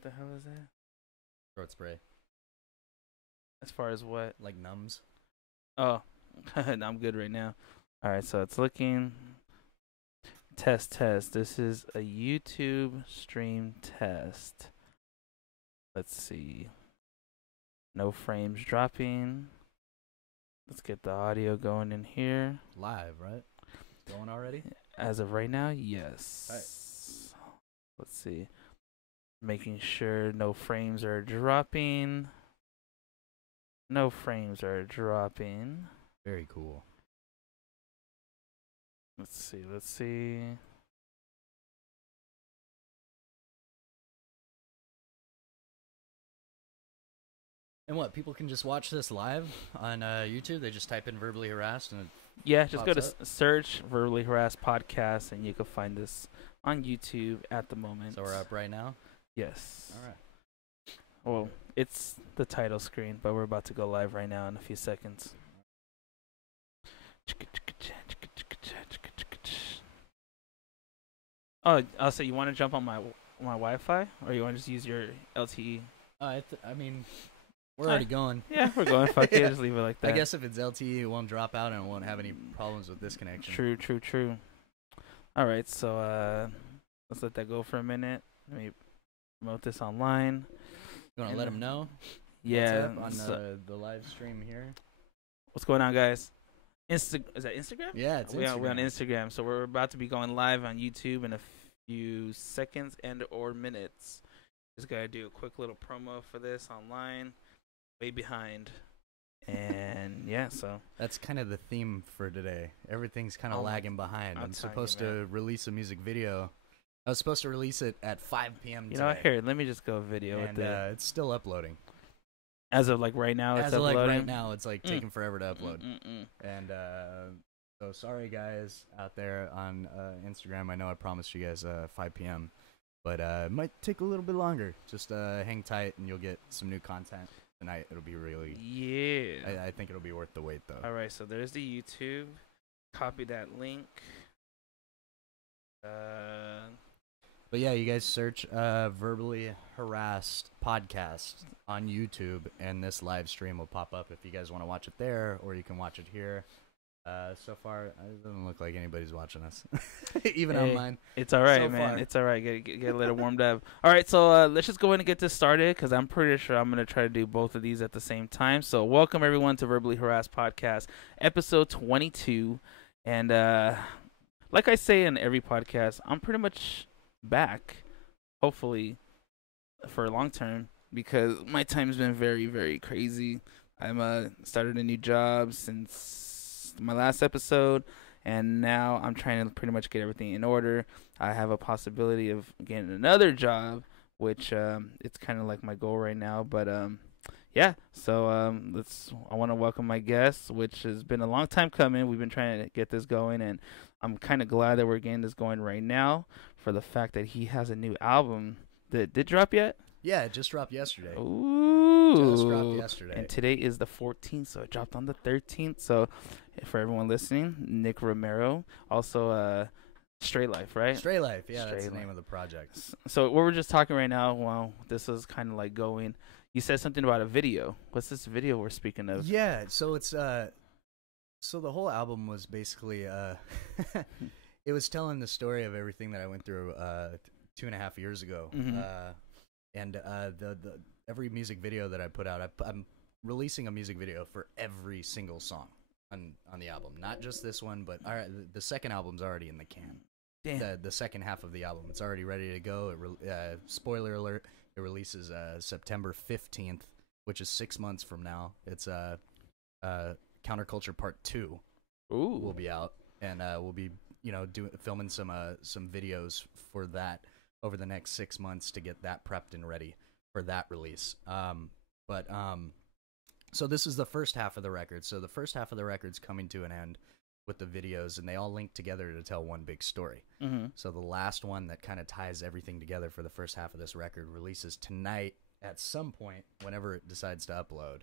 What the hell is that? Throat spray. As far as what? Like numbs. Oh, I'm good right now. All right, so it's looking. Test, test. This is a YouTube stream test. Let's see. No frames dropping. Let's get the audio going in here. Live, right? Going already? As of right now, yes. Right. Let's see. Making sure no frames are dropping. No frames are dropping. Very cool. Let's see. Let's see. And what? People can just watch this live on YouTube? They just type in Verbally Harassed and Yeah, just go to pops up? search Verbally Harassed Podcast and you can find this on YouTube at the moment. So we're up right now? Yes. All right. Well, it's the title screen, but we're about to go live right now in a few seconds. Oh, also, you want to jump on my Wi-Fi, or you want to just use your LTE? I mean, we're already going. Yeah, we're going. Fuck it, just leave it like that. I guess if it's LTE, it won't drop out and it won't have any problems with this connection. True, true, true. All right, so let's let that go for a minute. Let me promote this online. You want to let them know? Yeah, what's up on the live stream here. What's going on, guys? Is that Instagram? Yeah, it's we're Instagram. on Instagram, so we're about to be going live on YouTube in a few seconds and or minutes. Just gotta do a quick little promo for this online. Way behind, and yeah, so That's kind of the theme for today. Everything's kind of lagging behind. I'm supposed to release a music video. I was supposed to release it at 5 p.m. You know what? Here, let me just go video and with it. it's still uploading. As of like right now, it's As of uploading. like right now, it's like taking forever to upload. And so sorry guys out there on Instagram. I know I promised you guys 5 p.m. But it might take a little bit longer. Just hang tight and you'll get some new content tonight. It'll be really I think it'll be worth the wait though. All right, so there's the YouTube. Copy that link. But yeah, you guys search Verbally Harassed Podcast on YouTube, and this live stream will pop up if you guys want to watch it there, or you can watch it here. So far, it doesn't look like anybody's watching us, even on mine. It's all right, so man. far. It's all right. Get a little warmed up. All right, so let's just go in and get this started because I'm pretty sure I'm going to try to do both of these at the same time. So welcome, everyone, to Verbally Harassed Podcast, episode 22. And like I say in every podcast, I'm pretty much back, hopefully, for long term because my time's been very, very crazy. I'm started a new job since my last episode, and now I'm trying to pretty much get everything in order. I have a possibility of getting another job, which it's kind of like my goal right now. But yeah, so I want to welcome my guest, which has been a long time coming. We've been trying to get this going, and I'm kind of glad that we're getting this going right now for the fact that he has a new album that did drop yet. Yeah, it just dropped yesterday. Ooh. Just dropped yesterday. And today is the 14th, so it dropped on the 13th. So for everyone listening, Nick Romero, also Straight Life, right? Straight Life, yeah, Straight that's the Life. name of the project. So what we're just talking right now, well, this is kind of like going, you said something about a video. What's this video we're speaking of? Yeah, so it's so the whole album was basically it was telling the story of everything that I went through 2.5 years ago. Mhm. And the every music video that I put out, I'm releasing a music video for every single song on the album. Not just this one, but the second album's already in the can. Damn. The second half of the album, it's already ready to go. Spoiler alert, it releases September 15th, which is 6 months from now. It's Counterculture Part 2 will be out, and we'll be filming some videos for that over the next 6 months to get that prepped and ready for that release. So this is the first half of the record. So the first half of the record's coming to an end with the videos, and they all link together to tell one big story. Mm-hmm. So the last one that kind of ties everything together for the first half of this record releases tonight at some point, whenever it decides to upload.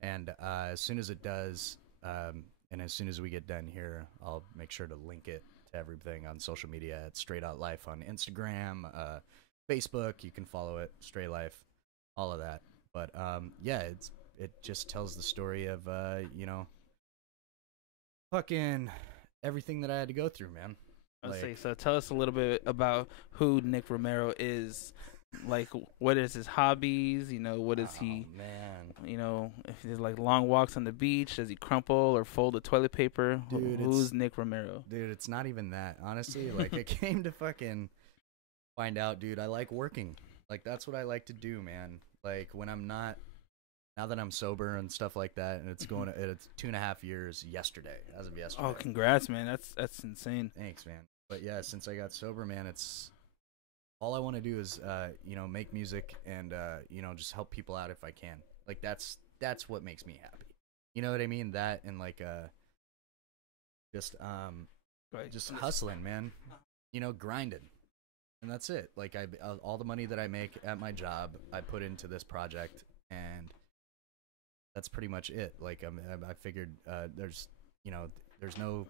And as soon as it does, and as soon as we get done here, I'll make sure to link it to everything on social media at Straight Out Life on Instagram, Facebook, you can follow it, Stray Life, all of that. But yeah, it just tells the story of fucking everything that I had to go through, man. So tell us a little bit about who Nick Romero is. Like, what is his hobbies? What is he? Man. If there's like long walks on the beach, does he crumple or fold the toilet paper? Dude, who's Nick Romero? Dude, it's not even that. Honestly, like I came to fucking find out, dude. I like working. Like that's what I like to do, man. Like when I'm not, now that I'm sober and stuff like that, and it's 2.5 years yesterday, as of yesterday. Oh, congrats, man. That's insane. Thanks, man. But yeah, since I got sober, man, it's all I want to do is make music and just help people out if I can. Like that's what makes me happy. You know what I mean? That and like just hustling, man. Grinding. And that's it. Like all the money that I make at my job, I put into this project, and that's pretty much it. Like I figured there's no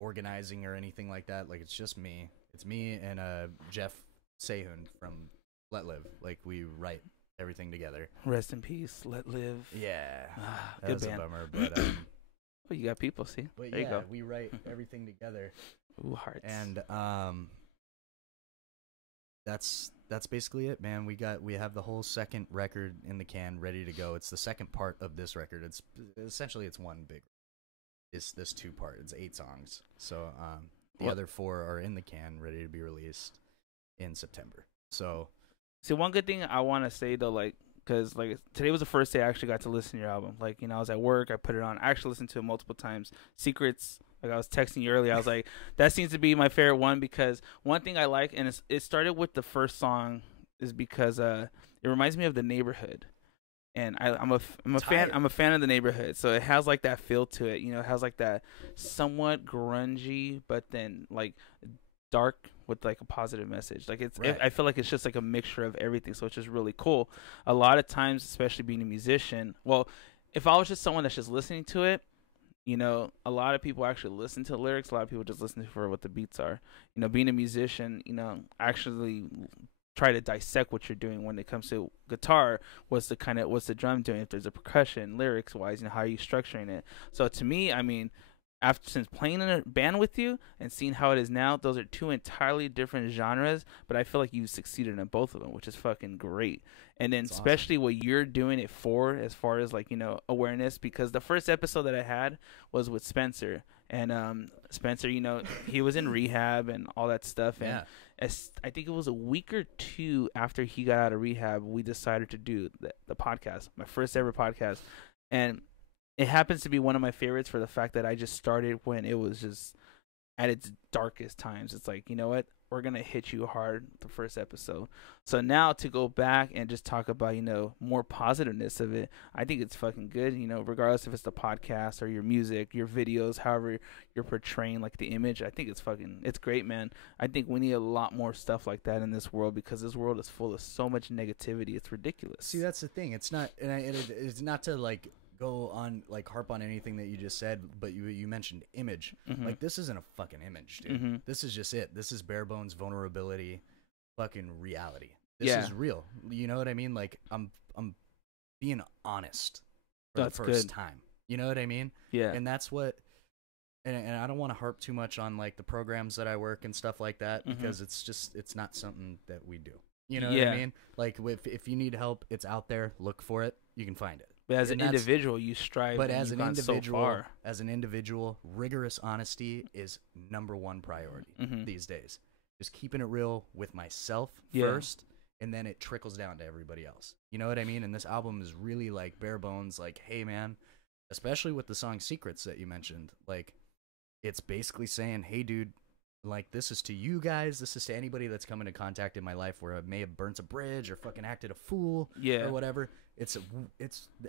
organizing or anything like that. Like it's just me. It's me and Jeff Sehun from Let Live. Like we write everything together. Rest in peace, Let Live. Yeah, good that was band. a bummer, but well, you got people, see. But there you go. We write everything together. Ooh, hearts. And that's basically it, man. We have the whole second record in the can, ready to go. It's the second part of this record. It's essentially one big. It's this 2-part. It's 8 songs. So the other 4 are in the can, ready to be released in September. So, see, one good thing I want to say though, like, because like today was the first day I actually got to listen to your album. Like, I was at work, I put it on. I actually listened to it multiple times. Secrets. Like I was texting you earlier, I was like, that seems to be my favorite one, because one thing I like, and it started with the first song, is because it reminds me of The Neighborhood, and I'm a fan of The Neighborhood, so it has like that feel to it. It has like that somewhat grungy, but then like dark with like a positive message. Like I feel like it's just like a mixture of everything, so it's just really cool. A lot of times, especially being a musician, well, if I was just someone that's just listening to it, a lot of people actually listen to the lyrics. A lot of people just listen for what the beats are. Being a musician, actually try to dissect what you're doing when it comes to guitar. What's the drum doing? If there's a percussion, lyrics wise, how are you structuring it? So to me, I mean, since playing in a band with you and seeing how it is now, those are 2 entirely different genres, but I feel like you succeeded in both of them, which is fucking great. And then especially awesome. What you're doing it for, as far as like, awareness, because the first episode that I had was with Spencer, and Spencer, he was in rehab and all that stuff. And I think it was a week or 2 after he got out of rehab, we decided to do the podcast, my first ever podcast. And it happens to be one of my favorites for the fact that I just started when it was just at its darkest times. It's like, you know what? We're going to hit you hard the first episode. So now to go back and just talk about, more positiveness of it, I think it's fucking good, regardless if it's the podcast or your music, your videos, however you're portraying like the image. I think it's great, man. I think we need a lot more stuff like that in this world, because this world is full of so much negativity. It's ridiculous. See, that's the thing. It's not, and it's not to like go on like harp on anything that you just said, but you mentioned image. Mm-hmm. Like this isn't a fucking image, dude. Mm-hmm. This is just it. This is bare bones vulnerability, fucking reality. This is real. You know what I mean? Like I'm being honest for the first time. You know what I mean? Yeah. And that's what. And I don't want to harp too much on like the programs that I work and stuff like that, because it's not something that we do. You know what I mean? Like if you need help, it's out there. Look for it. You can find it. But as an individual, you strive. But as an individual, rigorous honesty is #1 priority these days. Just keeping it real with myself first, and then it trickles down to everybody else. You know what I mean? And this album is really like bare bones. Like, hey man, especially with the song "Secrets" that you mentioned, like it's basically saying, hey dude, like this is to you guys. This is to anybody that's come into contact in my life where I may have burnt a bridge or fucking acted a fool or whatever. It's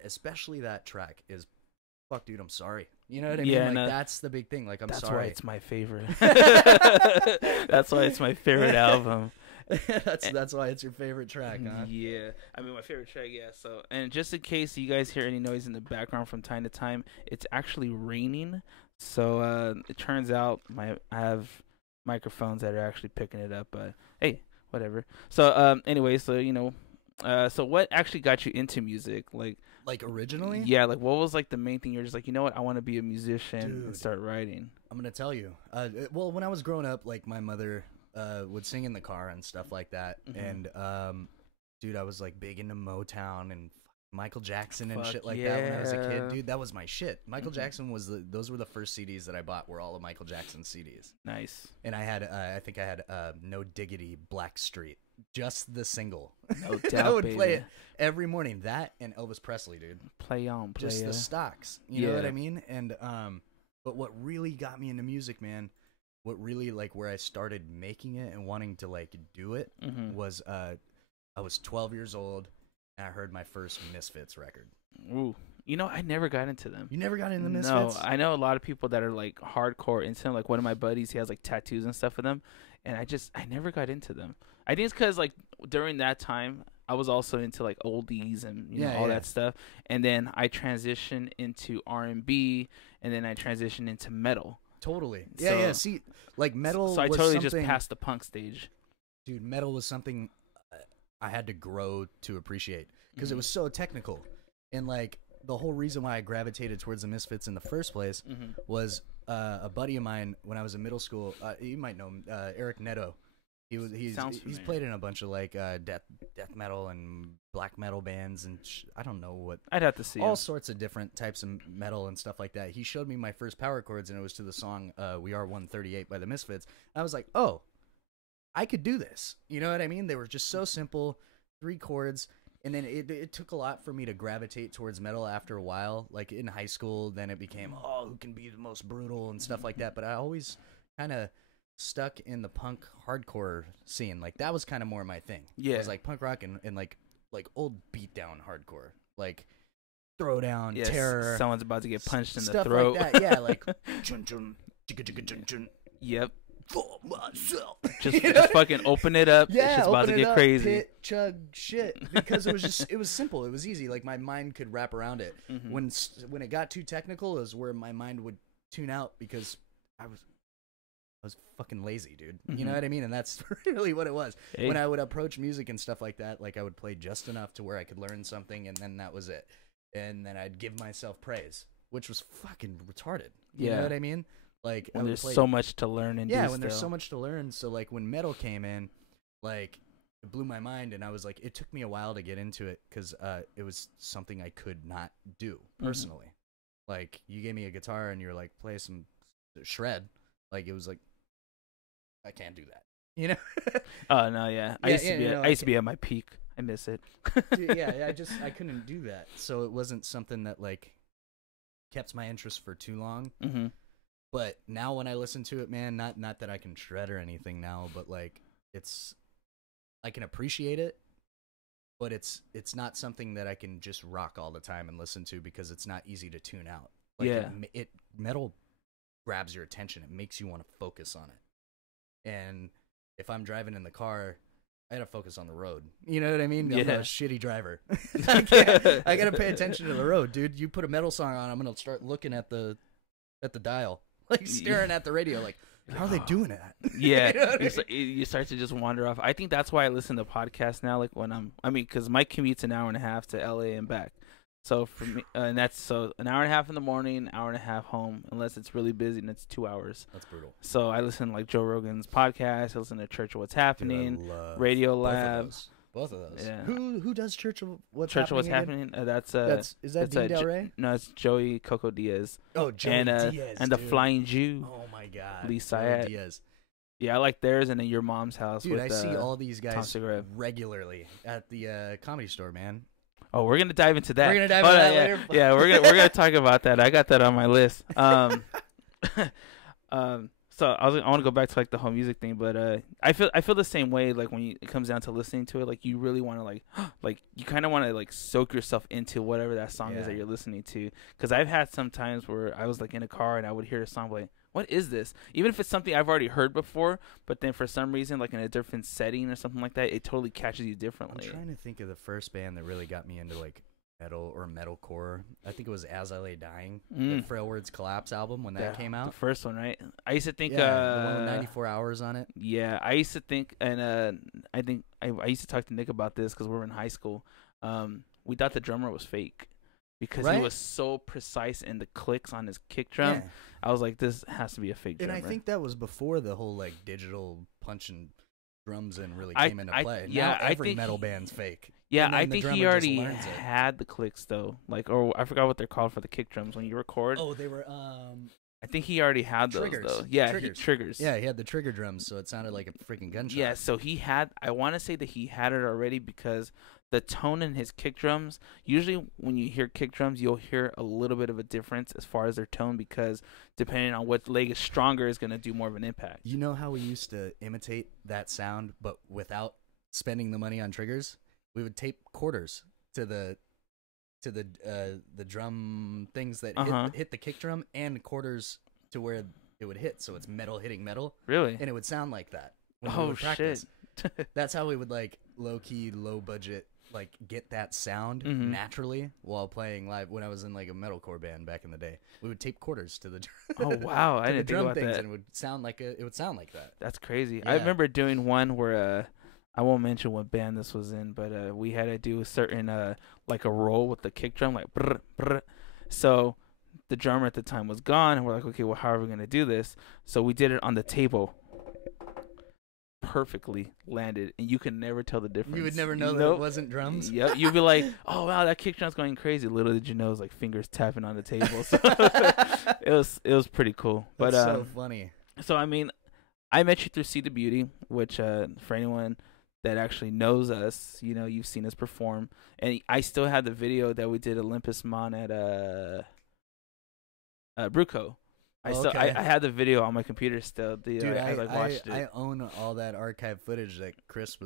especially that track is, fuck dude, I'm sorry. You know what I mean? Like that's the big thing. Like I'm sorry. That's why it's my favorite. That's why it's my favorite album. That's why it's your favorite track, huh? Yeah. I mean, my favorite track, yeah. So, and just in case you guys hear any noise in the background from time to time, it's actually raining. So, it turns out I have microphones that are actually picking it up. But hey, whatever. So anyway, so so what actually got you into music? Like originally? Yeah, like what was like the main thing? You're just like, you know what, I want to be a musician and Dude. start writing. I'm gonna tell you. Well, when I was growing up, like my mother would sing in the car and stuff like that, and dude, I was like big into Motown and Michael Jackson and shit like that when I was a kid. Dude, that was my shit. Michael Jackson was those were the first CDs that I bought, were all of Michael Jackson's CDs. Nice. And I had, I think I had No Diggity, Black Street, just the single. No doubt, I would baby. play it every morning. That and Elvis Presley, dude. Play on, play Just the stocks. You know what I mean? And but what really got me into music, man, what really like where I started making it and wanting to like do it was I was 12 years old and I heard my first Misfits record. Ooh. You know, I never got into them. You never got into the Misfits? No, I know a lot of people that are like hardcore into them. Like one of my buddies, he has like tattoos and stuff of them, and I never got into them. I think it's because like during that time, I was also into like oldies and you know all that stuff, and then I transitioned into R&B, and then I transitioned into metal. Totally. So, yeah. See, like metal. So I was totally just something, passed the punk stage. Dude, metal was something I had to grow to appreciate because it was so technical, and like the whole reason why I gravitated towards the Misfits in the first place was a buddy of mine when I was in middle school. You might know him, Eric Neto. He's played in a bunch of like death metal and black metal bands and I don't know what. I'd have to see all sorts of different types of metal and stuff like that. He showed me my first power chords and it was to the song "We Are 138" by the Misfits. And I was like, oh, I could do this. You know what I mean? They were just so simple, 3 chords. And then it took a lot for me to gravitate towards metal after a while. Like in high school, then it became, oh, who can be the most brutal and stuff like that. But I always kind of stuck in the punk hardcore scene. Like that was kind of more my thing. Yeah. It was like punk rock and like old beatdown hardcore. Like Throwdown, Terror. Someone's about to get punched in the stuff throat. Like that. Yeah, like chun chun, chicka chicka chun chun. Yep. For myself. Just fucking open it up. Yeah, it's just about to get crazy. Pit, chug, shit. Because it was simple. It was easy. Like my mind could wrap around it. When it got too technical is where my mind would tune out because I was fucking lazy, dude. You know what I mean? And that's really what it was. Hey. When I would approach music and stuff like that, like I would play just enough to where I could learn something, and then that was it. And then I'd give myself praise, which was fucking retarded. You know what I mean? Like when there's so much to learn and when there's so much to learn. So like when metal came in, like it blew my mind, and I was like, it took me a while to get into it because it was something I could not do personally. Like you gave me a guitar and you're like, play some shred. Like it was like, I can't do that. You know? Oh no, yeah. I used to be at my peak. I miss it. Dude, I couldn't do that. So it wasn't something that like kept my interest for too long. But now when I listen to it, man, not that I can shred or anything now, but like I can appreciate it, but it's not something that I can just rock all the time and listen to because it's not easy to tune out. Like it metal grabs your attention. It makes you want to focus on it. And if I'm driving in the car, I gotta focus on the road. You know what I mean? I'm a shitty driver. I gotta pay attention to the road, dude. You put a metal song on, I'm gonna start looking at the dial. Like staring at the radio, like how are they doing that? Yeah, you know what I mean? You start to just wander off. I think that's why I listen to podcasts now. Like because my commute's an hour and a half to LA and back. So for me, and that's so an hour and a half in the morning, hour and a half home, unless it's really busy and it's 2 hours. That's brutal. So I listen to like Joe Rogan's podcast. I listen to Church of What's Happening, Dude, Radio Lab. Both of those. Yeah. Who does Church of What's Church Happening? Church of What's Happening. Is that Dean Del Rey? No, it's Joey Coco Diaz. Oh, Joey Diaz. And the Flying Jew. Oh my God. Lee Syatt. Diaz. Yeah, I like theirs, and then Your Mom's House. Dude, with, I see all these guys Tom regularly at the Comedy Store, man. Oh, we're gonna dive into that. We're gonna dive into that later. Yeah, we're gonna talk about that. I got that on my list. So I want to go back to like the whole music thing, but I feel the same way. Like when it comes down to listening to it, like you really want to like you kind of want to like soak yourself into whatever that song is that you're listening to. Because I've had some times where I was like in a car and I would hear a song like, what is this? Even if it's something I've already heard before, but then for some reason, like in a different setting or something like that, it totally catches you differently. I'm trying to think of the first band that really got me into like metal or metalcore. I think it was As I Lay Dying, the Frail Words Collapse album when that came out. The first one, right? I used to think the one with 94 Hours on it. Yeah, I used to think, and think I used to talk to Nick about this because we were in high school. We thought the drummer was fake because he was so precise in the clicks on his kick drum. Yeah. I was like, this has to be a fake drummer. And I think that was before the whole like digital punching drums in really came into play. Now every metal band's fake. Yeah, I think he already had the clicks though. Like, or I forgot what they're called for the kick drums when you record. Oh, they were I think he already had those though. Yeah, triggers. Yeah, he had the trigger drums, so it sounded like a freaking gunshot. Yeah, so he had. I want to say that he had it already because the tone in his kick drums. Usually, when you hear kick drums, you'll hear a little bit of a difference as far as their tone because depending on what leg is stronger, is going to do more of an impact. You know how we used to imitate that sound, but without spending the money on triggers? We would tape quarters to the drum things that hit the kick drum and quarters to where it would hit, so it's metal hitting metal. Really? And it would sound like that when we would practice. Shit. That's how we would like low key, low budget, like get that sound naturally while playing live. When I was in like a metalcore band back in the day, we would tape quarters to the oh wow, I didn't think about things that. And it would sound like that. That's crazy. Yeah. I remember doing one where I won't mention what band this was in, but we had to do a certain like a roll with the kick drum, like brr, brr. So the drummer at the time was gone, and we're like, okay, well, how are we gonna do this? So we did it on the table. Perfectly landed, and you could never tell the difference. You would never know that it wasn't drums. Yep, you'd be like, "Oh wow, that kick drum's going crazy." Little did you know, it was like fingers tapping on the table. So it was pretty cool. But that's so funny. So I mean, I met you through See the Beauty, which for anyone that actually knows us, you know, you've seen us perform, and I still had the video that we did Olympus Mon at Bruco. I had the video on my computer still. Dude, I watched it. I own all that archive footage that Chris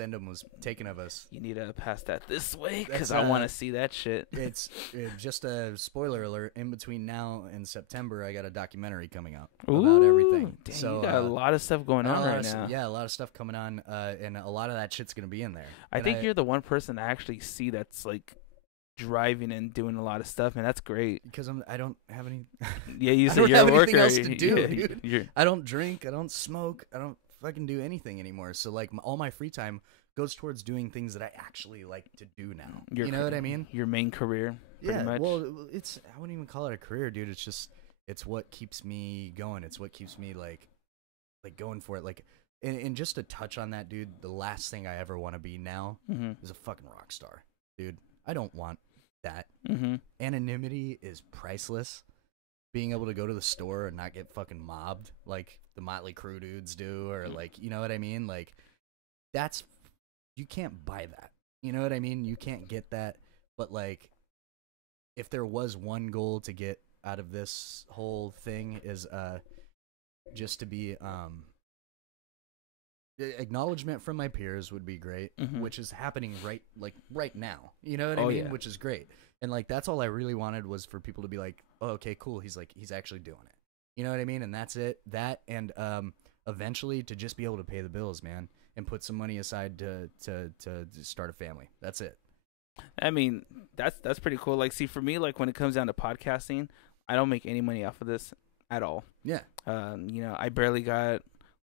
Endom was taking of us. You need to pass that this way because I want to see that shit. It's just a spoiler alert. In between now and September, I got a documentary coming out about everything. Dang, so you got a lot of stuff going on right now. Yeah, a lot of stuff coming on, and a lot of that shit's gonna be in there. I think you're the one person I actually see that's like driving and doing a lot of stuff, man. That's great. Because I don't have any. Yeah, you said you're a worker. Else to do, dude. I don't drink. I don't smoke. I don't fucking do anything anymore. So like all my free time goes towards doing things that I actually like to do now. You know what I mean? Your main career. Yeah. Much. Well, I wouldn't even call it a career, dude. It's what keeps me going. It's what keeps me like going for it. Like, and just to touch on that, dude. The last thing I ever want to be now is a fucking rock star, dude. I don't want that. Anonymity is priceless. Being able to go to the store and not get fucking mobbed like the Motley Crue dudes do, or like, you know what I mean? Like, that's, you can't buy that. You know what I mean? You can't get that. But like, if there was one goal to get out of this whole thing is just to be acknowledgement from my peers would be great, which is happening right now. You know what I mean? Yeah. Which is great. And like, that's all I really wanted was for people to be like, oh, okay, cool. He's actually doing it. You know what I mean? And that's it. That, and eventually to just be able to pay the bills, man, and put some money aside to start a family. That's it. I mean, that's pretty cool. Like, see, for me, like when it comes down to podcasting, I don't make any money off of this at all. Yeah. You know, I barely got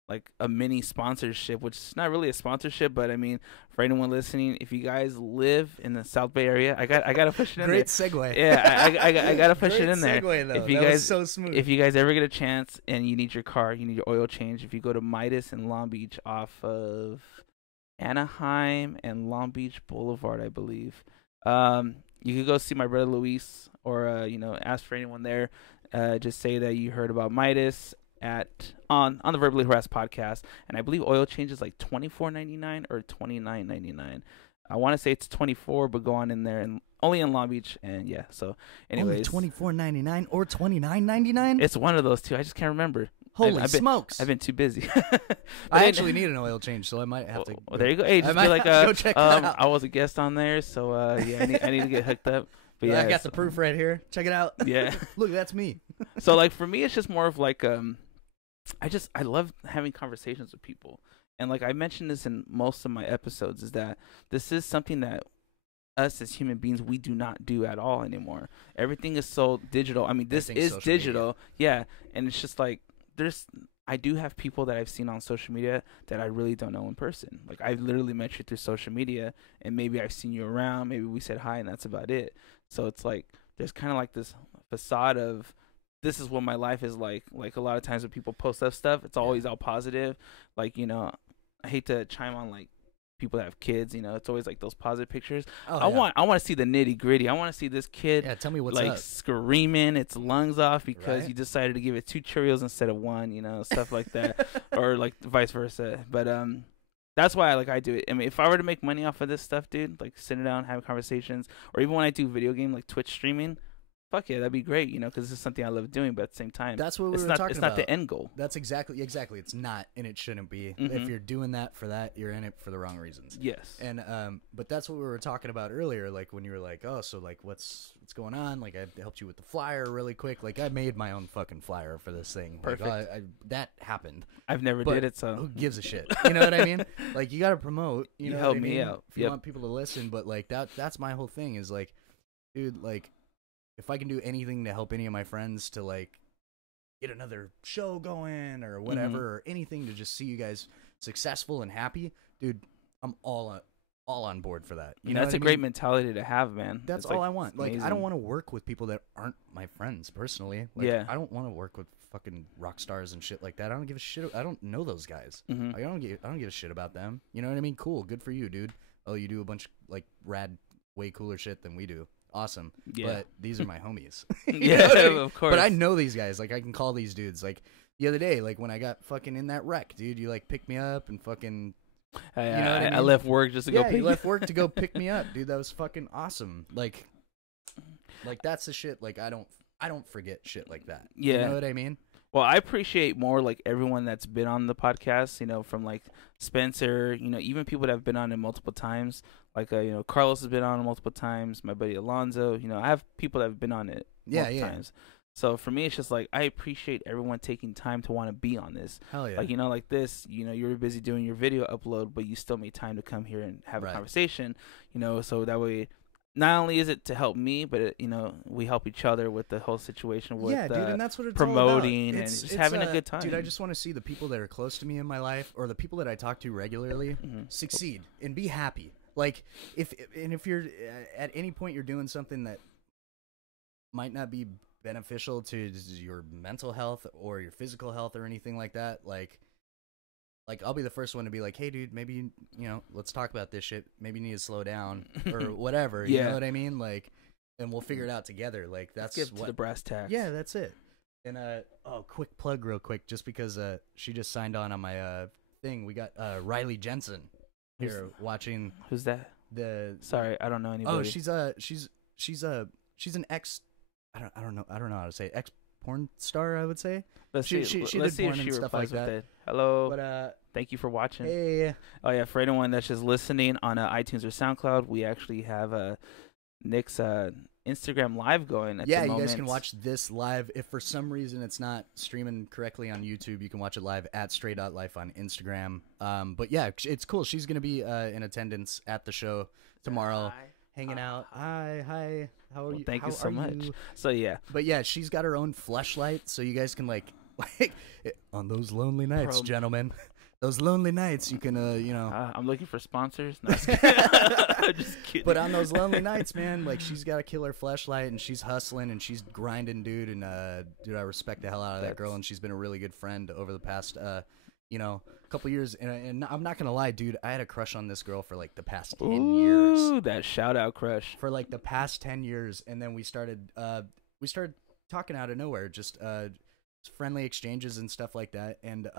like a mini sponsorship, which is not really a sponsorship, but I mean, for anyone listening, if you guys live in the South Bay area, I gotta push it in Great there. Segue. Yeah, I gotta push it in there. Segue, though. If you that guys, was so smooth. If you guys ever get a chance and you need your car, you need your oil change, if you go to Midas in Long Beach off of Anaheim and Long Beach Boulevard, I believe, you could go see my brother Luis, or you know, ask for anyone there. Just say that you heard about Midas on the Verbally Harassed podcast, and I believe oil change is like $24.99 or $29.99. I want to say it's 24, but go on in there, and only in Long Beach, and yeah. So, anyways, only $24.99 or $29.99. It's one of those two. I just can't remember. Holy smokes! I've been too busy. I actually need an oil change, so I might have to. Well, there you go. Hey, just be like, go check that out. I was a guest on there, so yeah, I need to get hooked up. But yeah, I got the proof right here. Check it out. Yeah, look, that's me. So like for me, it's just more of like I love having conversations with people, and like I mentioned this in most of my episodes, is that this is something that us as human beings, we do not do at all anymore. Everything is so digital. I mean, this is digital, yeah, and it's just like I do have people that I've seen on social media that I really don't know in person. Like I literally met you through social media, and maybe I've seen you around, maybe we said hi, and that's about it. So it's like there's kind of like this facade of this is what my life is like. Like a lot of times when people post up stuff, it's always all positive. Like I hate to chime on like people that have kids, it's always like those positive pictures. I want to see the nitty gritty. I want to see this kid tell me what's like up. Screaming its lungs off because you decided to give it 2 Cheerios instead of 1, stuff like that, or like vice versa. But that's why I do it. I mean, if I were to make money off of this stuff, dude, like sitting down having conversations, or even when I do video game like Twitch streaming, fuck yeah, that'd be great, because this is something I love doing, but at the same time, that's what it's were not, talking it's about. not the end goal. That's exactly. It's not, and it shouldn't be. If you're doing that for that, you're in it for the wrong reasons. Yes. And but that's what we were talking about earlier, like when you were like, oh, so like what's going on? Like I helped you with the flyer really quick. Like I made my own fucking flyer for this thing. Perfect. Like, that happened. I've never did it, so who gives a shit? You know what I mean? Like you got to promote. You know help what I mean? me out. If you want people to listen, but like that's my whole thing is like, dude, like if I can do anything to help any of my friends to like get another show going or whatever, or anything to just see you guys successful and happy, dude, I'm all on board for that. You know, that's a great mentality to have, man. That's all I want. Like, I don't want to work with people that aren't my friends personally. Like, I don't want to work with fucking rock stars and shit like that. I don't give a shit. I don't know those guys. I don't give a shit about them. You know what I mean? Cool, good for you, dude. Oh, you do a bunch of like rad, way cooler shit than we do. Awesome. Yeah. But these are my homies. Yeah, I mean? Of course. But I know these guys. Like, I can call these dudes. Like, the other day, like, when I got fucking in that wreck, dude, you, like, picked me up and fucking... you know what I mean? I left work just to go pick you left work to go pick me up, dude. That was fucking awesome. Like, that's the shit. Like, I don't forget shit like that. Yeah. You know what I mean? Well, I appreciate more, like, everyone that's been on the podcast, from, like, Spencer, even people that have been on it multiple times. Like, Carlos has been on it multiple times. My buddy Alonzo, I have people that have been on it multiple times. So, for me, it's just, like, I appreciate everyone taking time to want to be on this. Hell yeah. Like, like this, you were busy doing your video upload, but you still made time to come here and have a conversation, so that way... Not only is it to help me, but we help each other with the whole situation with dude, and that's what it's promoting all about. And just having a good time. Dude, I just want to see the people that are close to me in my life, or the people that I talk to regularly, succeed and be happy. Like if you're at any point you're doing something that might not be beneficial to your mental health or your physical health or anything like that, like I'll be the first one to be like, hey, dude, maybe, let's talk about this shit. Maybe you need to slow down or whatever. You know what I mean? Like, and we'll figure it out together. Like, that's what... to the brass tacks. Yeah, that's it. And, quick plug real quick, just because she just signed on my thing. We got Riley Jensen here watching. Who's that? Sorry, I don't know anybody. Oh, she's an ex... I don't know how to say it. Ex porn star, I would say. Let's see if she replies with it. Hello. But thank you for watching. Hey. Oh yeah, for anyone that's just listening on iTunes or SoundCloud, we actually have Nick's Instagram live going at the moment. Yeah, you guys can watch this live. If for some reason it's not streaming correctly on YouTube, you can watch it live at Stray.life on Instagram. But yeah, it's cool. She's gonna be in attendance at the show tomorrow. Hanging out. Hi. How are you? Thank you so much. So yeah. But yeah, she's got her own fleshlight, so you guys can like on those lonely nights, gentlemen. Those lonely nights, you can I'm looking for sponsors. No, just kidding. But on those lonely nights, man, like she's got a killer fleshlight and she's hustling and she's grinding, dude. And dude, I respect the hell out of that girl, and she's been a really good friend over the past couple years. And I'm not gonna lie, dude, I had a crush on this girl for like the past 10 years. Ooh, that shout out crush. For like the past 10 years, and then we started talking out of nowhere, just friendly exchanges and stuff like that, and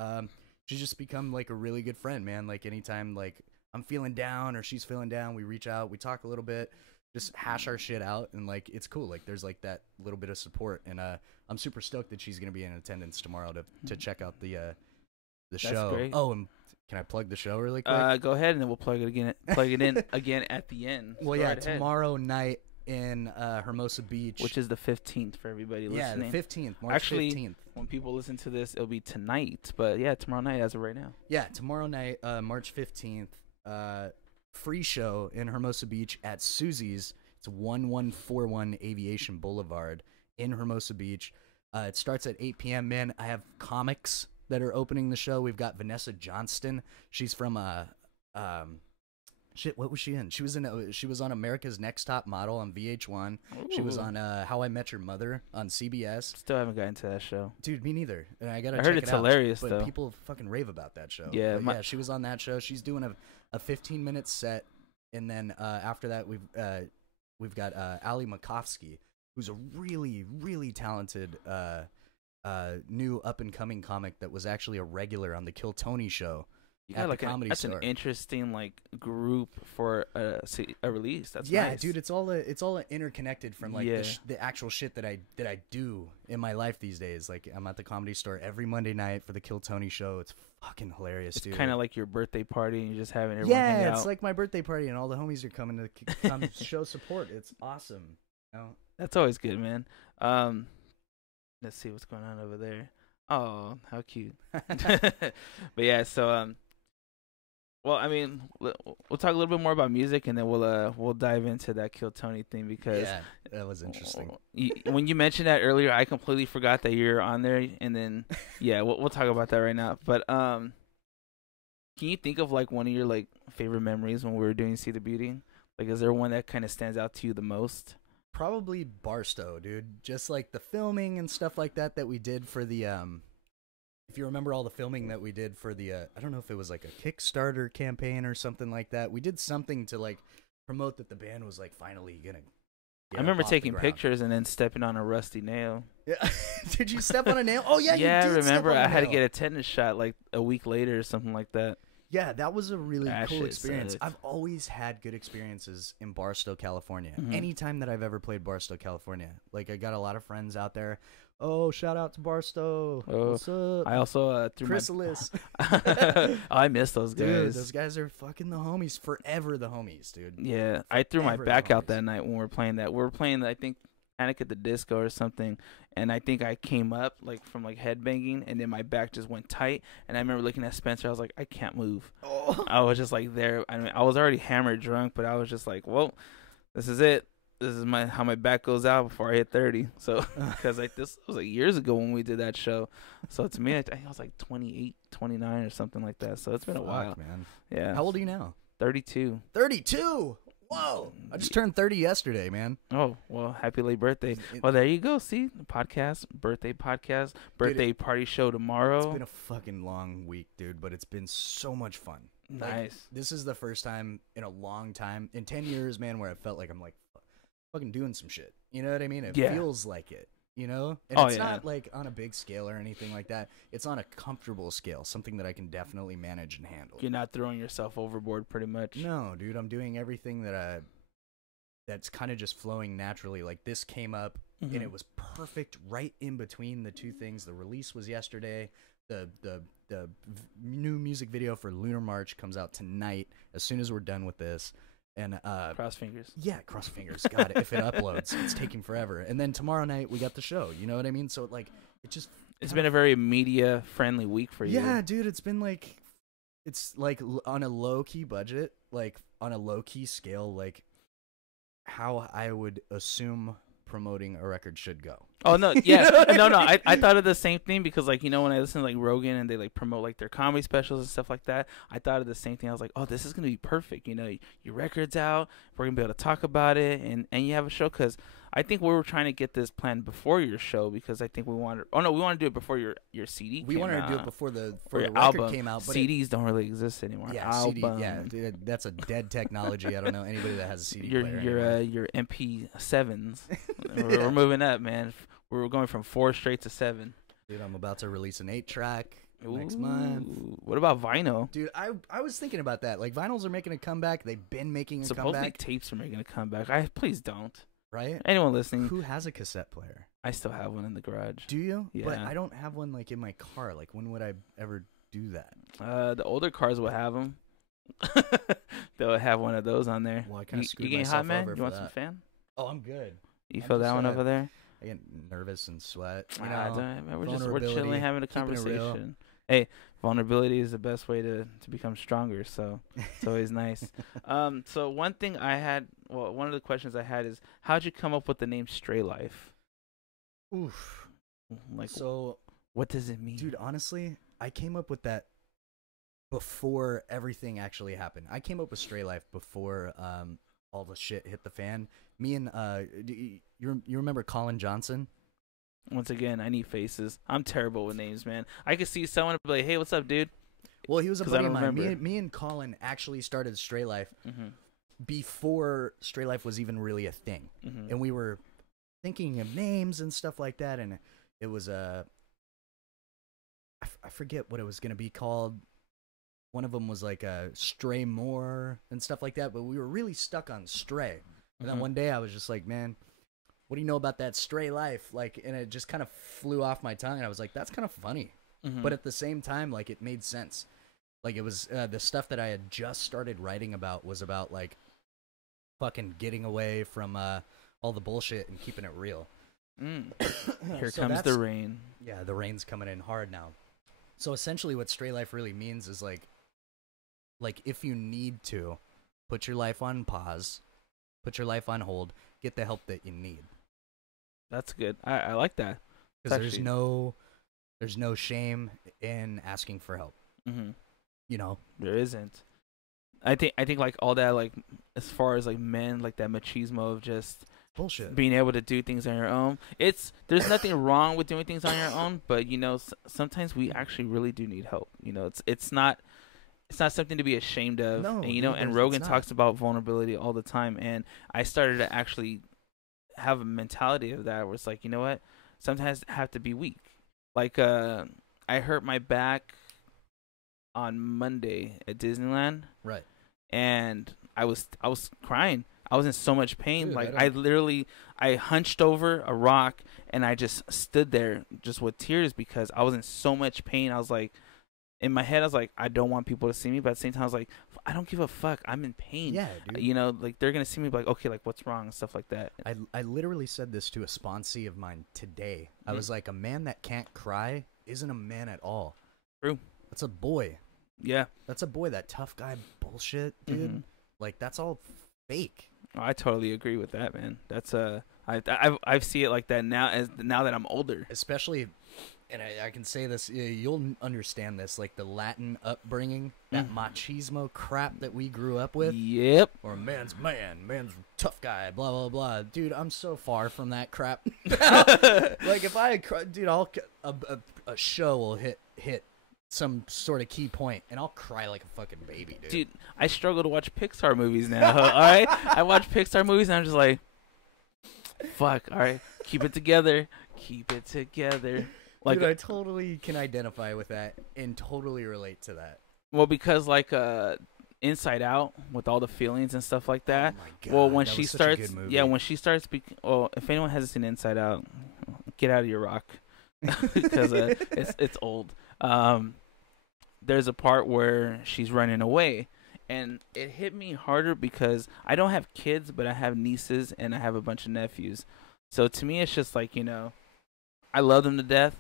she's just become like a really good friend, man. Like anytime like I'm feeling down or she's feeling down, we reach out, we talk a little bit, just hash our shit out, and like it's cool. Like there's like that little bit of support, and I'm super stoked that she's gonna be in attendance tomorrow to check out the show. That's great. Oh, and can I plug the show really quick? Go ahead, and then we'll plug it in again at the end. Well, yeah, tomorrow night in Hermosa Beach, which is the 15th for everybody listening. Yeah, the 15th, March 15th. When people listen to this, it'll be tonight. But yeah, tomorrow night as of right now. Yeah, tomorrow night, March 15th, free show in Hermosa Beach at Susie's. It's 1141 Aviation Boulevard in Hermosa Beach. It starts at 8 p.m. Man, I have comics that are opening the show. We've got Vanessa Johnston. She's from shit. What was she in? She was on America's Next Top Model on VH1. Ooh. She was on How I Met Your Mother on CBS. Still haven't gotten to that show. Dude, me neither. And I heard it's hilarious, but though. people fucking rave about that show. Yeah, yeah. She was on that show. She's doing a 15-minute set, and then after that we've got Ali Makovsky, who's a really, really talented new up-and-coming comic that was actually a regular on the Kill Tony show at the Comedy that's Store. An interesting like group for a release. That's nice. Dude, it's all interconnected from like the actual shit that I do in my life these days. Like I'm at the Comedy Store every Monday night for the Kill Tony show. It's fucking hilarious, dude. It's kind of like your birthday party and you're just having everyone hang out. It's like my birthday party and all the homies are coming to come show support. It's awesome. You know? That's always good, man. Let's see what's going on over there. Oh, how cute. But yeah, so well, I mean, we'll talk a little bit more about music, and then we'll dive into that Kill Tony thing because that was interesting. When you mentioned that earlier, I completely forgot that you're on there, and then we'll talk about that right now. But can you think of like one of your like favorite memories when we were doing See the Beauty? Like, is there one that kind of stands out to you the most? Probably Barstow, dude. Just like the filming and stuff like that we did for the if you remember all the filming that we did for the I don't know if it was like a Kickstarter campaign or something like that. We did something to like promote that the band was like finally gonna I remember taking pictures and then stepping on a rusty nail. Yeah. Did you step on a nail? Oh yeah, yeah, you did. I remember I had to get a tetanus shot like a week later or something like that. Yeah, that was a really cool experience. Sucked. I've always had good experiences in Barstow, California. Mm-hmm. Anytime that I've ever played Barstow, California. Like, I got a lot of friends out there. Oh, shout out to Barstow. What's up? I also threw Chrysalis. I miss those guys. Dude, those guys are fucking the homies. Forever the homies, dude. Yeah, I threw my back out that night when we were playing that. We were playing, I think, Panic at the Disco or something, and I think I came up like from like headbanging, and then my back just went tight. And I remember looking at Spencer. I was like, I can't move. Oh. I was just like there. I mean, I was already hammered drunk, but I was just like, well, this is it. This is how my back goes out before I hit 30. So, because like this was like years ago when we did that show. So to me, I think I was like 28, 29 or something like that. So it's been a while, man. Yeah. How old are you now? 32. 32. Whoa! I just turned 30 yesterday, man. Oh, well, happy late birthday. Well, there you go. See, the podcast, birthday party show tomorrow. It's been a fucking long week, dude, but it's been so much fun. Nice. Like, this is the first time in a long time, in 10 years, man, where I felt like I'm like fucking doing some shit. You know what I mean? It feels like it. You know? And it's not like on a big scale or anything like that. It's on a comfortable scale, something that I can definitely manage and handle. You're not throwing yourself overboard pretty much. No, dude, I'm doing everything that's kind of just flowing naturally. Like this came up and it was perfect right in between the two things. The release was yesterday. The new music video for Lunar March comes out tonight as soon as we're done with this. And cross fingers. Yeah, cross fingers. God, if it uploads, it's taking forever. And then tomorrow night we got the show. You know what I mean? So like, it's been a very media friendly week for you. Yeah, dude. It's been like, it's like on a low key budget, like on a low key scale, like how I would assume promoting a record should go. Oh no, yeah, no. I thought of the same thing because like when I listen to like Rogan and they like promote like their comedy specials and stuff like that, I thought of the same thing. I was like, oh, this is gonna be perfect. Your record's out, we're gonna be able to talk about it, and you have a show because I think we were trying to get this planned before your show because I think we wanted. Oh no, we want to do it before your CD. We wanted to do it before the record album came out. But CDs don't really exist anymore. Yeah, album. CD. Yeah, dude, that's a dead technology. I don't know anybody that has a CD player. Your MP7s. we're moving up, man. We're going from 4 straight to 7. Dude, I'm about to release an 8-track next month. What about vinyl? Dude, I was thinking about that. Like, vinyls are making a comeback. They've been making a Supposedly comeback. Tapes are making a comeback. Please don't. Right? Anyone listening? Who has a cassette player? I still have one in the garage. Do you? Yeah. But I don't have one, like, in my car. Like, when would I ever do that? The older cars will have them. They'll have one of those on there. Well, I kind of screwed you getting myself hot, man? over You want for some that. fan? Oh, I'm good. You feel that one over there? I get nervous and sweat. You We're chilling, having a conversation. Hey, vulnerability is the best way to become stronger. So it's always nice. So one thing one of the questions I had is, how'd you come up with the name Stray Life? Oof. Like, so, what does it mean? dude, honestly, I came up with that before everything actually happened. I came up with Stray Life before all the shit hit the fan. Me and you remember Colin Johnson? Once again, I need faces. I'm terrible with names, man. I could see someone be like, "Hey, what's up, dude?" Well, he was a 'Cause I buddy of don't mine. remember. Me and Colin actually started Stray Life Mm-hmm. before Stray Life was even really a thing, Mm-hmm. and we were thinking of names and stuff like that. And it was I forget what it was gonna be called. One of them was like a Stray More and stuff like that. But we were really stuck on Stray. And then one day I was just like, man, what do you know about that Stray Life? Like, and it just kind of flew off my tongue. And I was like, that's kind of funny. Mm-hmm. But at the same time, like, it made sense. Like, it was the stuff that I had just started writing about was about, like, fucking getting away from all the bullshit and keeping it real. Here So comes the rain. Yeah, the rain's coming in hard now. So essentially what Stray Life really means is, like if you need to, put your life on pause, put your life on hold, get the help that you need. That's good. I like that. Because there's no shame in asking for help. Mm-hmm. You know? There isn't. I think like all that, like as far as like men, like that machismo of just Bullshit. being able to do things on your own. There's nothing wrong with doing things on your own, but you know, sometimes we actually really do need help. You know, it's not something to be ashamed of. No, and, you know, and Rogan talks about vulnerability all the time, and I started to actually have a mentality of that where it's like, you know what, sometimes I have to be weak. Like I hurt my back on Monday at Disneyland, Right. and I was crying. I was in so much pain. Dude, like I hunched over a rock and I just stood there just with tears because I was in so much pain. I was like, in my head, I was like, I don't want people to see me, but at the same time, I was like, I don't give a fuck. I'm in pain. Yeah, dude. You know, like they're gonna see me, like, okay, like what's wrong and stuff like that. I literally said this to a sponsee of mine today. I was like, a man that can't cry isn't a man at all. True. That's a boy. Yeah. That's a boy. That tough guy bullshit, dude. Mm-hmm. Like, that's all fake. I totally agree with that, man. That's I see it like that now that I'm older. Especially, and I can say this, you'll understand this, like the Latin upbringing, that machismo crap that we grew up with. Yep. Or man's tough guy, blah, blah, blah. Dude, I'm so far from that crap. Like, if I, dude, a show will hit some sort of key point, and I'll cry like a fucking baby, dude. Dude, I struggle to watch Pixar movies now. All right, I watch Pixar movies, and I'm just like, fuck. All right, keep it together. Like, dude, I totally can identify with that and totally relate to that. well, because like Inside Out with all the feelings and stuff like that. Oh my God, well, when that she was such a starts, good movie. yeah, when she starts, well, if anyone hasn't seen Inside Out, get out of your rock because it's old. There's a part where she's running away, and it hit me harder because I don't have kids, but I have nieces and I have a bunch of nephews. So to me, it's just like, you know, I love them to death,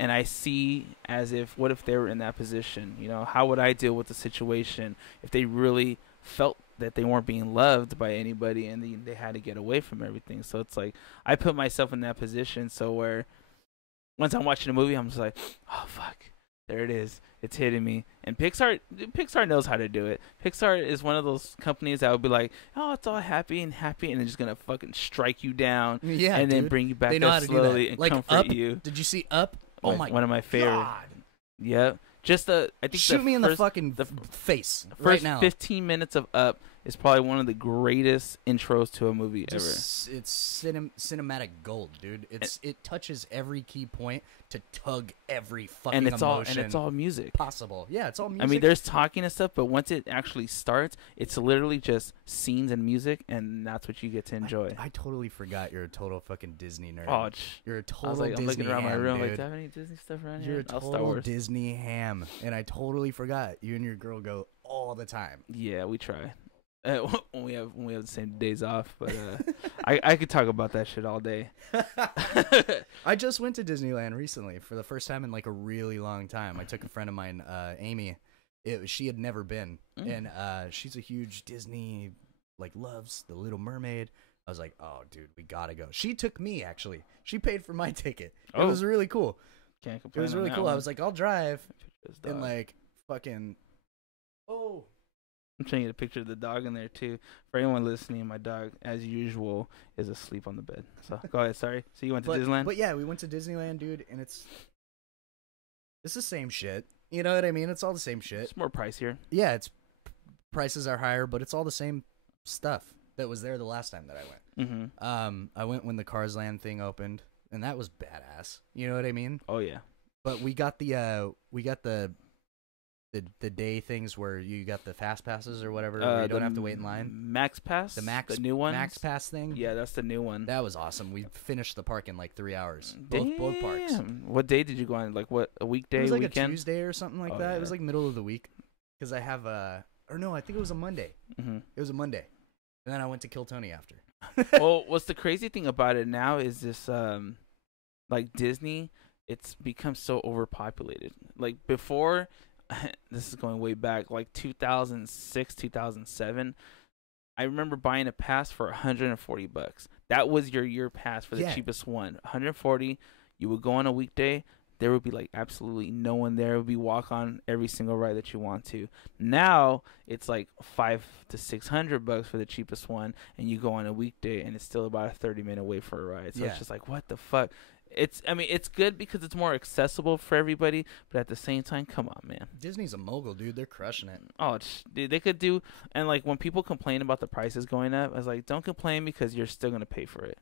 and I see as if, what if they were in that position? You know, how would I deal with the situation if they really felt that they weren't being loved by anybody and they had to get away from everything? So it's like I put myself in that position, so where once I'm watching a movie, I'm just like, oh fuck, there it is. It's hitting me. And Pixar knows how to do it. Pixar is one of those companies that would be like, oh, it's all happy, and they're just gonna fucking strike you down, Yeah, and then dude. bring you back They know up how to do slowly that. and Like comfort Up. you. Did you see Up? Oh my One of my favorite. God. Yep. Just I think Shoot me in the first fucking face first right now. 15 minutes of Up is probably one of the greatest intros to a movie ever. It's cinematic gold, dude. It touches every key point to tug every fucking And it's emotion all music. possible. Yeah, it's all music. I mean, there's talking and stuff, but once it actually starts, it's literally just scenes and music, and that's what you get to enjoy. I totally forgot you're a total fucking Disney nerd. Oh, you're a I total was like, I'm Disney looking around my ham, room, dude. like, do I have any Disney stuff around You're here? a Oh, Star total Wars. Disney ham, and I totally forgot. You and your girl go all the time. Yeah, we try. When we have the same days off, but I could talk about that shit all day. I just went to Disneyland recently for the first time in like a really long time. I took a friend of mine, Amy. She had never been, and she's a huge Disney, like loves The Little Mermaid. I was like, oh, dude, we gotta go. She took me, actually. She paid for my ticket. It Oh. was really cool. Can't It complain. was on really that cool. one. I was like, I'll drive. This And dog. like, fucking, oh. I'm trying to get a picture of the dog in there too. For anyone listening, my dog, as usual, is asleep on the bed. So go ahead. Sorry. So you went to Disneyland? But yeah, we went to Disneyland, dude, and it's the same shit. You know what I mean? It's all the same shit. It's more pricier. Yeah, it's prices are higher, but it's all the same stuff that was there the last time that I went. Mm-hmm. I went when the Cars Land thing opened, and that was badass. You know what I mean? Oh yeah. But we got the day things where you got the fast passes or whatever, where you don't have to wait in line. Max Pass. The new one. Max Pass thing. Yeah, that's the new one. That was awesome. We finished the park in like 3 hours. Both parks. What day did you go on? Like what? A weekday? It was like weekend? a Tuesday or something like Oh, that. yeah. It was like middle of the week because I have or no, I think it was a Monday. Mm-hmm. It was a Monday, and then I went to Kill Tony after. Well, what's the crazy thing about it now is this, like Disney, it's become so overpopulated. Like before, this is going way back, like 2006, 2007. I remember buying a pass for $140. That was your year pass for the cheapest one. 140. You would go on a weekday. There would be like absolutely no one there. It would be walk on every single ride that you want to. Now it's like $500 to $600 for the cheapest one, and you go on a weekday, and it's still about a 30-minute wait for a ride. So it's just like, what the fuck? I mean, it's good because it's more accessible for everybody, but at the same time, come on, man. Disney's a mogul, dude. They're crushing it. Oh, dude, they could do, and like when people complain about the prices going up, I was like, don't complain because you're still gonna pay for it.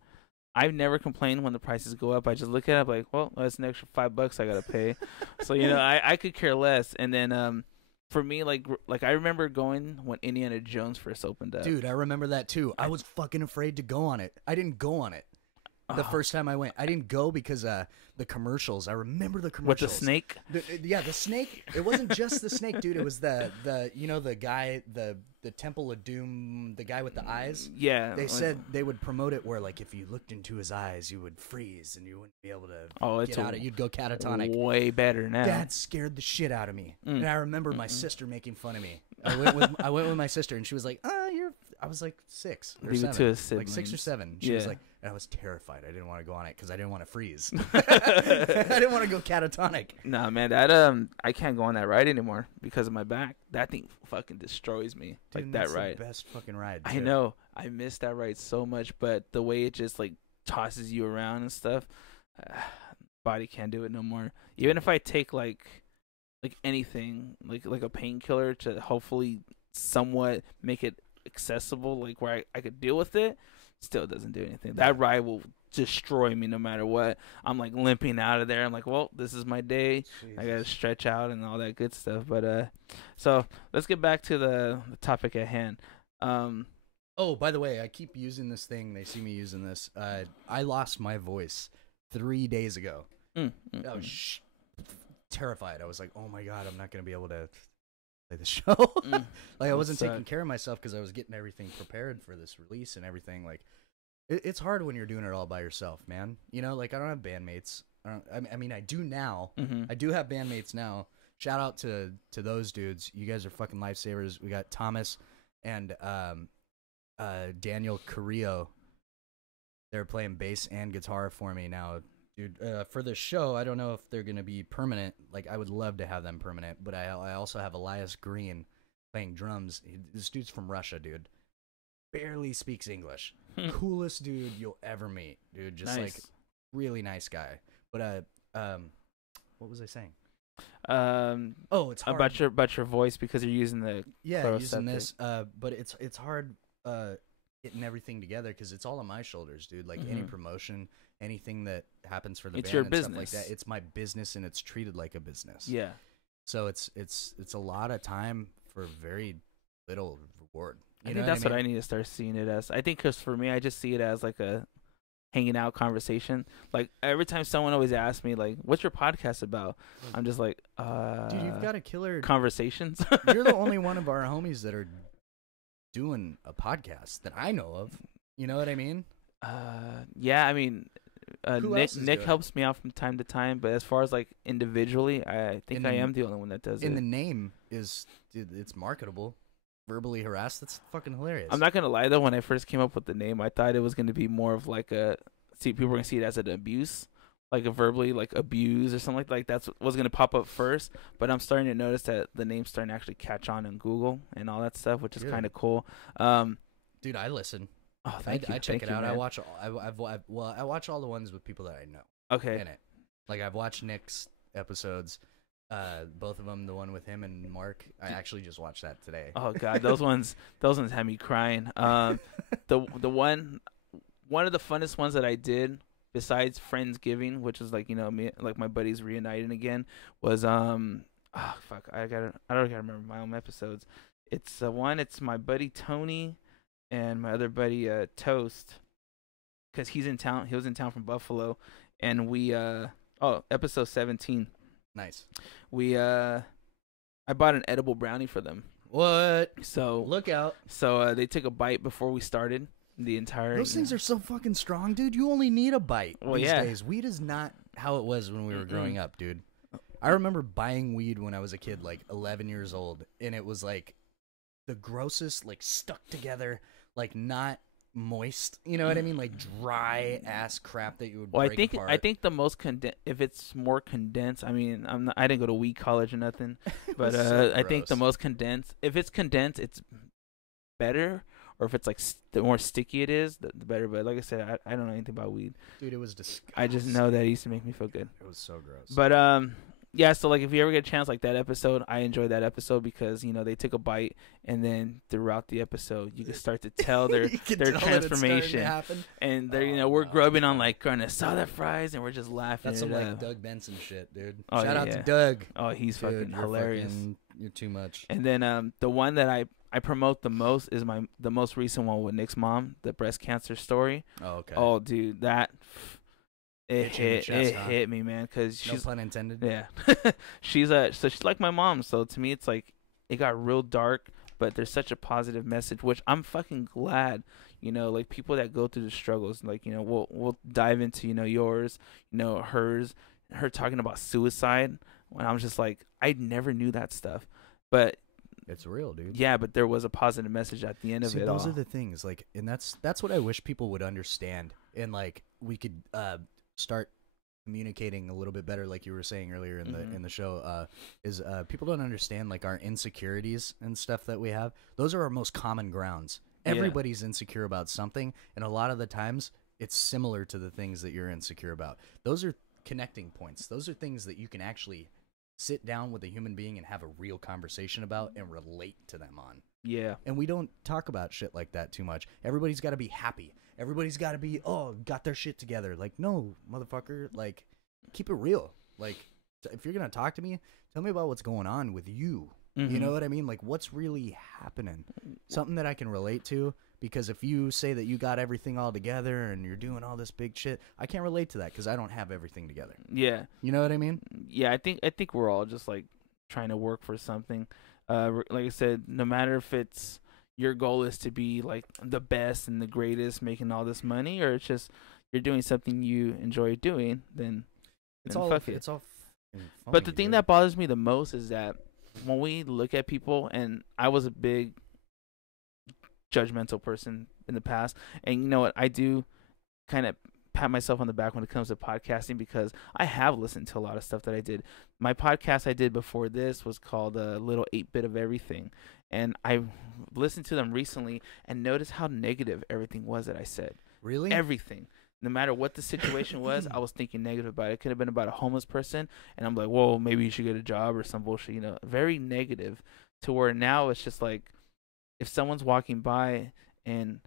I've never complained when the prices go up. I just look at it like, well, that's an extra $5 I gotta pay. So I could care less. And then for me, like I remember going when Indiana Jones first opened up. Dude, I remember that too. I was fucking afraid to go on it. I didn't go on it. The first time I went, I didn't go because the commercials. I remember the commercials. With the snake? The snake. It wasn't just the snake, dude. It was the the guy, the Temple of Doom, the guy with the eyes. Yeah. They said they would promote it where like if you looked into his eyes, you would freeze and you wouldn't be able to get out of it. You'd go catatonic. Way better now. That scared the shit out of me. And I remember my sister making fun of me. I went with my sister and she was like, I was like 6 or 7. Like 6 or 7. She was like, and I was terrified. I didn't want to go on it because I didn't want to freeze. I didn't want to go catatonic. Nah, man, that I can't go on that ride anymore because of my back. That thing fucking destroys me. Dude, like that ride. The best fucking ride. I know. I miss that ride so much, but the way it just like tosses you around and stuff, body can't do it no more. Even if I take like anything, like a painkiller to hopefully somewhat make it accessible, like where I could deal with it, still doesn't do anything. That ride will destroy me no matter what. I'm like limping out of there. I'm like, well, this is my day. Jesus. I gotta stretch out and all that good stuff. But so let's get back to the topic at hand. Oh, by the way, I keep using this thing. They see me using this. I lost my voice 3 days ago. I was terrified. I was like, oh my god, I'm not gonna be able to play the show. Like I wasn't taking care of myself because I was getting everything prepared for this release and everything. Like it's hard when you're doing it all by yourself, man. You know, like I don't have bandmates. I mean, I do now. I do have bandmates now. Shout out to those dudes. You guys are fucking lifesavers. We got Thomas and Daniel Carrillo. They're playing bass and guitar for me now. Dude, for the show, I don't know if they're going to be permanent. Like, I would love to have them permanent. But I also have Elias Green playing drums. This dude's from Russia, dude. Barely speaks English. Coolest dude you'll ever meet, dude. Just, like, really nice guy. But, what was I saying? It's hard. About your voice because you're using the using this. But it's hard getting everything together because it's all on my shoulders, dude. Like, any promotion, anything that happens for the band your and business. Stuff like that, it's my business and it's treated like a business. Yeah. So it's a lot of time for very little reward. I think that's what I need to start seeing it as. I think because for me, I just see it as like a hanging out conversation. Like every time someone always asks me like, what's your podcast about? I'm just like, dude, you've got a killer conversations. You're the only one of our homies that are doing a podcast that I know of. You know what I mean? Yeah, I mean, Nick helps me out from time to time, but as far as like individually, I think I am the only one that does it. And the name is, dude, it's marketable. verbally harassed. That's fucking hilarious. I'm not gonna lie though. When I first came up with the name, I thought it was gonna be more of like a people were gonna see it as an abuse, like a verbally like abuse or something like that's what was gonna pop up first. But I'm starting to notice that the name's starting to actually catch on in Google and all that stuff, which is kind of cool. Dude, I listen. Oh, thank you. I check thank it you, out. Man. I watch all the ones with people that I know. Okay. In it, like I've watched Nick's episodes. Both of them, the one with him and Mark. I actually just watched that today. Oh god, those ones had me crying. The one of the funnest ones that I did besides Friendsgiving, which is like me like my buddies reuniting again, was fuck, I don't gotta remember my own episodes. It's it's my buddy Tony and my other buddy Toast, because he's in town. He was in town from Buffalo, and we episode 17. Nice. We I bought an edible brownie for them. What? So look out. So they took a bite before we started the entire. Those things are so fucking strong, dude. You only need a bite these yeah. days. Weed is not how it was when we were growing up, dude. I remember buying weed when I was a kid, like 11 years old, and it was like the grossest, like stuck together, like not moist. You know what I mean? Like dry ass crap that you would. Well, break apart. I think the most if it's more condensed. I mean, I didn't go to weed college or nothing, but so I think the most condensed. If it's condensed, it's better. Or if it's like the more sticky it is, the better. But like I said, I don't know anything about weed. Dude, it was disgusting. I just know that it used to make me feel good. It was so gross. But yeah. So like, if you ever get a chance, like that episode, I enjoyed that episode because they took a bite, and then throughout the episode, you can start to tell their transformation, and they're we're grubbing on like saw that fries, and we're just laughing. That's some up. like Doug Benson shit, dude. Oh, Shout out to Doug. Oh, he's dude, fucking hilarious. You're too much. And then the one that I promote the most is the most recent one with Nick's mom, the breast cancer story. Oh, okay. Oh, dude, that it hit me, man, because she's no pun intended. Yeah, she's like my mom. So to me, it's like it got real dark, but there's such a positive message, which I'm fucking glad. Like people that go through the struggles, like we'll dive into yours, hers, her talking about suicide. When I was just like, I never knew that stuff, but it's real, dude. Yeah, but there was a positive message at the end of it. Those are the things, like, and that's what I wish people would understand, and like we could start communicating a little bit better, like you were saying earlier in the show. Is people don't understand like our insecurities and stuff that we have. Those are our most common grounds. Everybody's insecure about something, and a lot of the times it's similar to the things that you're insecure about. Those are connecting points. Those are things that you can actually sit down with a human being and have a real conversation about and relate to them on. Yeah. And we don't talk about shit like that too much. Everybody's got to be happy. Everybody's got to be, got their shit together. Like, no, motherfucker, like, keep it real. Like, if you're going to talk to me, tell me about what's going on with you. Mm-hmm. You know what I mean? Like, what's really happening? Something that I can relate to. Because if you say that you got everything all together and you're doing all this big shit, I can't relate to that because I don't have everything together. Yeah. You know what I mean? Yeah, I think we're all just like trying to work for something. Like I said, no matter if it's your goal is to be like the best and the greatest, making all this money, or it's just you're doing something you enjoy doing, then fuck it. It's all funny, but the thing that bothers me the most is that when we look at people, and I was a big judgmental person in the past, and you know what, I do kind of pat myself on the back when it comes to podcasting because I have listened to a lot of stuff that I did. My podcast I did before this was called a Little 8-Bit of Everything, and I listened to them recently and noticed how negative everything was that I said. Really? Everything. No matter what the situation was, I was thinking negative about it. It could have been about a homeless person, and I'm like, whoa, maybe you should get a job or some bullshit, very negative, to where now it's just like, if someone's walking by, and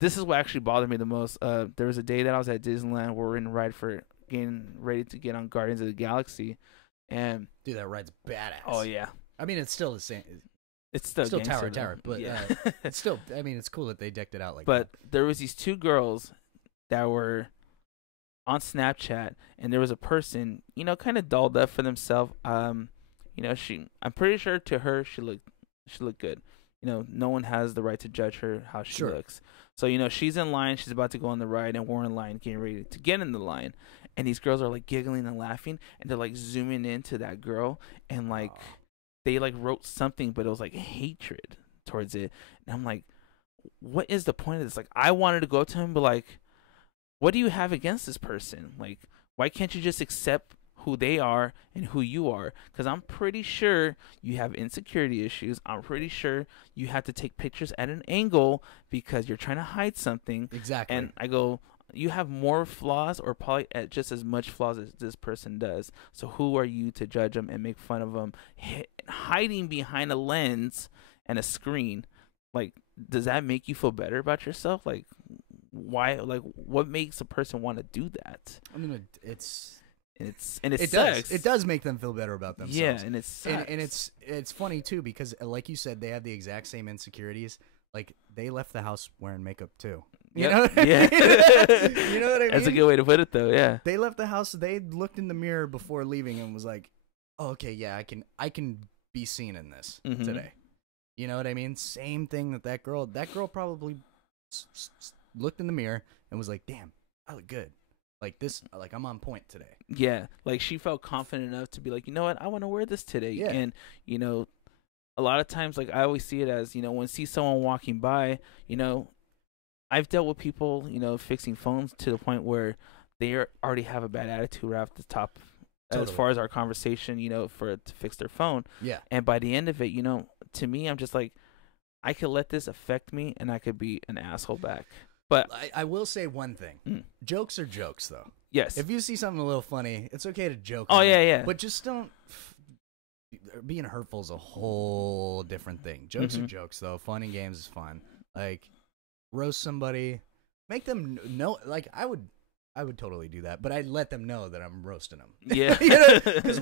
this is what actually bothered me the most. There was a day that I was at Disneyland where we're in ride for getting ready to get on Guardians of the Galaxy, and dude, that ride's badass. Oh yeah, I mean it's still the same. It's still tower, but yeah, it's still. I mean, it's cool that they decked it out like that. But there was these two girls that were on Snapchat, and there was a person, kind of dolled up for themselves. I'm pretty sure to her she looked good. No one has the right to judge her how she looks. So, she's in line. She's about to go on the ride, and we're in line getting ready to get in the line. And these girls are, like, giggling and laughing, and they're, like, zooming into that girl. And, like, they, like, wrote something, but it was, like, hatred towards it. And I'm like, what is the point of this? Like, I wanted to go up to him and be like, what do you have against this person? Like, why can't you just accept who they are and who you are? Because I'm pretty sure you have insecurity issues. I'm pretty sure you have to take pictures at an angle because you're trying to hide something. Exactly. And I go, you have more flaws or probably just as much flaws as this person does. So who are you to judge them and make fun of them? Hiding behind a lens and a screen, like, does that make you feel better about yourself? Like, why? Like, what makes a person want to do that? I mean, it it sucks. does. It does make them feel better about themselves. Yeah, and it sucks. And it's funny too because, like you said, they have the exact same insecurities. Like, they left the house wearing makeup too. You know? Yeah. You know what I mean? That's a good way to put it, though. Yeah. They left the house. They looked in the mirror before leaving and was like, oh, "Okay, yeah, I can be seen in this today." You know what I mean? Same thing that girl. That girl probably looked in the mirror and was like, "Damn, I look good. Like this. Like, I'm on point today." Yeah. Like, she felt confident enough to be like, you know what? I want to wear this today. Yeah. And, you know, a lot of times, like, I always see it as, you know, when I see someone walking by, you know, I've dealt with people, you know, fixing phones to the point where they already have a bad attitude right off the top. Totally. As far as our conversation, you know, to fix their phone. Yeah. And by the end of it, you know, to me, I'm just like, I could let this affect me and I could be an asshole back. But I will say one thing. Jokes are jokes, though. Yes. If you see something a little funny, it's okay to joke. Oh, yeah, yeah. But just don't. Being hurtful is a whole different thing. Jokes are jokes, though. Fun and games is fun. Like, roast somebody, make them know. Like, I would totally do that, but I'd let them know that I'm roasting them. Yeah. Because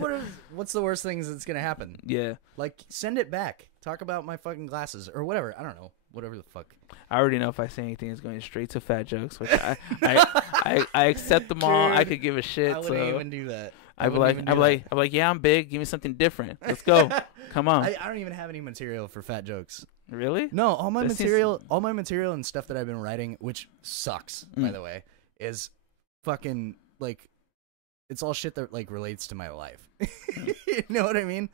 what's the worst things that's gonna happen? Yeah. Like, send it back. Talk about my fucking glasses or whatever. I don't know. Whatever the fuck. I already know if I say anything, it's going straight to fat jokes, which I accept them all. Dude, I could give a shit. I wouldn't even do that. I'd be like, yeah, I'm big. Give me something different. Let's go. Come on. I don't even have any material for fat jokes. Really? No, all my material and stuff that I've been writing, which sucks, by the way, is fucking, like, it's all shit that, like, relates to my life. You know what I mean?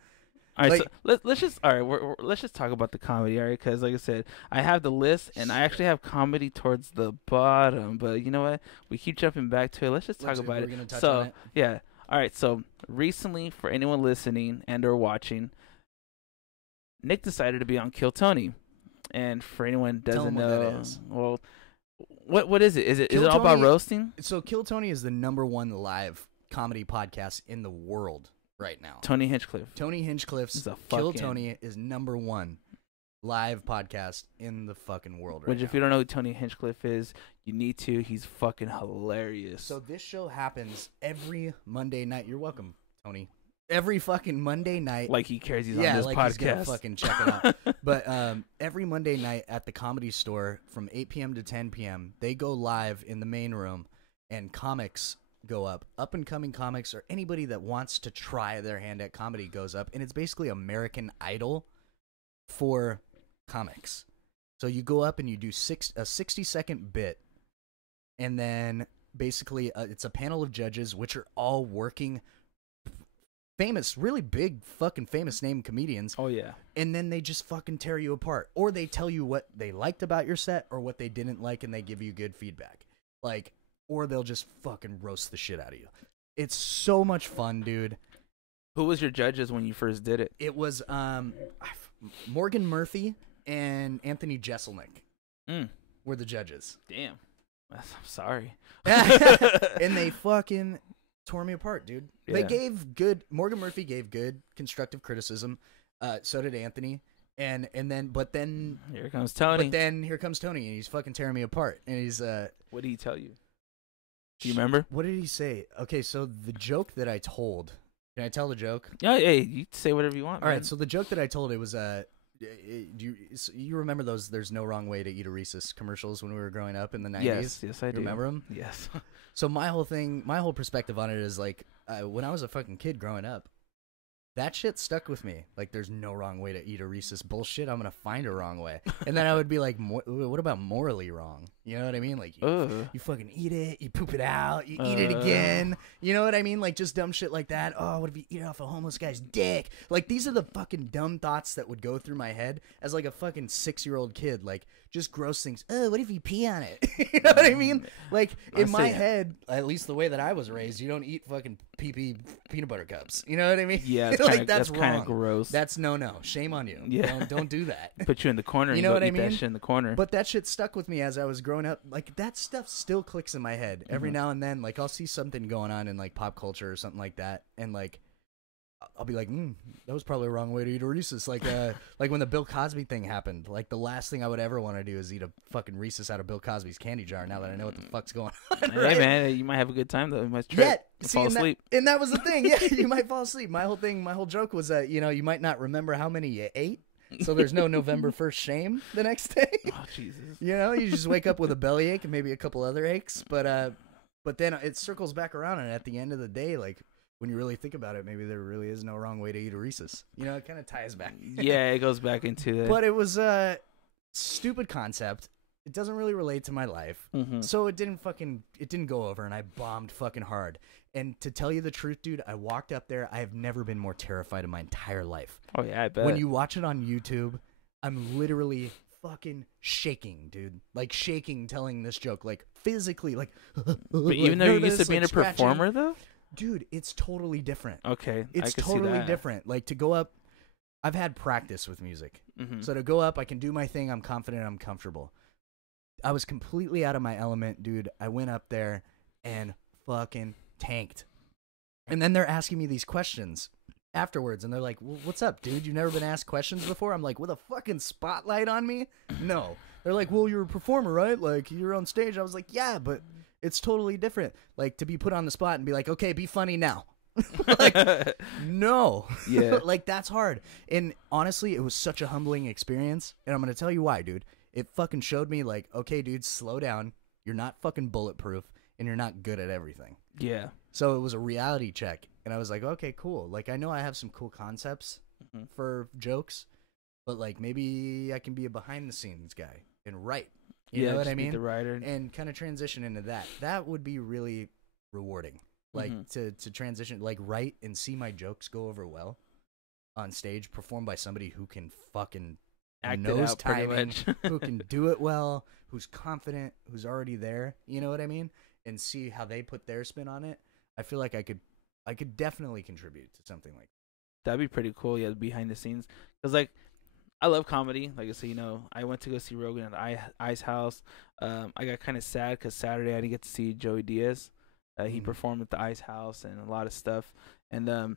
All right, like, so let's just talk about the comedy, all right? Because, like I said, I have the list, and I actually have comedy towards the bottom. But you know what? We keep jumping back to it. Let's just talk about it. We're gonna touch on it. Yeah. All right. So recently, for anyone listening and or watching, Nick decided to be on Kill Tony, and for anyone who doesn't know, what that is. Well, what is it? Is it all about roasting? So Kill Tony is the #1 live comedy podcast in the world right now. Tony Hinchcliffe. Tony Hinchcliffe's Kill Tony is #1 live podcast in the fucking world right now. Which, if you don't know who Tony Hinchcliffe is, you need to. He's fucking hilarious. So this show happens every Monday night. You're welcome, Tony. Every fucking Monday night. Like he cares he's on this like podcast. He's gonna fucking check it out. But every Monday night at the Comedy Store from 8 p.m. to 10 p.m., they go live in the main room, and comics go up. Up-and-coming comics or anybody that wants to try their hand at comedy goes up. And it's basically American Idol for comics. So you go up and you do a 60-second bit, and then basically it's a panel of judges, which are all working famous, really big fucking famous name comedians. Oh, yeah. And then they just fucking tear you apart. Or they tell you what they liked about your set or what they didn't like, and they give you good feedback. Like, or they'll just fucking roast the shit out of you. It's so much fun, dude. Who was your judges when you first did it? It was Morgan Murphy and Anthony Jeselnik were the judges. Damn. I'm sorry. And they fucking tore me apart, dude. Yeah. They gave Morgan Murphy gave good constructive criticism. So did Anthony. And then here comes Tony. But then here comes Tony, and he's fucking tearing me apart. And he's what did he tell you? Do you remember? What did he say? Okay, so the joke that I told. Can I tell the joke? Yeah, hey, you say whatever you want. All right, so the joke that I told, it was do you remember those "There's no wrong way to eat a Reese's" commercials when we were growing up in the 90s? Yes, I do. Remember them? Yes. So my whole perspective on it is like when I was a fucking kid growing up, that shit stuck with me. Like, there's no wrong way to eat a Reese's bullshit. I'm gonna find a wrong way, and then I would be like, what about morally wrong? You know what I mean? Like, Ugh. you fucking eat it, you poop it out, you eat it again. You know what I mean? Like, just dumb shit like that. Oh, what if you eat it off a homeless guy's dick? Like, these are the fucking dumb thoughts that would go through my head as, like, a fucking 6-year-old kid. Like, just gross things. Oh, what if you pee on it? You know what I mean? Like, in my head, at least the way that I was raised, you don't eat fucking pee peanut butter cups. You know what I mean? Yeah, like, kinda, that's kind of wrong. gross. That's no. Shame on you. Yeah. Don't do that. Put you in the corner. You and know go what I eat that mean? shit in the corner. But that shit stuck with me as I was growing up. Like, that stuff still clicks in my head every now and then. Like, I'll see something going on in, like, pop culture or something like that, and, like, I'll be like, that was probably a wrong way to eat a Reese's. Like, like when the Bill Cosby thing happened, like, the last thing I would ever want to do is eat a fucking Reese's out of Bill Cosby's candy jar now that I know what the fuck's going on. Hey, right? man, you might have a good time, though. You might try fall asleep. And that was the thing. Yeah, you might fall asleep. My whole joke was that, you know, you might not remember how many you ate. So there's no November 1st shame the next day. Oh, Jesus. You know, you just wake up with a bellyache and maybe a couple other aches. But then it circles back around, and at the end of the day, like, when you really think about it, maybe there really is no wrong way to eat a Reese's. You know, it kind of ties back. Yeah, it goes back into it. But it was a stupid concept. It doesn't really relate to my life. So it didn't go over, and I bombed fucking hard. And to tell you the truth, dude, I walked up there. I have never been more terrified in my entire life. Oh, yeah, I bet. When you watch it on YouTube, I'm literally fucking shaking, dude. Like, shaking telling this joke. Like, physically, like, but even though you're used to being a performer, though? Dude, it's totally different. Okay, it's totally different. Like, to go up, I've had practice with music. So to go up, I can do my thing. I'm confident. I'm comfortable. I was completely out of my element, dude. I went up there and fucking tanked. And then they're asking me these questions afterwards, and they're like, well, what's up, dude? You've never been asked questions before? I'm like, with a fucking spotlight on me? No. They're like, well, you're a performer, right? Like, you're on stage. I was like, yeah, but it's totally different. Like, to be put on the spot and be like, okay, be funny now. Like, no. Yeah. Like, that's hard. And honestly, it was such a humbling experience, and I'm going to tell you why, dude. It fucking showed me, like, okay, dude, slow down. You're not fucking bulletproof, and you're not good at everything. Yeah. So it was a reality check, and I was like, okay, cool. Like, I know I have some cool concepts for jokes, but, like, maybe I can be a behind-the-scenes guy and write. You know what I mean? The writer. And kind of transition into that. That would be really rewarding. Like, to transition, like, write and see my jokes go over well on stage, performed by somebody who can fucking knows timing, who can do it well, who's confident, who's already there. You know what I mean? And see how they put their spin on it. I feel like I could definitely contribute to something like that. That'd be pretty cool. Yeah, behind the scenes, because like I love comedy. Like I said, you know, I went to go see Rogan at Ice House. I got kind of sad because Saturday I didn't get to see Joey Diaz. He performed at the Ice House and a lot of stuff. And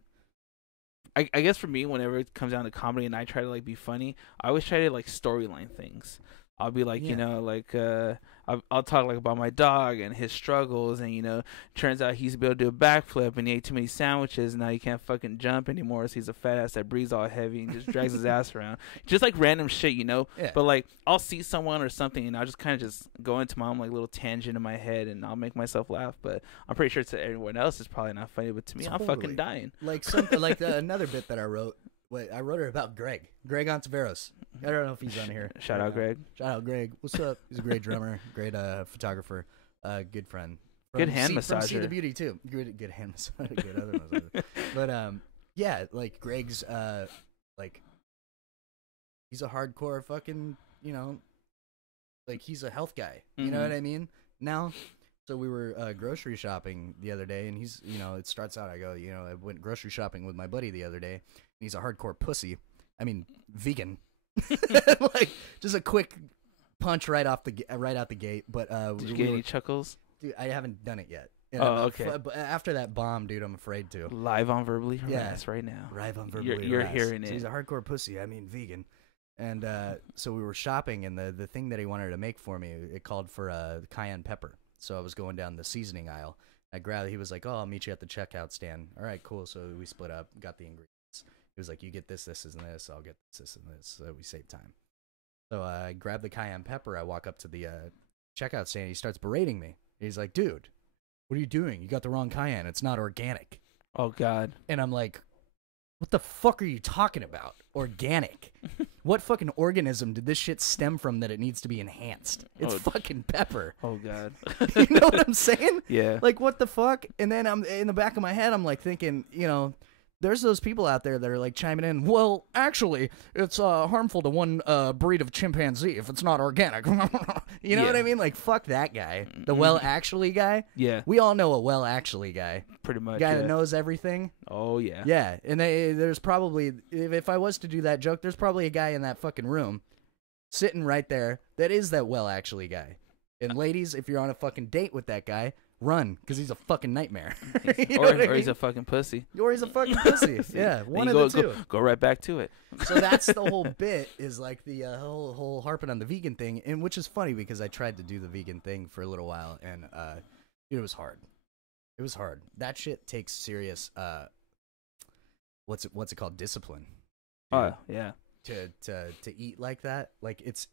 I guess for me, whenever it comes down to comedy and I try to like be funny, I always try to like storyline things. I'll be like, you know, like I'll talk like about my dog and his struggles, and you know, turns out he's able to do a backflip and he ate too many sandwiches and now he can't fucking jump anymore, so he's a fat ass that breathes all heavy and just drags his ass around. Just like random shit, you know. Yeah. But like I'll see someone or something and I'll just kind of just go into my own like little tangent in my head and I'll make myself laugh. But I'm pretty sure to everyone else it's probably not funny, but to me, I'm fucking dying. Like another bit that I wrote. Wait, I wrote it about Greg Ontiveros. I don't know if he's on here. Shout out, Greg. Shout out, Greg. What's up? He's a great drummer, great photographer, good friend. Good hand massager. From See the Beauty, too. Good hand massager, good other massager. But, yeah, like, Greg's, like, he's a hardcore fucking, you know, like, he's a health guy. You know what I mean? Now, so we were grocery shopping the other day, and he's, you know, it starts out, I go, you know, I went grocery shopping with my buddy the other day. He's a hardcore pussy. I mean, vegan. Like, just a quick punch right out the gate. But did you get any chuckles? Dude, I haven't done it yet. Okay. But after that bomb, dude, I'm afraid to. Live on Verbally Harassed right now. Live on Verbally You're Harassed. hearing it. So he's a hardcore pussy. I mean, vegan. And so we were shopping, and the thing that he wanted to make for me, it called for cayenne pepper. So I was going down the seasoning aisle. I grabbed it. He was like, oh, I'll meet you at the checkout stand. All right, cool. So we split up, got the ingredients. He was like, you get this, this, and this. I'll get this, and this. So we save time. So I grab the cayenne pepper. I walk up to the checkout stand. He starts berating me. He's like, dude, what are you doing? You got the wrong cayenne. It's not organic. Oh, God. And I'm like, What the fuck are you talking about? Organic. What fucking organism did this shit stem from that it needs to be enhanced? It's fucking pepper. Oh, God. You know what I'm saying? Yeah. Like, what the fuck? And then I'm in the back of my head, I'm like thinking, you know, there's those people out there that are like chiming in. Well, actually, it's harmful to one breed of chimpanzee if it's not organic. You know what I mean? Like, fuck that guy. The well actually guy. Yeah. We all know a well actually guy. Pretty much. Guy that knows everything. Oh, yeah. Yeah. And there's probably, if I was to do that joke, there's probably a guy in that fucking room sitting right there that is that well actually guy. And ladies, if you're on a fucking date with that guy, run, because he's a fucking nightmare. Or he's a fucking pussy. Or he's a fucking pussy. Yeah, one of the two. Go right back to it. So that's the whole bit, is like the whole harping on the vegan thing, and which is funny because I tried to do the vegan thing for a little while, and it was hard. It was hard. That shit takes serious what's it called? Discipline. Oh, yeah. To eat like that, like, it's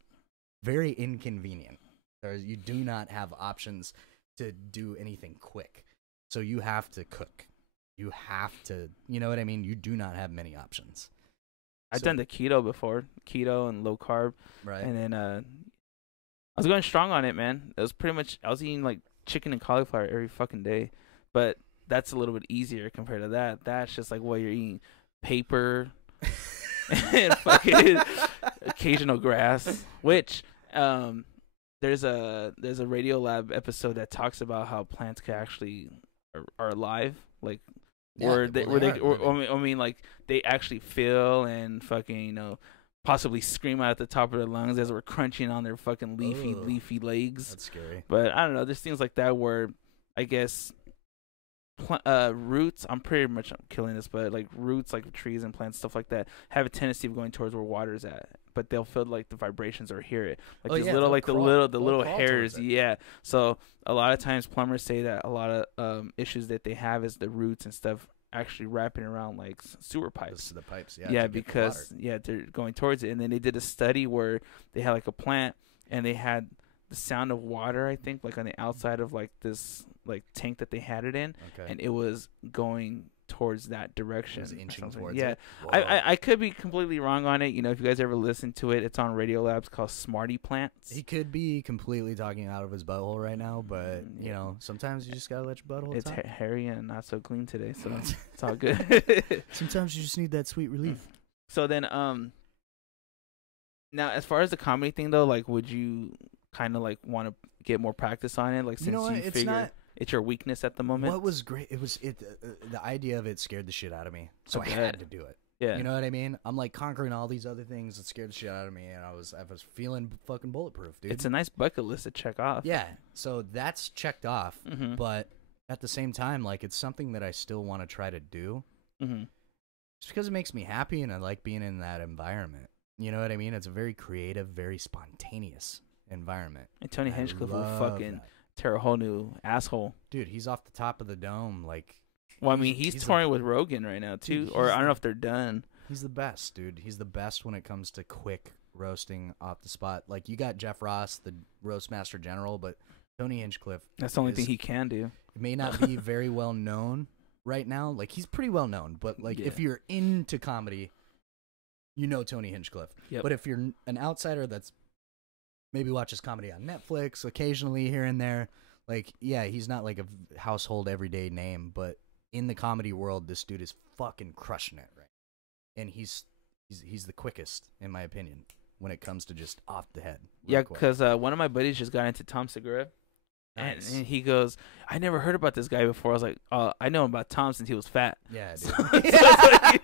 very inconvenient. You do not have options to do anything quick. So you have to cook. You have to, you know what I mean? You do not have many options. I've done the keto before, keto and low carb. Right. And then I was going strong on it, man. It was pretty much, I was eating like chicken and cauliflower every fucking day. But that's a little bit easier compared to that. That's just like, well, you're eating paper and fucking occasional grass, which there's a Radio Lab episode that talks about how plants can actually are alive, like I mean, like they actually feel and fucking, you know, possibly scream out at the top of their lungs as we're crunching on their fucking leafy legs. That's scary. But I don't know. There's things like that where I guess roots. I'm pretty much killing this, but like roots, like trees and plants, stuff like that, have a tendency of going towards where water's at. But they'll feel like the vibrations or hear it, like these little, like the little hairs. Yeah. So a lot of times plumbers say that a lot of issues that they have is the roots and stuff actually wrapping around like sewer pipes. The pipes, yeah, because they're going towards it. And then they did a study where they had like a plant and they had the sound of water, I think, like on the outside of like this like tank that they had it in, and it was going towards that direction. It was inching towards it. I could be completely wrong on it. You know, if you guys ever listen to it, it's on Radio Labs, called Smarty Plants. He could be completely talking out of his butthole right now, but you know, sometimes you just gotta let your butthole talk. It's hairy and not so clean today, so it's all good. Sometimes you just need that sweet relief. So then, now as far as the comedy thing though, like, would you kind of like want to get more practice on it? Like, since you figure it's your weakness at the moment. What was great? It was the idea of it scared the shit out of me, so I had to do it. Yeah, you know what I mean. I'm like conquering all these other things that scared the shit out of me, and I was feeling fucking bulletproof, dude. It's a nice bucket list to check off. Yeah, so that's checked off, but at the same time, like, it's something that I still want to try to do. Just because it makes me happy, and I like being in that environment. You know what I mean? It's a very creative, very spontaneous environment. And Tony Hinchcliffe will fucking tear a whole new asshole. Dude, he's off the top of the dome. Like, well, I mean, he's touring with Rogan right now too, or I don't know if they're done. He's the best, dude. He's the best when it comes to quick roasting off the spot. Like, you got Jeff Ross, the roast master general, but Tony Hinchcliffe, that's the only thing he can do. It may not be very well known right now. Like, he's pretty well known, but like, if you're into comedy, you know Tony Hinchcliffe. Yep. But if you're an outsider that's maybe watches comedy on Netflix occasionally here and there, like, yeah, he's not like a household everyday name, but in the comedy world, this dude is fucking crushing it, right? And he's the quickest, in my opinion, when it comes to just off the head. Yeah, because one of my buddies just got into Tom Segura. Nice. And he goes, I never heard about this guy before. I was like, I know him about Tom since he was fat. Yeah,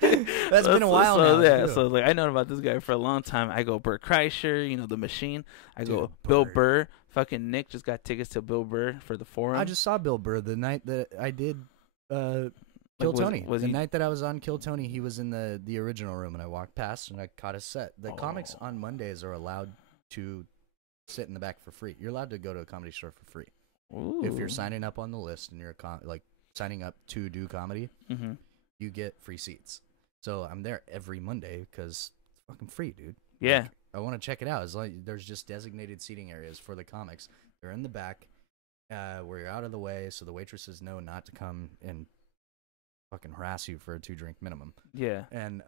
dude. That's been a while now. Yeah, so like, I know about this guy for a long time. I go Bert Kreischer, you know, The Machine. I go Bill Burr. Fucking Nick just got tickets to Bill Burr for the Forum. I just saw Bill Burr the night that I did Kill Tony. The night that I was on Kill Tony, he was in the original room, and I walked past and I caught his set. The comics on Mondays are allowed to sit in the back for free. You're allowed to go to a comedy store for free. Ooh. If you're signing up on the list and you're like signing up to do comedy, you get free seats. So I'm there every Monday because it's fucking free, dude. Yeah. Like, I want to check it out. It's like there's just designated seating areas for the comics. They're in the back where you're out of the way, so the waitresses know not to come and fucking harass you for a 2-drink minimum. Yeah. And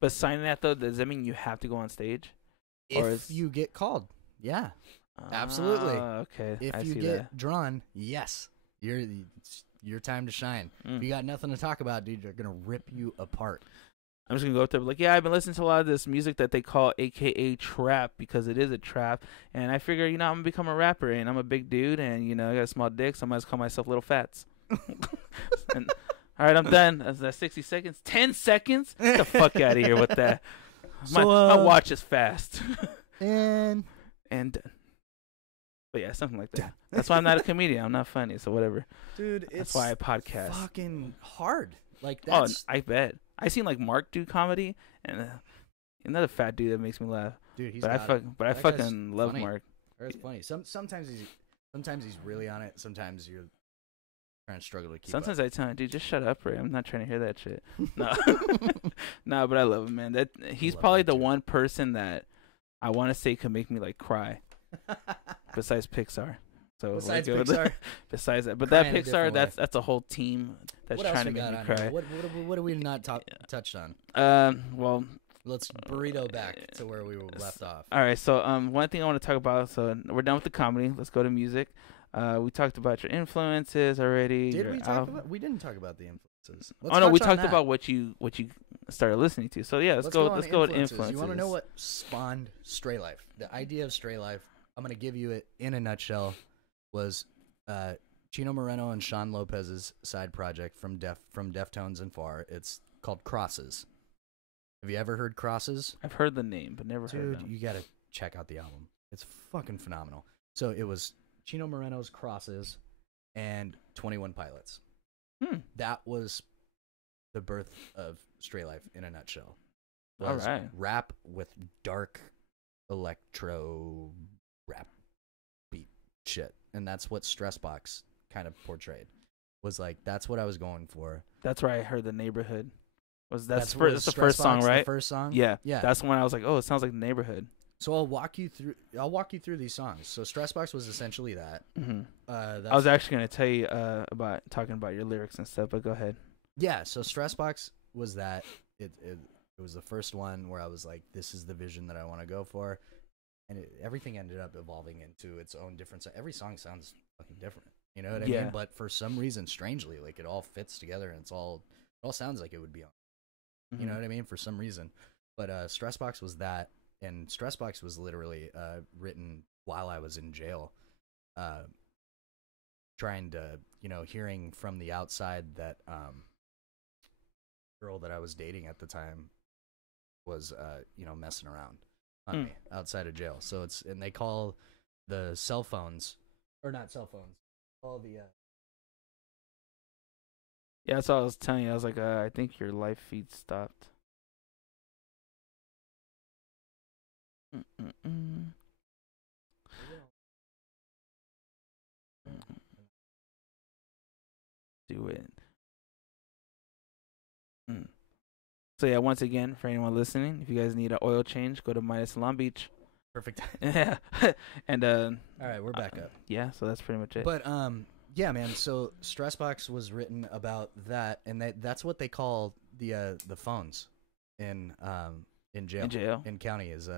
But signing that though, does that mean you have to go on stage? if you get called, yeah, absolutely. Okay. If you get drawn, yes, it's your time to shine. If you got nothing to talk about, dude, they're gonna rip you apart. I'm just gonna go up there, like, yeah, I've been listening to a lot of this music that they call AKA trap because it is a trap, and I figure, I'm gonna become a rapper, and I'm a big dude, and I got a small dick, so I might as well call myself Little Fats. And, all right, I'm done. That's 60 seconds. 10 seconds? Get the fuck out of here with that. So, my watch is fast. and done. But yeah, something like that. That's why I'm not a comedian. I'm not funny, so whatever. Dude, that's why I podcast. Fucking hard. Like that's. Oh, I bet. I seen like Mark do comedy, and another fat dude that makes me laugh. Dude, he's. But I fucking love funny. Mark. It's funny. Sometimes he's really on it. Sometimes you're trying to struggle to keep. Sometimes up. I tell him, dude, just shut up, Ray. I'm not trying to hear that shit. No, no, but I love him, man. He's probably the one person that I want to say could make me like cry. Besides Pixar. So besides like, Pixar, besides that, but crying that Pixar, that's a whole team that's trying to make me cry. What do we not touched on? Well, let's burrito back to where we were left off. All right, so one thing I want to talk about. So we're done with the comedy. Let's go to music. We talked about your influences already. Did we talk about? We didn't talk about the influences. We talked about what you started listening to. So yeah, let's go with influences. You want to know what spawned Stray Life? The idea of Stray Life. I'm gonna give you it in a nutshell. Was Chino Moreno and Sean Lopez's side project from Deftones and Far. It's called Crosses. Have you ever heard Crosses? I've heard the name, but never heard them. Dude, you gotta check out the album. It's fucking phenomenal. So it was Chino Moreno's Crosses and 21 Pilots. That was the birth of Stray Life in a nutshell. All right. Rap with dark electro rap beat shit. And that's what Stressbox kind of portrayed. Was like, that's what I was going for. That's where I heard The Neighborhood. That's the first song, right? The first song? Yeah. That's when I was like, oh, it sounds like The Neighborhood. So I'll walk you through these songs. So Stressbox was essentially that. Mm-hmm. I was actually going to tell you about talking about your lyrics and stuff, but go ahead. Yeah, so Stressbox was that. It was the first one where I was like, this is the vision that I want to go for. And everything ended up evolving into its own different. Every song sounds fucking different. You know what I mean? But for some reason, strangely, like it all fits together and it all sounds like it would be on. You know what I mean? For some reason. But Stressbox was that. And Stressbox was literally written while I was in jail. Trying to, hearing from the outside that girl that I was dating at the time was, messing around on me outside of jail. So and they call the cell phones, or not cell phones, call the yeah, that's all I was telling you. I was like, I think your live feed stopped. Do it. So yeah, once again, for anyone listening, if you guys need an oil change, go to Midas in Long Beach. Perfect. Yeah. And all right, we're back up. Yeah, so that's pretty much it. But yeah, man. So Stressbox was written about that, and that's what they call the phones in jail. In county is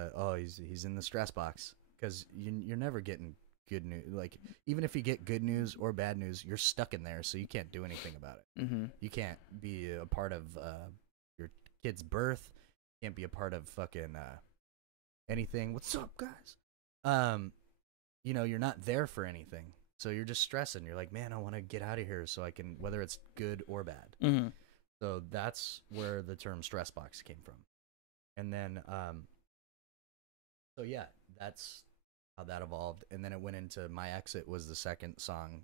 he's in the stress box, because you're never getting good news. Like, even if you get good news or bad news, you're stuck in there, so you can't do anything about it. You can't be a part of your kid's birth. You can't be a part of fucking anything. What's up, guys? You're not there for anything, so you're just stressing. You're like, man, I want to get out of here so I can, whether it's good or bad. So that's where the term stress box came from. And then, so yeah, that's how that evolved. And then it went into My Exit was the second song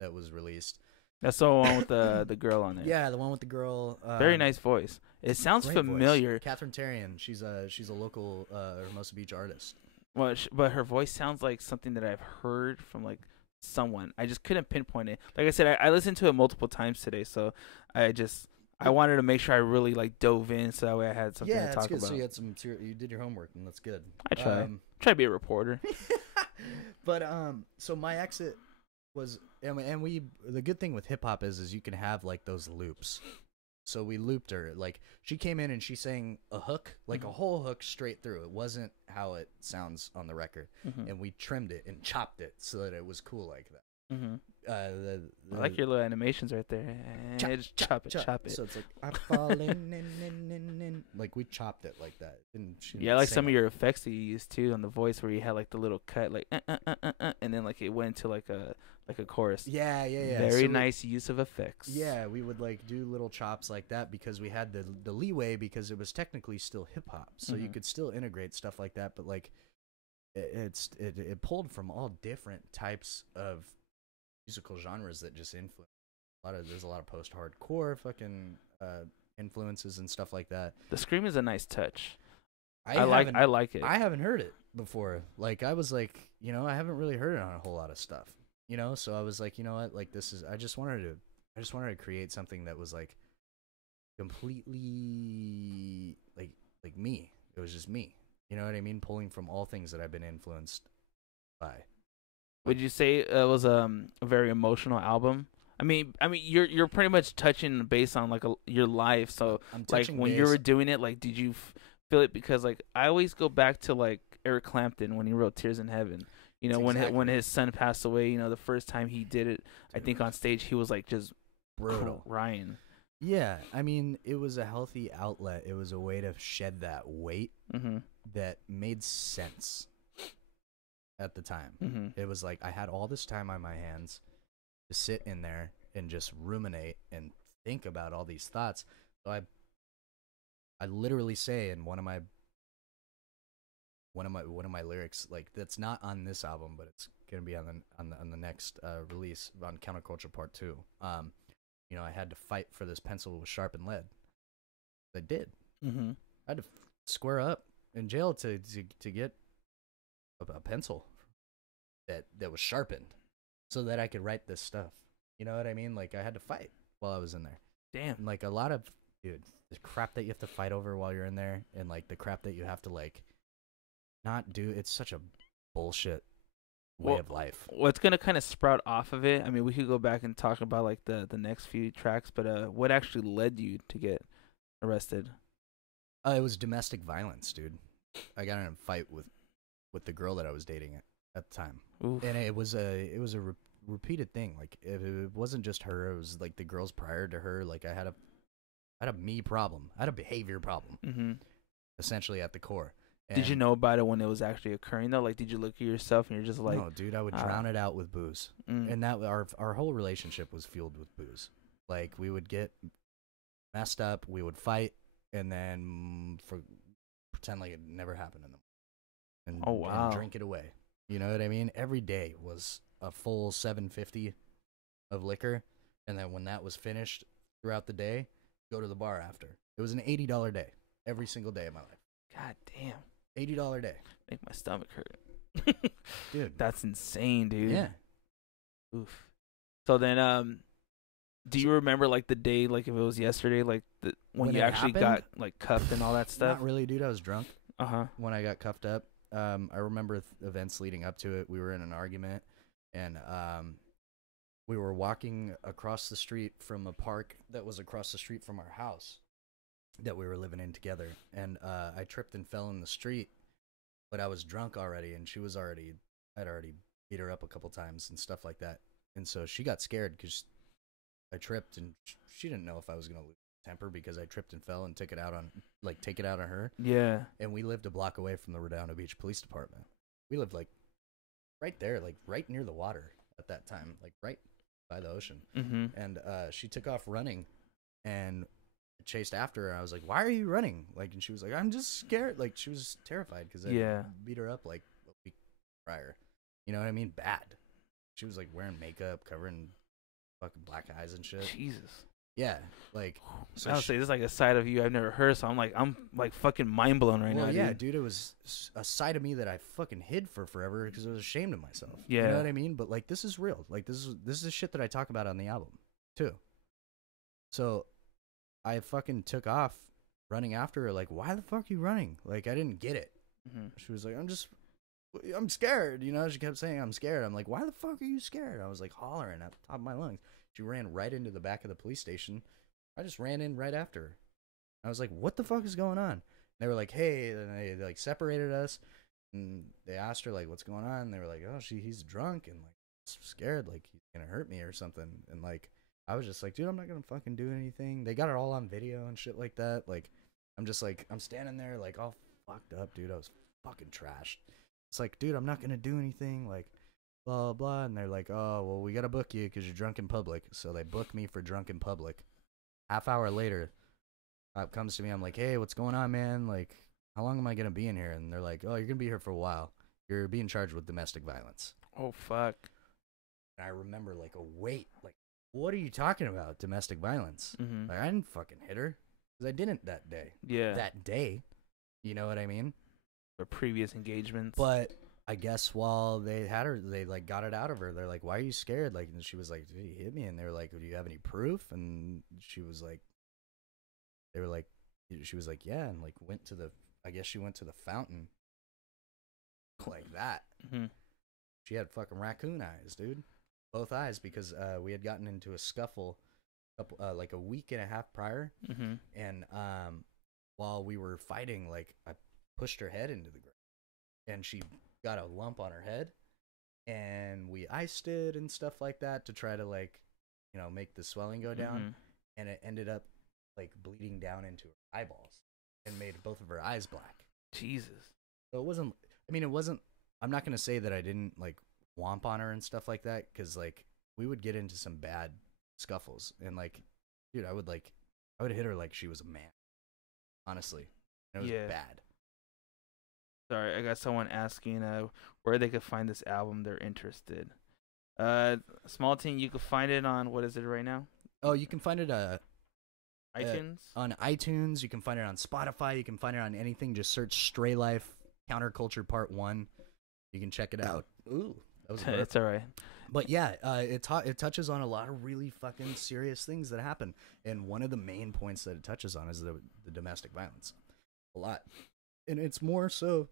that was released. That's the one with the girl on it. Yeah, the one with the girl. Very nice voice. It sounds familiar. Voice. Catherine Terrian. She's a local Hermosa Beach artist. Well, but her voice sounds like something that I've heard from like someone. I just couldn't pinpoint it. Like I said, I listened to it multiple times today, so I wanted to make sure I really like dove in, so that way I had something to talk about. So you had you did your homework, and that's good. I try to be a reporter. But so My Exit was, and we, the good thing with hip hop is you can have like those loops. So we looped her. Like, she came in and she sang a hook, like a whole hook straight through. It wasn't how it sounds on the record. And we trimmed it and chopped it so that it was cool like that. I like your little animations right there. Just chop it. So it's like, I'm falling in. Like, we chopped it like that. And yeah, like some of your effects that you used too on the voice, where you had like the little cut, like and then like it went to like a chorus. Yeah. Very nice use of effects. Yeah, we would like do little chops like that because we had the leeway, because it was technically still hip hop, so you could still integrate stuff like that. But like, it pulled from all different types of musical genres that just influence there's a lot of post-hardcore fucking influences and stuff like that. The scream is a nice touch. I like it. I haven't heard it before. Like, I was like, I haven't really heard it on a whole lot of stuff. So I was like, you know what? Like, I just wanted to create something that was like completely like me. It was just me. You know what I mean? Pulling from all things that I've been influenced by. Would you say it was a very emotional album? I mean, you're pretty much touching based on like your life. So like when you were doing it, like, did you feel it? Because like I always go back to like Eric Clapton when he wrote "Tears in Heaven." When his son passed away. The first time he did it, I think on stage he was like just brutal, Ryan. Yeah, I mean, it was a healthy outlet. It was a way to shed that weight that made sense at the time. It was like I had all this time on my hands to sit in there and just ruminate and think about all these thoughts. So I literally say in one of my lyrics, like, that's not on this album, but it's gonna be on the next release, on Counterculture Part 2. I had to fight for this pencil with sharpened lead. I did. I had to square up in jail to get a pencil that was sharpened so that I could write this stuff. You know what I mean? Like, I had to fight while I was in there. Damn. And like, a lot of, dude, the crap that you have to fight over while you're in there, and like the crap that you have to like not do, it's such a bullshit way of life. Well, it's gonna kind of sprout off of it. I mean, we could go back and talk about like the next few tracks, but what actually led you to get arrested? It was domestic violence, dude. I got in a fight with the girl that I was dating at the time. Oof. And it was a repeated thing. Like, it wasn't just her, it was like the girls prior to her. Like, I had a me problem. I had a behavior problem, essentially, at the core. And did you know about it when it was actually occurring though? Like, did you look at yourself and you're just like, no, dude, I would drown it out with booze. And that our whole relationship was fueled with booze. Like, we would get messed up, we would fight, and then pretend like it never happened in them. And drink it away. You know what I mean? Every day was a full 750 of liquor, and then when that was finished throughout the day, go to the bar after. It was an $80 day every single day of my life. God damn. $80 day. Make my stomach hurt. Dude. That's insane, dude. Yeah. Oof. So then, do you remember like the day, like if it was yesterday, like when you actually got like cuffed and all that stuff? Not really, dude. I was drunk. When I got cuffed up. I remember events leading up to it. We were in an argument, and we were walking across the street from a park that was across the street from our house that we were living in together. And I tripped and fell in the street, but I was drunk already, and I'd already beat her up a couple times and stuff like that. And so she got scared because I tripped, and she didn't know if I was going to lose temper because I tripped and fell and take it out on her. Yeah. And we lived a block away from the Redondo Beach Police Department. We lived like right there, like right near the water at that time, like right by the ocean. And she took off running, and I chased after her. I was like, "Why are you running?" Like, and she was like, "I'm just scared." Like, she was terrified because I beat her up like a week prior. You know what I mean? Bad. She was like wearing makeup, covering fucking black eyes and shit. Jesus. Yeah, like, so I would say this is like a side of you I've never heard, so I'm like fucking mind blown right now. Yeah, dude, it was a side of me that I fucking hid for forever because I was ashamed of myself. Yeah, you know what I mean? But like, this is real. Like, this is shit that I talk about on the album too. So I fucking took off running after her. Like, why the fuck are you running? Like, I didn't get it. She was like, I'm just I'm scared. You know, she kept saying, I'm scared. I'm like, why the fuck are you scared? I was like hollering at the top of my lungs. She ran right into the back of the police station. I just ran in right after her. I was like, what the fuck is going on? And they were like, hey, and they like separated us. And they asked her like, what's going on? And they were like, oh, he's drunk and like scared, like he's gonna hurt me or something. And like, I was just like, dude, I'm not gonna fucking do anything. They got it all on video and shit like that. Like, I'm just like, I'm standing there like all fucked up, dude. I was fucking trashed. It's like, dude, I'm not gonna do anything. Like, blah blah. And they're like, oh, well, we gotta book you because you're drunk in public. So they booked me for drunk in public. Half hour later, comes to me. I'm like, hey, what's going on, man? Like, how long am I gonna be in here? And they're like, oh, you're gonna be here for a while. You're being charged with domestic violence. Oh fuck. And I remember like a weight. Like, what are you talking about? Domestic violence? Mm-hmm. Like, I didn't fucking hit her because I didn't that day. Yeah. That day. You know what I mean? Or previous engagements. But I guess while they had her, they like got it out of her. They're like, "Why are you scared?" Like, and she was like, "Did he hit me?" And they were like, "Do you have any proof?" And she was like, "They were like," she was like, "Yeah," and like went to the. I guess she went to the fountain. Like that. Mm-hmm. She had fucking raccoon eyes, dude. Both eyes, because we had gotten into a scuffle, like a week and a half prior, Mm-hmm. and while we were fighting, like I pushed her head into the ground, and she got a lump on her head, and we iced it and stuff like that to try to like, you know, make the swelling go down, Mm-hmm. and it ended up like bleeding down into her eyeballs and made both of her eyes black. Jesus. So it wasn't. I mean, it wasn't. I'm not gonna say that I didn't like womp on her and stuff like that, because like we would get into some bad scuffles, and like, dude, I would hit her like she was a man. Honestly, and it was bad. Sorry, I got someone asking where they could find this album. They're interested. Small Team, you can find it on, what is it right now? Oh, you can find it iTunes? on iTunes. You can find it on Spotify. You can find it on anything. Just search Stray Life Counterculture Part 1. You can check it out. Ooh, that was It's all right. But yeah, it touches on a lot of really fucking serious things that happen. And one of the main points that it touches on is the domestic violence. A lot. And it's more so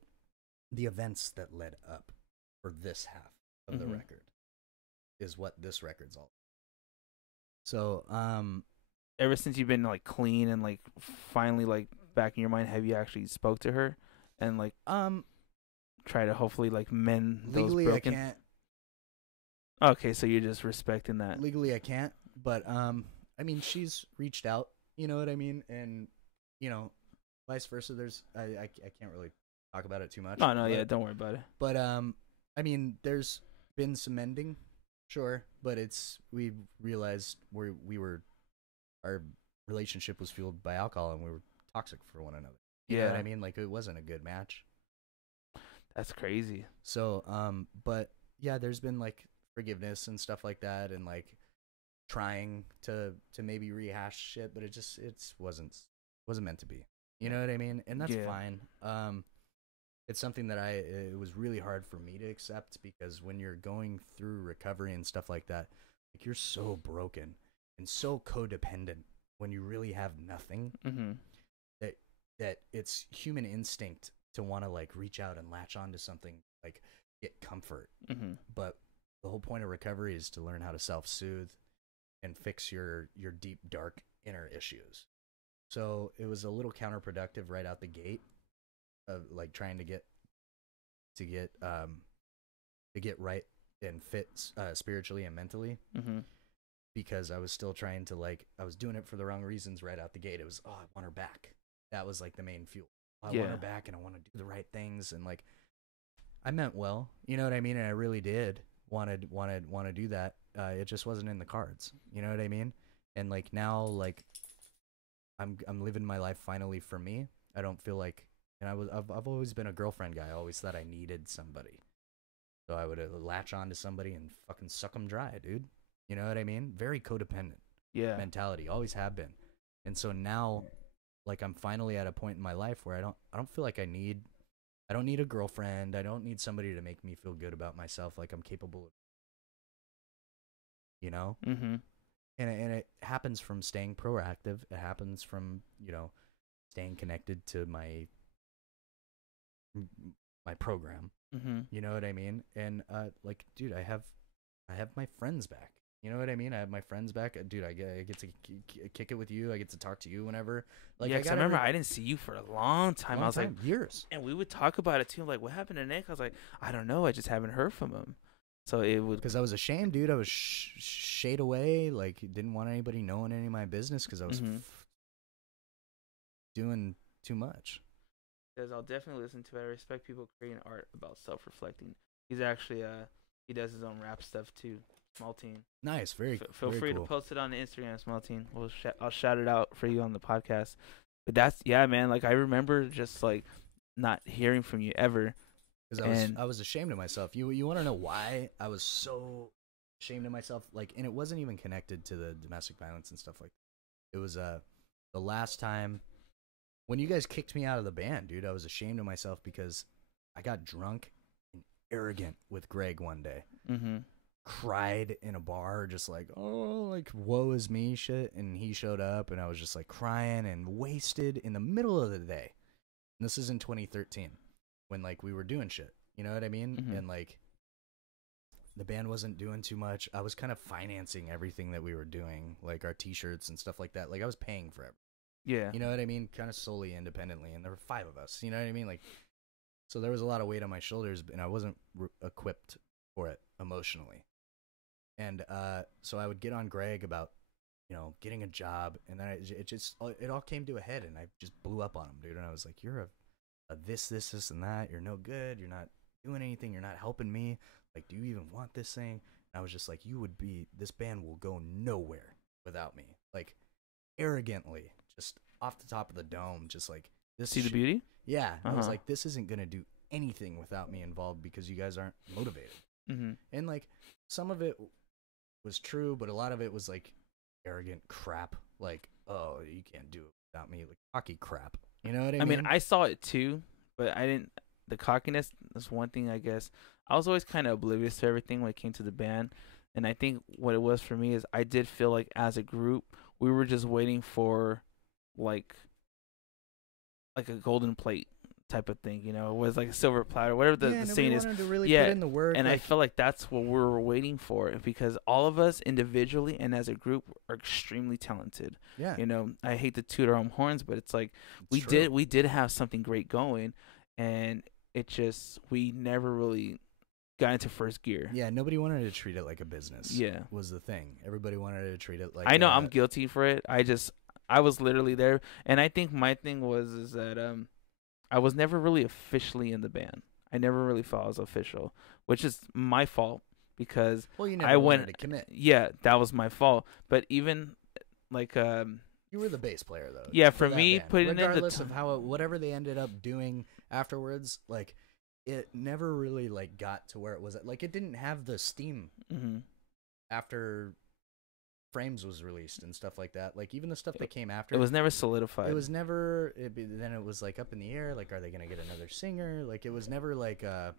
the events that led up for this half of the record is what this record's all about. So, ever since you've been like clean and like finally like back in your mind, have you actually spoke to her and like try to hopefully like mend those legally broken? I can't. Okay, so you're just respecting that. Legally I can't, but I mean, she's reached out, you know what I mean, and you know, vice versa. There's I can't really talk about it too much. No, yeah, don't worry about it. But I mean, there's been some mending, sure, but we realized our relationship was fueled by alcohol, and we were toxic for one another. You know what I mean? Like, it wasn't a good match. That's crazy. So but yeah, there's been like forgiveness and stuff like that, and like trying to maybe rehash shit, but it wasn't meant to be. You know what I mean? And that's fine. It's something that it was really hard for me to accept, because when you're going through recovery and stuff like that, like, you're so broken and so codependent when you really have nothing, that it's human instinct to want to like reach out and latch onto something, like get comfort. But the whole point of recovery is to learn how to self-soothe and fix your deep, dark inner issues. So it was a little counterproductive right out the gate of like trying to get right and fit spiritually and mentally, because I was still trying to I was doing it for the wrong reasons right out the gate. It was, oh, I want her back. That was like the main fuel. I want her back, and I want to do the right things, and like I meant well, you know what I mean, and I really did want to do that. It just wasn't in the cards, you know what I mean? And like now, like I'm living my life finally for me. I don't feel like, and I've always been a girlfriend guy. I always thought I needed somebody, so I would latch on to somebody and fucking suck them dry, dude. You know what I mean? Very codependent mentality, always have been. And so now, like, I'm finally at a point in my life where I don't feel like I don't need a girlfriend. I don't need somebody to make me feel good about myself, like I'm capable of, you know? And it happens from staying proactive. It happens from, you know, staying connected to my my program. You know what I mean? And like, dude, I have my friends back. You know what I mean? I have my friends back. Dude, I get to kick it with you. I get to talk to you whenever. Like, yeah, because I remember I didn't see you for a long time. I was like, years. And we would talk about it too. Like, what happened to Nick? I was like, I don't know. I just haven't heard from him. So it would. Because I was ashamed, dude. I was shade away. Like, didn't want anybody knowing any of my business because I was doing too much. Because I'll definitely listen to it. I respect people creating art about self-reflecting. He's actually he does his own rap stuff too. Small Teen. Nice, feel very free cool. to post it on the Instagram, Small Teen. I'll shout it out for you on the podcast. But that's man. Like I remember just like not hearing from you ever. Because I was ashamed of myself. You want to know why I was so ashamed of myself? Like, and it wasn't even connected to the domestic violence and stuff like that. It was the last time when you guys kicked me out of the band, dude. I was ashamed of myself because I got drunk and arrogant with Greg one day. Cried in a bar, just like, oh, like, woe is me shit. And he showed up, and I was just like crying and wasted in the middle of the day. And this is in 2013 when like we were doing shit. You know what I mean? And like the band wasn't doing too much. I was kind of financing everything that we were doing, like our t-shirts and stuff like that. Like I was paying for it. Yeah. You know what I mean? Kind of solely independently. And there were 5 of us. You know what I mean? Like, so there was a lot of weight on my shoulders, and I wasn't equipped for it emotionally. And so I would get on Greg about, you know, getting a job, and then it all came to a head, and I just blew up on him, dude. And I was like, you're a this, and that. You're no good. You're not doing anything. You're not helping me. Like, do you even want this thing? And I was just like, this band will go nowhere without me. Like, arrogantly, just off the top of the dome, just like, this. See the beauty? Yeah. I was like, this isn't going to do anything without me involved because you guys aren't motivated. And like, some of it was true, but a lot of it was like arrogant crap. Like, oh, you can't do it without me. Like, cocky crap. You know what I mean? I mean, I saw it too, but I didn't. The cockiness is one thing, I guess. I was always kind of oblivious to everything when it came to the band. And I think what it was for me is I did feel like as a group, we were just waiting for like a golden plate type of thing, you know. It was like a silver platter, whatever the saying is. To really put in the work, and like, I feel like that's what we were waiting for, because all of us individually and as a group are extremely talented. Yeah. You know, I hate to toot our own horns, but it's like we did have something great going, and it just we never really got into first gear. Yeah, nobody wanted to treat it like a business. Yeah, was the thing. Everybody wanted to treat it like. I know I'm guilty for it. I was literally there, and I think my thing is that I was never really officially in the band. I never really felt I was official, which is my fault because you never wanted to commit. Yeah, that was my fault. But even like you were the bass player though. Yeah, for me band. putting regardless of how whatever they ended up doing afterwards, like it never really like got to where it was. Like it didn't have the steam after Frames was released and stuff like that. Like even the stuff that came after, it was never solidified. It was never. Then it was like up in the air. Like, are they gonna get another singer? Like it was never like a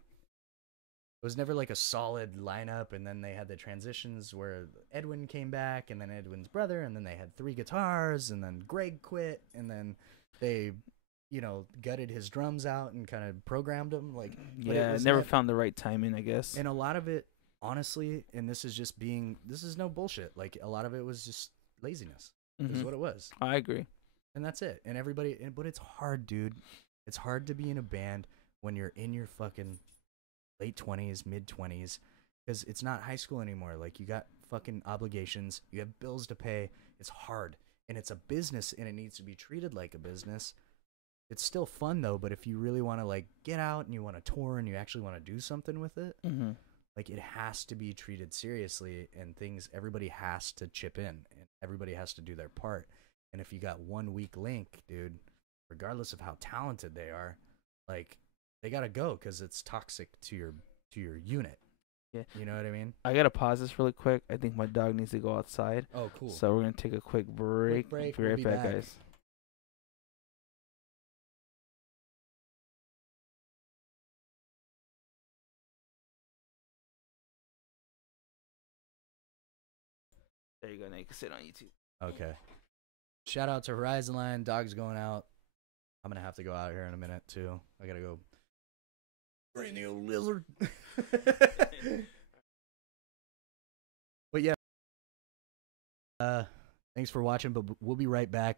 solid lineup. And then they had the transitions where Edwin came back, and then Edwin's brother, and then they had 3 guitars, and then Greg quit, and then they, you know, gutted his drums out and kind of programmed them. Like yeah, never found the right timing, I guess. And a lot of it. Honestly, and this is no bullshit. Like a lot of it was just laziness. Is what it was. I agree. And that's it. And but it's hard, dude. It's hard to be in a band when you're in your fucking late 20s, mid 20s, because it's not high school anymore. Like you got fucking obligations, you have bills to pay. It's hard, and it's a business, and it needs to be treated like a business. It's still fun though, but if you really want to like get out and you want to tour and you actually want to do something with it. Like it has to be treated seriously, and everybody has to chip in, and everybody has to do their part. And if you got one weak link, dude, regardless of how talented they are, like they gotta go because it's toxic to your unit. Yeah, you know what I mean. I gotta pause this really quick. I think my dog needs to go outside. Oh, cool. So we're gonna take a quick break. Be right back, guys. There you go. Now you can sit on YouTube. Okay. Shout out to Horizon Line. Dog's going out. I'm going to have to go out here in a minute, too. I got to go Brainy old lizard. But yeah, thanks for watching, but we'll be right back.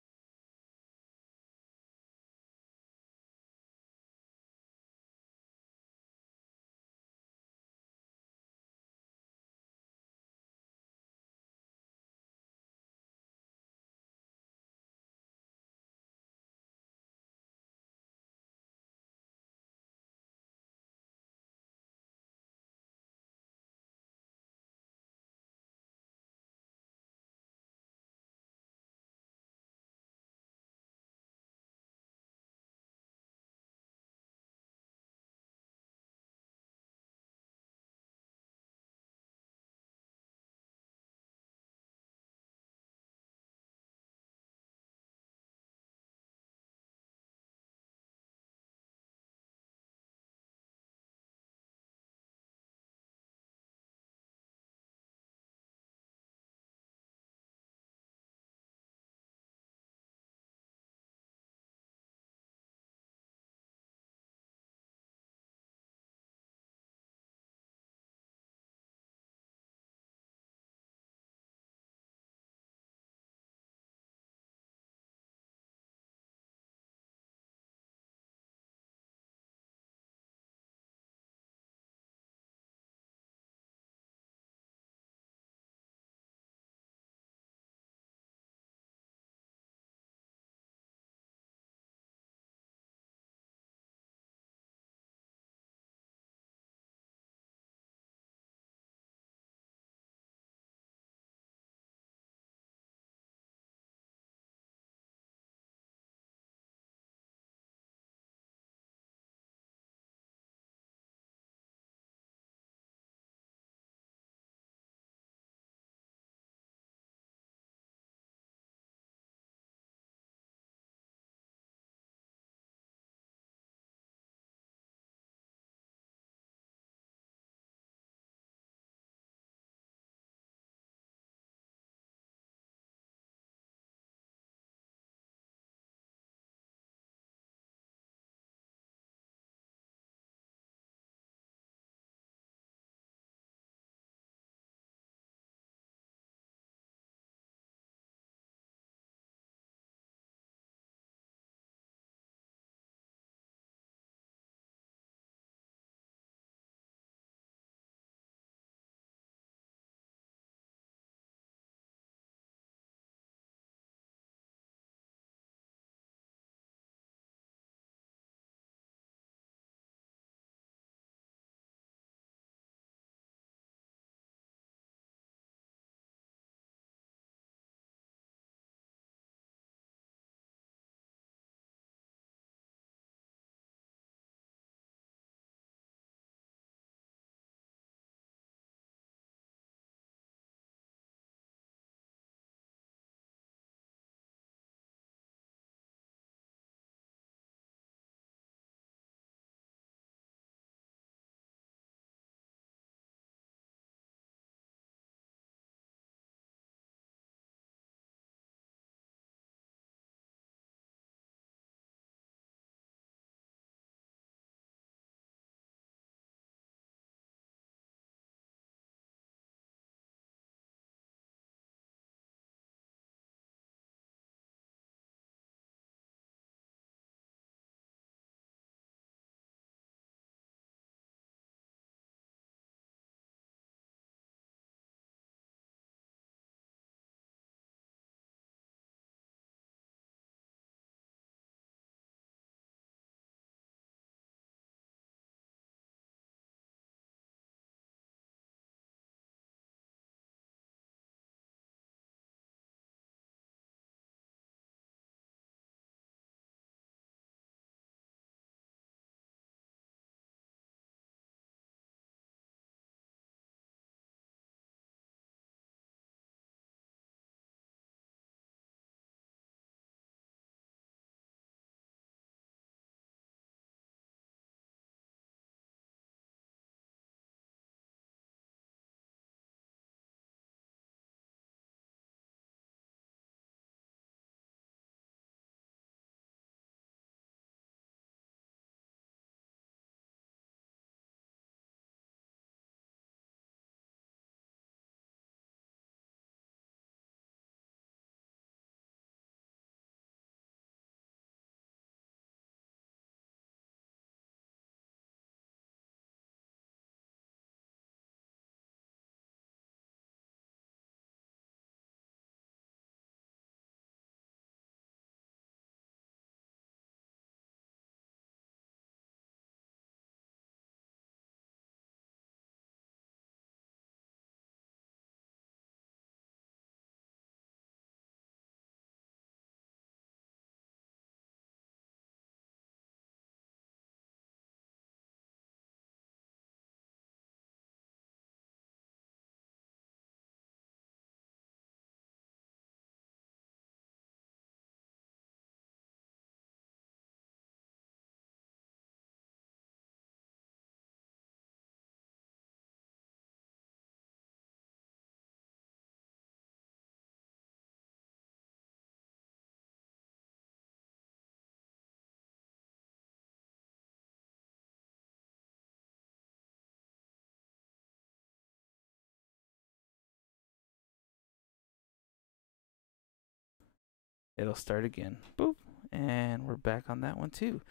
it'll start again. Boop. And we're back on that one too.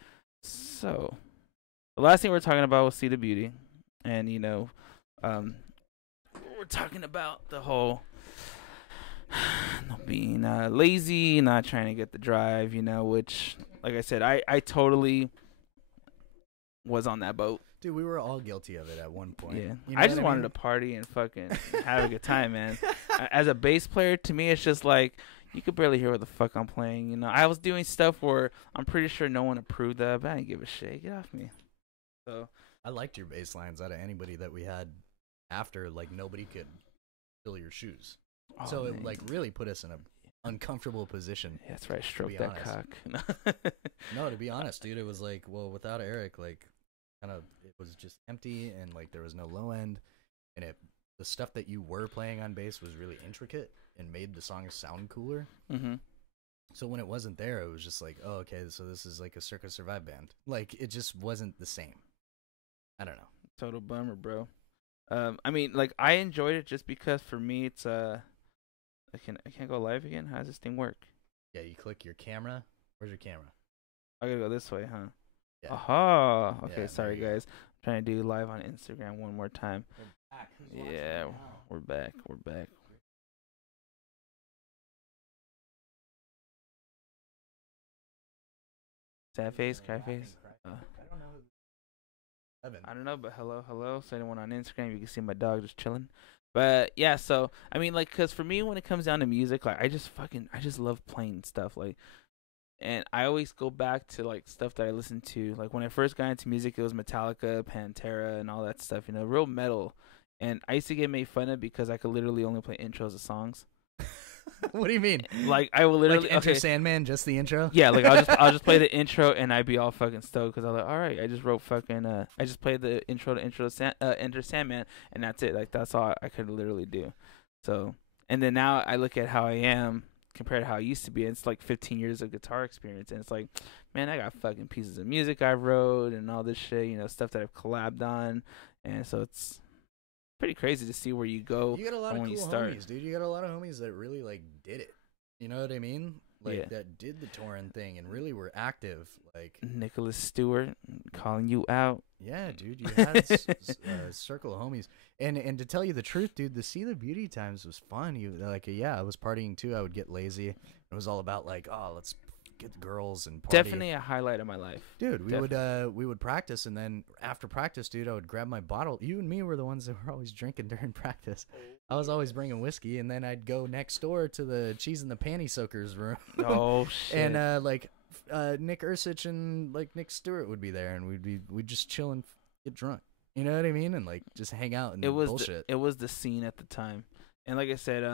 So the last thing we are talking about was See the Beauty. And, we're talking about the whole being lazy, not trying to get the drive, which, like I said, I totally was on that boat. Dude, we were all guilty of it at one point. Yeah. You know I just what wanted mean? to party and fucking have a good time, man. As a bass player, to me, it's just like, you could barely hear what the fuck I'm playing. I was doing stuff where I'm pretty sure no one approved of, but I didn't give a shit. Get off me. So I liked your bass lines out of anybody that we had after, like, nobody could fill your shoes. So man. It, like, really put us in an uncomfortable position. Yeah, that's right. Stroke that honest. cock. No, to be honest, dude, it was like, well, without Eric, like, kind of, it was just empty, and, like, there was no low end, and the stuff that you were playing on bass was really intricate and made the songs sound cooler. Mm-hmm. So when it wasn't there, it was just like, oh, okay, so this is like a Circa Survive band. Like, it just wasn't the same. I don't know. Total bummer, bro. I mean, like, I enjoyed it just because for me it's I can't go live again. How does this thing work? Yeah, you click your camera. Where's your camera? I gotta go this way, huh? Yeah. Aha. Okay, Yeah, sorry there you guys. I'm trying to do live on Instagram one more time. Yeah, we're back. We're back. Sad face, cry face. I don't know. Evan. I don't know, but hello. So anyone on Instagram, you can see my dog just chilling. But yeah, so I mean, like, cause for me, when it comes down to music, like, I just love playing stuff, like, and I always go back to like stuff that I listened to. Like when I first got into music, it was Metallica, Pantera, and all that stuff. Real metal. And I used to get made fun of because I could literally only play intros of songs. What do you mean? Like I will literally like Enter Sandman, just the intro? Yeah, like I'll just play the intro and I'd be all fucking stoked because I'm like, all right, I just wrote fucking I just played the intro to Enter Sandman, and that's it. Like that's all I could literally do. So and then now I look at how I am compared to how I used to be. And it's like 15 years of guitar experience, and it's like, man, I got fucking pieces of music I wrote and all this shit, stuff that I've collabed on, and so it's pretty crazy to see where you go. You got a lot of when cool you start. homies, dude. You got a lot of homies that really like did it. You know what I mean? Like Yeah. that did the touring thing and really were active. Like Nicholas Stewart calling you out. yeah, dude. You had a circle of homies, and to tell you the truth, dude, the See the Beauty times was fun. I was partying too. I would get lazy. It was all about like, oh, let's get girls and party. Definitely a highlight of my life. Dude, we would practice, and then after practice, dude, I would grab my bottle. You and me were the ones that were always drinking during practice. I was always bringing whiskey, and then I'd go next door to the cheese and the panty soakers room. Oh shit! And Nick Ursich and like Nick Stewart would be there, and we'd just chill and get drunk. You know what I mean? And like just hang out and bullshit. It was the scene at the time, and like I said,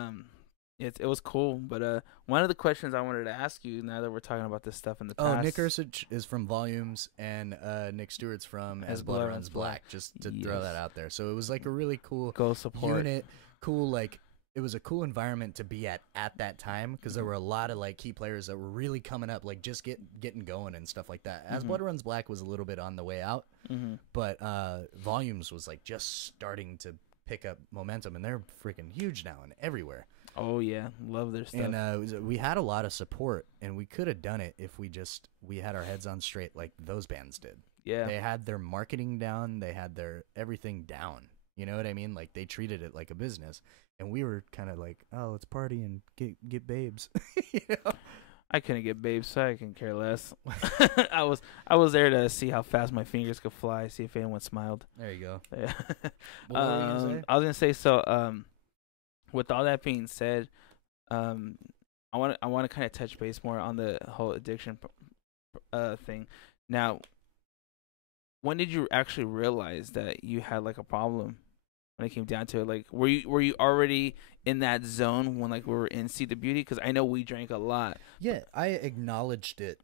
it was cool. But one of the questions I wanted to ask you, now that we're talking about this stuff in the past. Oh, Nick Ursich is from Volumes, and Nick Stewart's from As Blood Runs Black. Just to throw that out there. So it was like a really cool go support unit. Cool, like it was a cool environment to be at that time because there were a lot of like key players that were really coming up, like just getting going and stuff like that. As Blood Runs Black was a little bit on the way out, but Volumes was like just starting to pick up momentum, and they're freaking huge now and everywhere. Oh yeah, love their stuff. And we had a lot of support, and we could have done it if we had our heads on straight like those bands did. Yeah, they had their marketing down, they had their everything down. You know what I mean? Like they treated it like a business, and we were kind of like, oh, let's party and get babes. You know? I couldn't get babes, so I can care less. I was there to see how fast my fingers could fly, see if anyone smiled. There you go. Yeah. What were you gonna say? I was gonna say so. With all that being said, I want to kind of touch base more on the whole addiction thing. Now, when did you actually realize that you had like a problem? When it came down to it, like, were you already in that zone when like we were in See the Beauty? Because I know we drank a lot. Yeah, I acknowledged it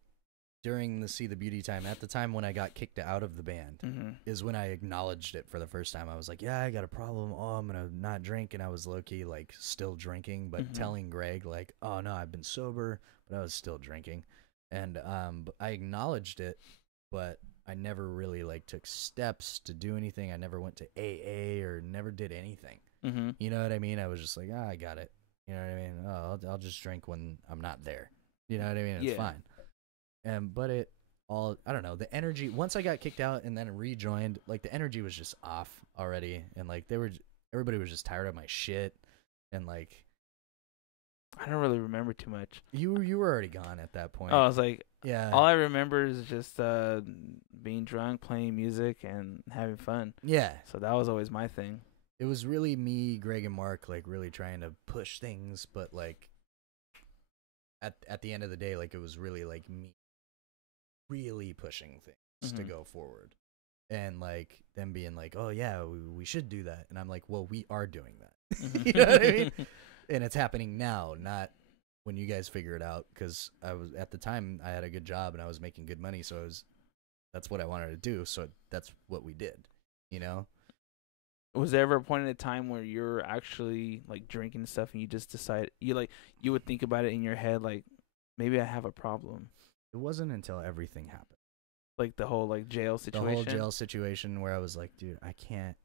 during the See the Beauty time. At the time when I got kicked out of the band, is when I acknowledged it for the first time. I was like, yeah, I got a problem. Oh, I'm gonna not drink, and I was low key like still drinking, but telling Greg like, oh no, I've been sober, but I was still drinking, and I acknowledged it, but I never really like took steps to do anything. I never went to AA or never did anything. You know what I mean? I was just like, I got it. You know what I mean? Oh, I'll just drink when I'm not there. You know what I mean? It's fine. But it all, I don't know, the energy, once I got kicked out and then rejoined, like the energy was just off already. And like everybody was just tired of my shit. And like, I don't really remember too much. you were already gone at that point. Oh, I was like, yeah. All I remember is just being drunk, playing music, and having fun. Yeah. So that was always my thing. It was really me, Greg, and Mark, like really trying to push things, but like at the end of the day, like it was really like me really pushing things to go forward. And like them being like, oh yeah, we should do that. And I'm like, well, we are doing that. You know what I mean? And it's happening now, not when you guys figure it out. Because I was, at the time, I had a good job and I was making good money, so that's what I wanted to do. So that's what we did, you know. Was there ever a point in a time where you're actually like drinking and stuff, and you just decide you would think about it in your head, like maybe I have a problem? It wasn't until everything happened, like the whole like jail situation. The whole jail situation, where I was like, dude, I can't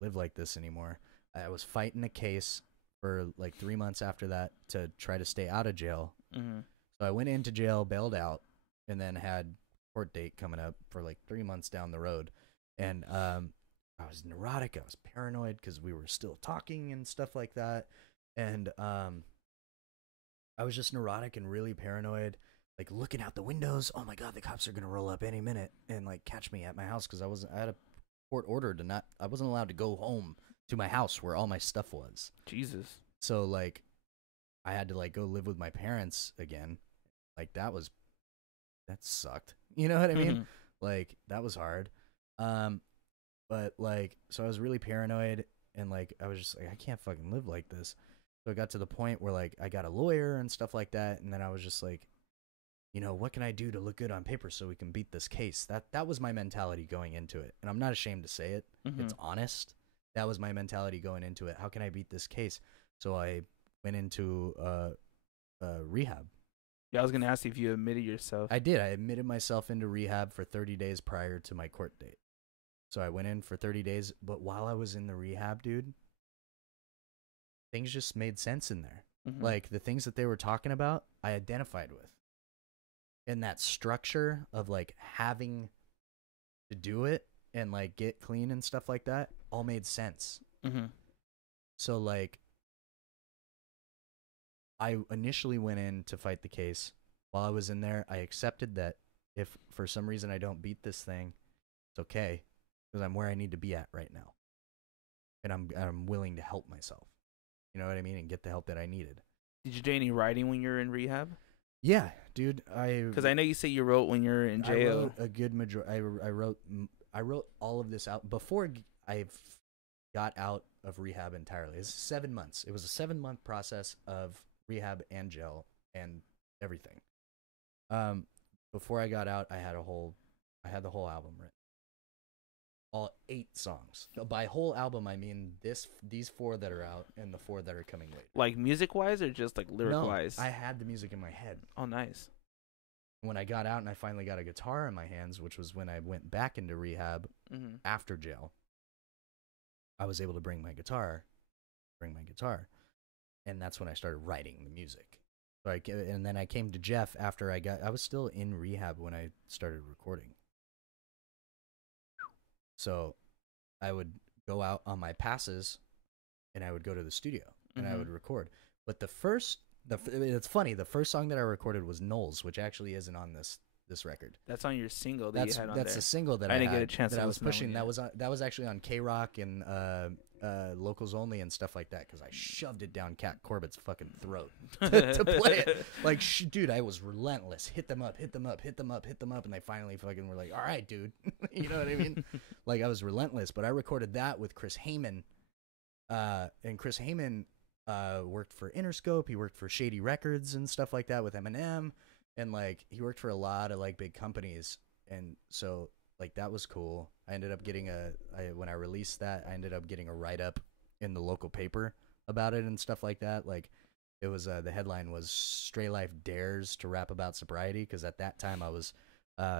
live like this anymore. I was fighting a case for like 3 months after that to try to stay out of jail. So I went into jail, bailed out, and then had court date coming up for like 3 months down the road. And I was neurotic. I was paranoid because we were still talking and stuff like that. And I was just neurotic and really paranoid, like looking out the windows. Oh my God, the cops are going to roll up any minute and like catch me at my house, because I had a court order to I wasn't allowed to go home to my house where all my stuff was. Jesus. So like I had to like go live with my parents again. Like that sucked. You know what I mean? Like that was hard. But like, so I was really paranoid, and like I was just like, I can't fucking live like this. So it got to the point where like I got a lawyer and stuff like that, and then I was just like, you know, what can I do to look good on paper so we can beat this case? That was my mentality going into it, and I'm not ashamed to say it. It's honest. That was my mentality going into it. How can I beat this case? So I went into rehab. Yeah, I was gonna ask you if you admitted yourself. I did. I admitted myself into rehab for 30 days prior to my court date. So I went in for 30 days, but while I was in the rehab, dude, things just made sense in there. Like the things that they were talking about, I identified with. And that structure of like having to do it and like get clean and stuff like that all made sense. So like I initially went in to fight the case. While I was in there, I accepted that if for some reason I don't beat this thing, it's okay, because I'm where I need to be at right now. And I'm willing to help myself. You know what I mean? And get the help that I needed. Did you do any writing when you were in rehab? Yeah, dude. Because I know you say you wrote when you were in jail. I wrote a good majority. I wrote all of this out before I got out of rehab entirely. It's 7 months. It was a 7-month process of rehab and jail and everything. Before I got out, I had the whole album written. All 8 songs. By whole album, I mean these 4 that are out and the 4 that are coming later. Like music-wise or just like lyric-wise? No, I had the music in my head. Oh, nice. When I got out and I finally got a guitar in my hands, which was when I went back into rehab after jail, I was able to bring my guitar, and that's when I started writing the music. So and then I came to Jeff after I was still in rehab when I started recording. So I would go out on my passes and I would go to the studio and I would record. But it's funny, the first song that I recorded was Knowles, which actually isn't on this record. That's on your single that you had on there. That's a single that I didn't get a chance that to I was pushing. that That was actually on K-Rock and Locals Only and stuff like that, because I shoved it down Cat Corbett's fucking throat to play it. Like, dude, I was relentless. Hit them up, and they finally fucking were like, all right, dude. You know what I mean? Like, I was relentless, but I recorded that with Chris Heyman. And Chris Heyman worked for Interscope. He worked for Shady Records and stuff like that with Eminem. And, like, he worked for a lot of, like, big companies. And so, like, that was cool. I ended up getting when I released that, I ended up getting a write-up in the local paper about it and stuff like that. Like, it was, the headline was Stray Life Dares to Rap About Sobriety, because at that time I was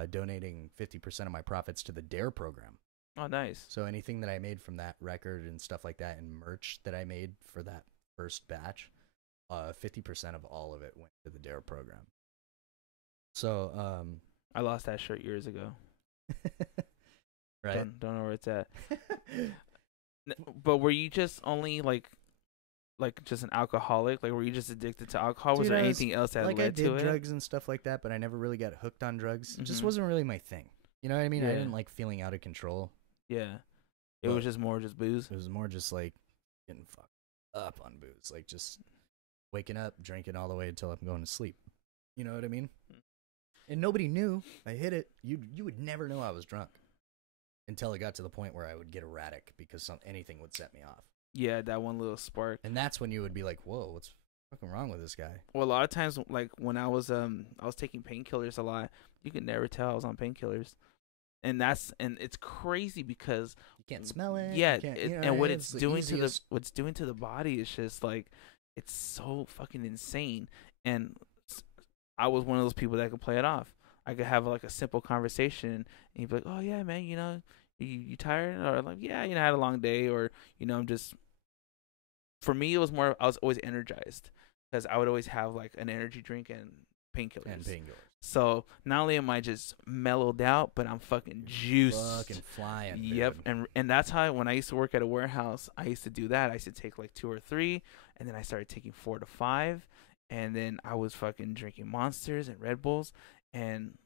donating 50% of my profits to the DARE program. Oh, nice. So anything that I made from that record and stuff like that, and merch that I made for that first batch, 50% of all of it went to the DARE program. So, I lost that shirt years ago. right? Don't know where it's at. But were you just only like just an alcoholic? Like, were you just addicted to alcohol? Was Dude, there I was- anything else that like led I did to it? drugs and stuff like that, but I never really got hooked on drugs. It just Mhm. wasn't really my thing. You know what I mean? I Yeah. didn't like feeling out of control. Yeah. It But was just more just booze. It was more just like getting fucked up on booze, like just waking up, drinking all the way until I'm going to sleep. You know what I mean? And nobody knew I hit it. You would never know I was drunk until it got to the point where I would get erratic because anything would set me off. Yeah, that one little spark. And that's when you would be like, "Whoa, what's fucking wrong with this guy?" Well, a lot of times, like when I was taking painkillers a lot. You could never tell I was on painkillers, and it's crazy because You can't smell it. yeah, you can't, and what it's it's the doing to easiest- what's doing to the body is just like it's so fucking insane. And I was one of those people that could play it off. I could have like a simple conversation, and you'd be like, "Oh yeah, man, you tired?" Or like, "Yeah, I had a long day," or I'm just. For me, it was more. I was always energized because I would always have like an energy drink and painkillers. So not only am I just mellowed out, but I'm fucking juiced. Fucking flying. Yep, Dude. and that's how when I used to work at a warehouse, I used to do that. I used to take like 2 or 3, and then I started taking 4 to 5, and then I was fucking drinking Monsters and Red Bulls, and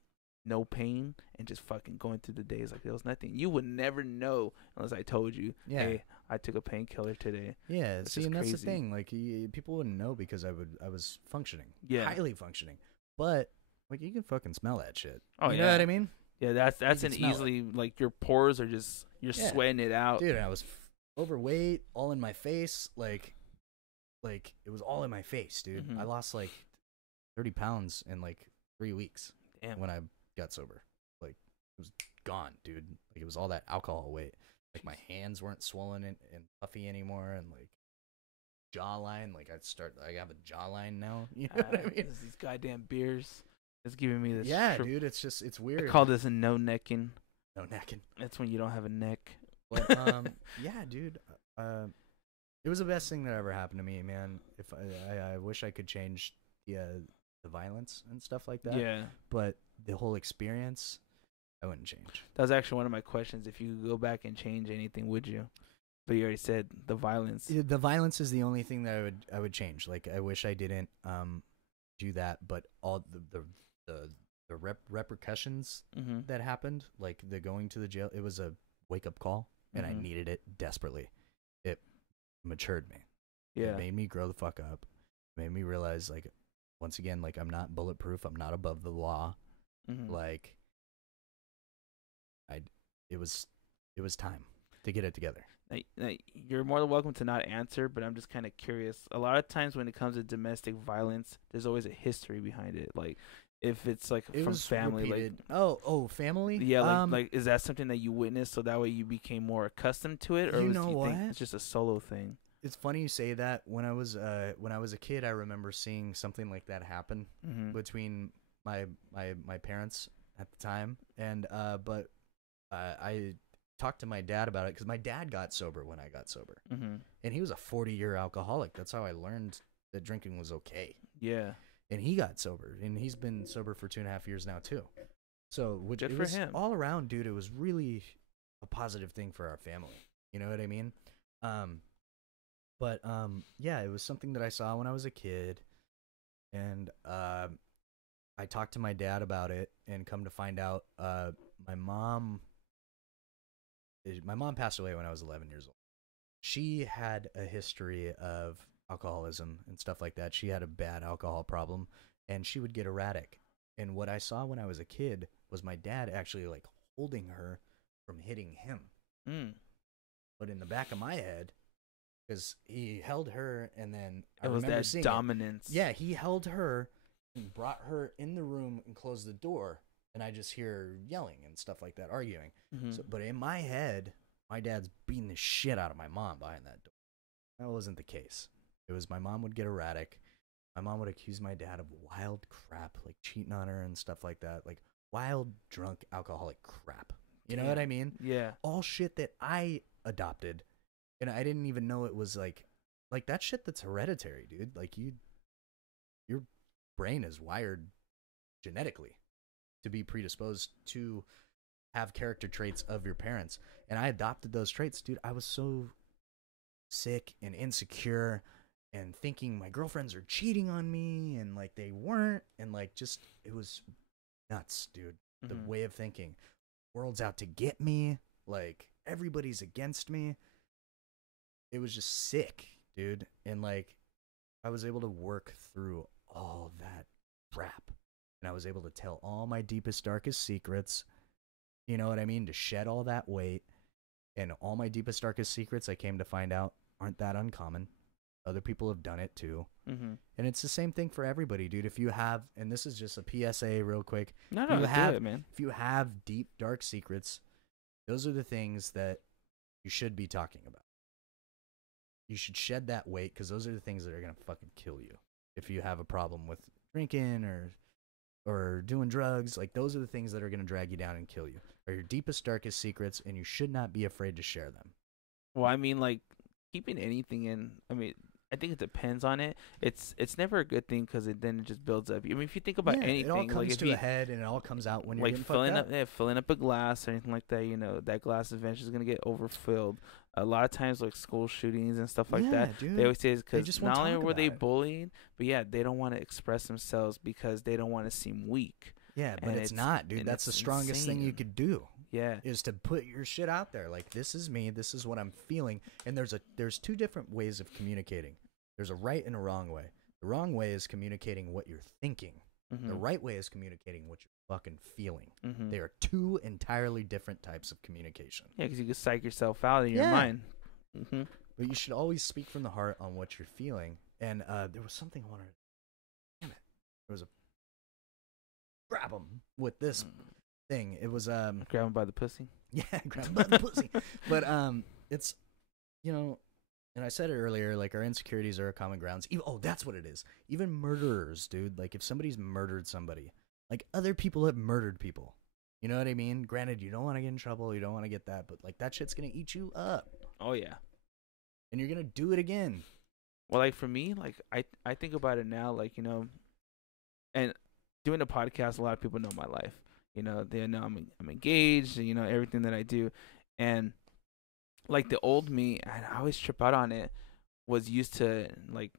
no pain, and just fucking going through the days like there was nothing. You would never know unless I told you, Yeah. hey, I took a painkiller today. Yeah, It's see, just and that's the crazy. thing. Like, people wouldn't know because I was functioning, Yeah. highly functioning. But like, you can fucking smell that shit. Oh, you yeah. know what I mean, Yeah, that's can an smell it. easily like your pores are just you're Yeah. sweating it out. dude? And I was overweight, all in my face. Like it was all in my face, dude. Mhm. I lost like 30 pounds in like 3 weeks Damn. when I got sober. Like, it was gone, dude. Like, it was all that alcohol weight. Like, my hands weren't swollen and puffy anymore, and like jawline. Like, I have a jawline now. You know what I mean? It's these goddamn beers. It's giving me this. Yeah, dude. It's I weird. call this a no necking. No necking. That's when you don't have a neck. But yeah, dude. It was the best thing that ever happened to me, man. If I wish I could change the violence and stuff like that. Yeah, But the whole experience, I wouldn't change. that was actually one of my questions. If you could go back and change anything, would you? But you already said the violence. The violence is the only thing that I would change. Like, I wish I didn't do that, but all the repercussions Mm-hmm. that happened, like the going to the jail, it was a wake up call, and I Mhm. needed it desperately. It matured me. Yeah. It made me grow the fuck up. It made me realize, like, once again, like, I'm not bulletproof. I'm not above the law. Mhm. Like, it was time to get it together. Now, you're more than welcome to not answer, but I'm just kind of curious. A lot of times when it comes to domestic violence, there's always a history behind it. Like, if it's like It from was family, repeated. Oh, family. like yeah, like is that something that you witnessed so that way you became more accustomed to it, or You was, know you think what? it's just a solo thing? It's funny you say that. When I was a kid, I remember seeing something like that happen Mm-hmm. between my parents at the time, and but I talked to my dad about it because my dad got sober when I got sober, Mm-hmm. and he was a 40-year alcoholic. That's how I learned that drinking was okay. Yeah. And he got sober, and he's been sober for 2.5 years now too. So, which Good it for was him. all around, dude. It was really a positive thing for our family. You know what I mean? But yeah, it was something that I saw when I was a kid, and I talked to my dad about it, and come to find out, my mom passed away when I was 11 years old. She had a history of alcoholism and stuff like that. She had a bad alcohol problem, and she would get erratic. And what I saw when I was a kid was my dad actually like holding her from hitting him. Mm. But in the back of my head, because he held her, and then I It was remember that seeing dominance. Yeah, he held her and brought her in the room and closed the door, and I just hear yelling and stuff like that, arguing. Mm-hmm. So, but in my head, my dad's beating the shit out of my mom behind that door. That wasn't the case. It was my mom would get erratic. My mom would accuse my dad of wild crap, like cheating on her and stuff like that. Like wild, drunk, alcoholic crap. You know what I mean? Yeah. All shit that I adopted. And I didn't even know it was like that shit that's hereditary, dude. Like, your brain is wired genetically to be predisposed to have character traits of your parents. And I adopted those traits, dude. I was so sick and insecure and thinking my girlfriends are cheating on me and like they weren't, and like just it was nuts, dude. The way of thinking. World's out to get me, like everybody's against me. It was just sick, dude. And like I was able to work through all that crap. And I was able to tell all my deepest, darkest secrets. You know what I mean? To shed all that weight. And all my deepest, darkest secrets, I came to find out, aren't that uncommon. Other people have done it too. And it's the same thing for everybody, dude. If you have, and this is just a PSA real quick. No, do it, man. If you have deep, dark secrets, those are the things that you should be talking about. You should shed that weight because those are the things that are going to fucking kill you. If you have a problem with drinking or doing drugs, like those are the things that are going to drag you down and kill you. Are your deepest, darkest secrets, and you should not be afraid to share them. Well, I mean, like keeping anything in, I mean, I think it depends on it. It's never a good thing because then it just builds up. I mean, if you think about anything, it all comes like to a head and it all comes out when you're like getting filling fucked up. filling up a glass or anything like that. You know, that glass eventually is gonna get overfilled. A lot of times, like school shootings and stuff like that, dude. they always say it's because won't not only talk were they about it. bullied, but yeah, they don't want to express themselves because they don't want to seem weak. Yeah, but And it's not, dude. That's the strongest thing you insane. could do. Yeah. Is to put your shit out there. Like, this is me. This is what I'm feeling. And there's two different ways of communicating. There's a right and a wrong way. The wrong way is communicating what you're thinking. The right way is communicating what you're fucking feeling. They are two entirely different types of communication. Yeah, because you can psych yourself out in your mind. But you should always speak from the heart on what you're feeling. And there was something I wanted. Damn it! There was a grab him with this thing. It was grab him by the pussy. Yeah, grab him by the pussy. But it's, you know, and I said it earlier. Like, our insecurities are common grounds. That's what it is. Even murderers, dude. Like, if somebody's murdered somebody, like other people have murdered people. You know what I mean? Granted, you don't want to get in trouble. You don't want to get that, but like that shit's gonna eat you up. Oh yeah. And you're gonna do it again. Well, like for me, like I think about it now, like, you know, and doing a podcast, a lot of people know my life. You know, they know I'm engaged, and you know everything that I do, and like the old me, I always trip out on it, was used to like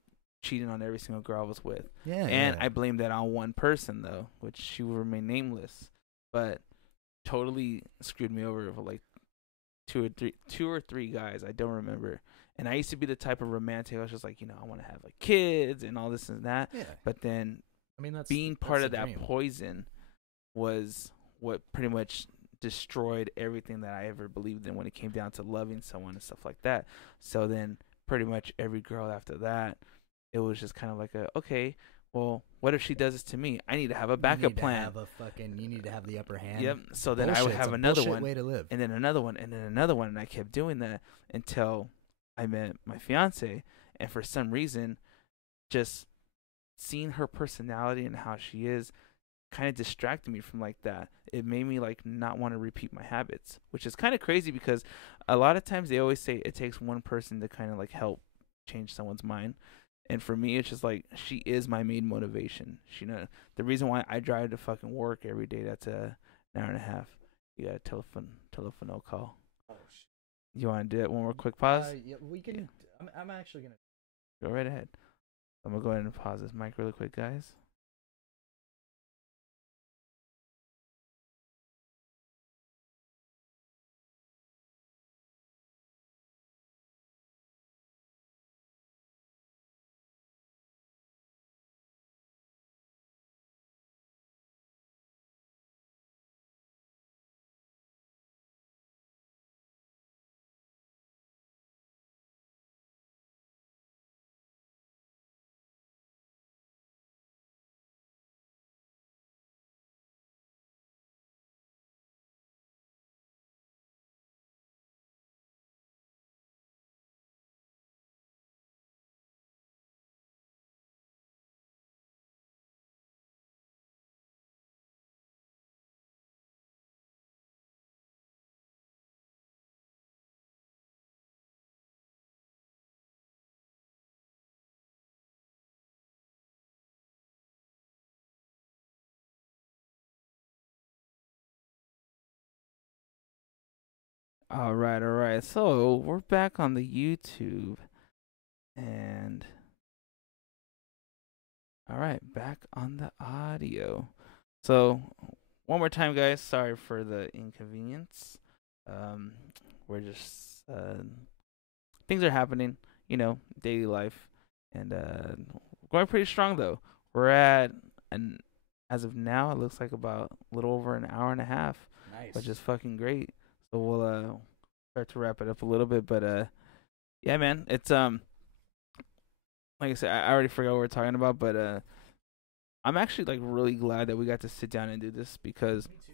cheating on every single girl I was with. Yeah. And I blame that on one person though, which she will remain nameless, but totally screwed me over for like two or three guys. I don't remember. And I used to be the type of romantic. I was just like, you know, I want to have like kids and all this and that. Yeah. But then, I mean, being part of that poison was what pretty much destroyed everything that I ever believed in when it came down to loving someone and stuff like that. So then, pretty much every girl after that, it was just kind of like okay, well, what if she does this to me? I need to have a backup plan. You need to have the upper hand. Yep. So then I would have another one, way to live. and then another one, and then another one, and I kept doing that until I met my fiance. And for some reason, just seeing her personality and how she is kind of distracted me from like that. It made me like not want to repeat my habits, which is kind of crazy because a lot of times they always say it takes one person to kind of like help change someone's mind. And for me, it's just like, she is my main motivation. She know the reason why I drive to fucking work every day. That's an hour and a half. You got a telephone call. Oh shit. You want to do it? One more quick pause? Yeah, we can. Yeah. I'm actually gonna Go right ahead. I'm gonna go ahead and pause this mic really quick, guys. All right, all right. So we're back on the YouTube, and all right, back on the audio. So one more time, guys. Sorry for the inconvenience. Um, we're just things are happening, daily life, and going pretty strong though. We're at and as of now, it looks like about a little over an hour and a half, Nice. which is fucking great. So we'll start to wrap it up a little bit, but yeah, man, it's like I said, I already forgot what we're talking about, but I'm actually like really glad that we got to sit down and do this because, Me too.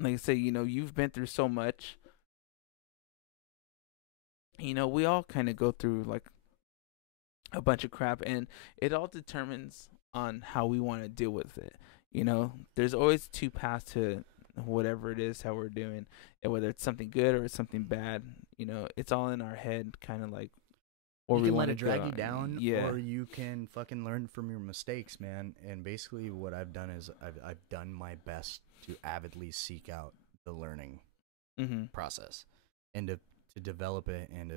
like I say, you've been through so much. We all kind of go through like a bunch of crap, and it all determines on how we want to deal with it. There's always two paths to whatever it is how we're doing, and whether it's something good or it's something bad. It's all in our head, kind of like. Or You we can let want it to drag you down, yeah. or you can fucking learn from your mistakes, man. And basically, what I've done is I've done my best to avidly seek out the learning process, and to develop it, and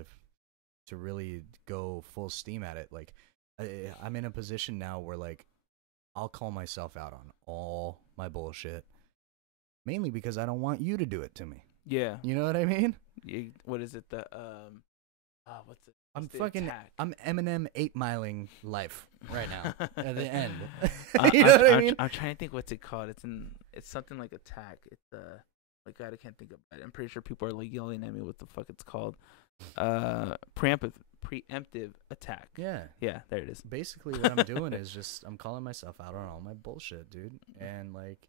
to really go full steam at it. Like I'm in a position now where like I'll call myself out on all my bullshit, mainly because I don't want you to do it to me. Yeah. You know what I mean? What is it? What's it? I'm Eminem 8-miling life right now at the end. I'm trying to think what's it called. It's something like attack. It's like God, I can't think of it. I'm pretty sure people are like yelling at me what the fuck it's called. Preemptive attack. Yeah, there it is. Basically, what I'm doing is just I'm calling myself out on all my bullshit, dude, and like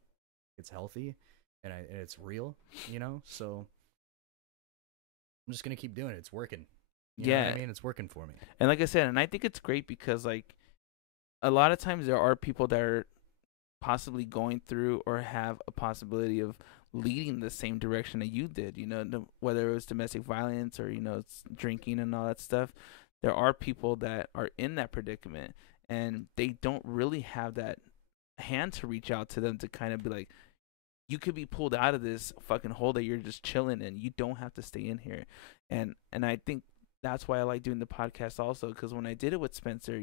it's healthy and it's real, So I'm just gonna keep doing it. It's working. You know what I mean? It's working for me. And like I said, and I think it's great because like a lot of times there are people that are possibly going through or have a possibility of leading the same direction that you did, whether it was domestic violence or, it's drinking and all that stuff. There are people that are in that predicament and they don't really have that hand to reach out to them to kind of be like, you could be pulled out of this fucking hole that you're just chilling in. You don't have to stay in here. And I think that's why I like doing the podcast also, because when I did it with Spencer,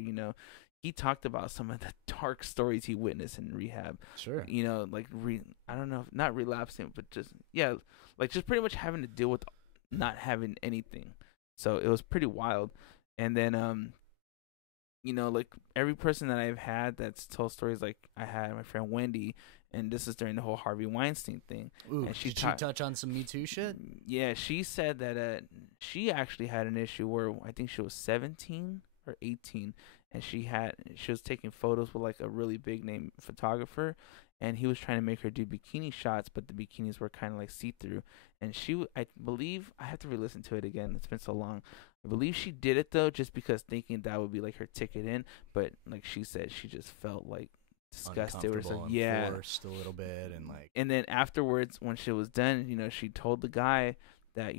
he talked about some of the dark stories he witnessed in rehab. Sure. Like I don't know, not relapsing, but just like just pretty much having to deal with not having anything. So it was pretty wild. And then like every person that I've had that's told stories, like I had my friend Wendy, and this is during the whole Harvey Weinstein thing. Ooh, and did she touch on some Me Too shit? Yeah, she said that she actually had an issue where I think she was 17 or 18, and she was taking photos with like a really big name photographer, and he was trying to make her do bikini shots, but the bikinis were kind of like see-through. And I believe, I have to re-listen to it again. It's been so long. I believe she did it though, just because thinking that would be like her ticket in. But like she said, she just felt like disgusted or something. Yeah, forced a little bit, and then afterwards, when she was done, she told the guy that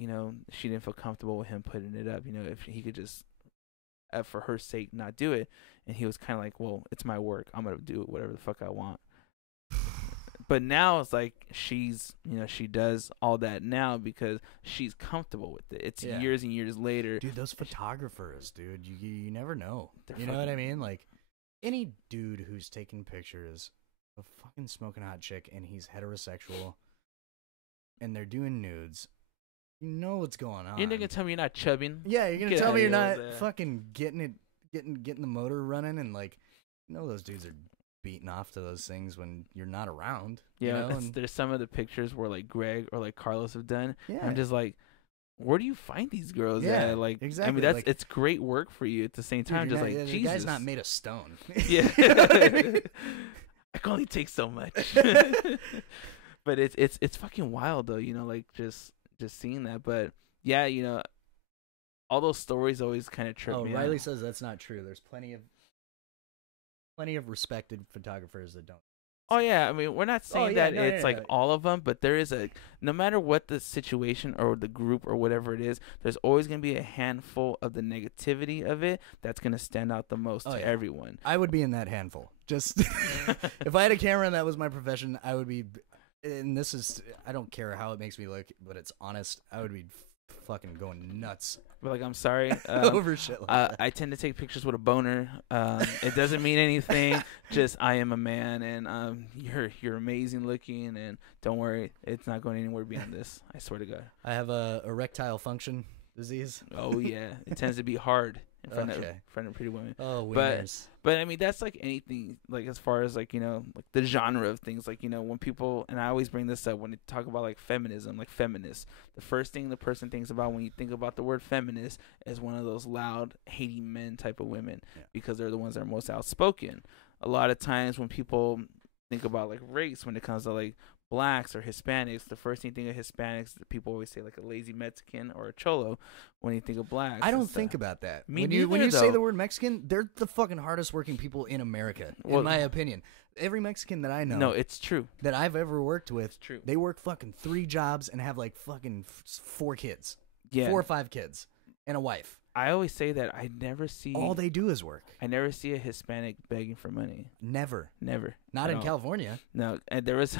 she didn't feel comfortable with him putting it up. If he could just, for her sake, not do it. And he was kind of like, well, it's my work. I'm gonna do it whatever the fuck I want. But now it's like she's, she does all that now because she's comfortable with it. It's years and years later. Dude, those photographers, dude, you never know. You know what I mean? Like, any dude who's taking pictures of fucking smoking hot chick and he's heterosexual and they're doing nudes, you know what's going on. You're not gonna tell me you're not chubbing. Yeah, you're gonna tell me you're not fucking getting the motor running, and like, those dudes are beating off to those things when you're not around. Yeah, there's some of the pictures where like Greg or like Carlos have done. Yeah, I'm just like, where do you find these girls at? Like, exactly. I mean, that's it's great work for you at the same time. Dude, just like, the Jesus. guy's not made of stone. Yeah. I can only take so much. But it's fucking wild though, like just seeing that. But yeah, all those stories always kind of trip me out. Riley says that's not true. There's plenty of respected photographers that don't. Oh yeah, I mean, we're not saying it's all of them, but there is no matter what the situation or the group or whatever it is, there's always going to be a handful of the negativity of it that's going to stand out the most to everyone. I would be in that handful. Just if I had a camera and that was my profession, I would be and this is, I don't care how it makes me look, but it's honest. I would be fucking going nuts. But like, I'm sorry. Over shit like that. I tend to take pictures with a boner. It doesn't mean anything. Just I am a man, and you're amazing looking, and don't worry, it's not going anywhere beyond this. I swear to God. I have a erectile function disease. Oh yeah, it tends to be hard in front of pretty women. Oh, wieners. But I mean, that's like anything. Like as far as like like the genre of things. Like when people, and I always bring this up when they talk about like feminism, like feminists. The first thing the person thinks about when you think about the word feminist is one of those loud, hating men type of women, because they're the ones that are most outspoken. A lot of times when people think about like race, when it comes to like blacks or Hispanics, the first thing you think of Hispanics, people always say like a lazy Mexican or a cholo. When you think of blacks, I don't think about that. When you say the word Mexican, they're the fucking hardest working people in America, in my opinion. Every Mexican that I know, no, it's true, that I've ever worked with, true. They work fucking 3 jobs and have like fucking 4 kids, 4 or 5 kids, and a wife. I always say that I never see. All they do is work. I never see a Hispanic begging for money. Never. Not in California. No, and there was.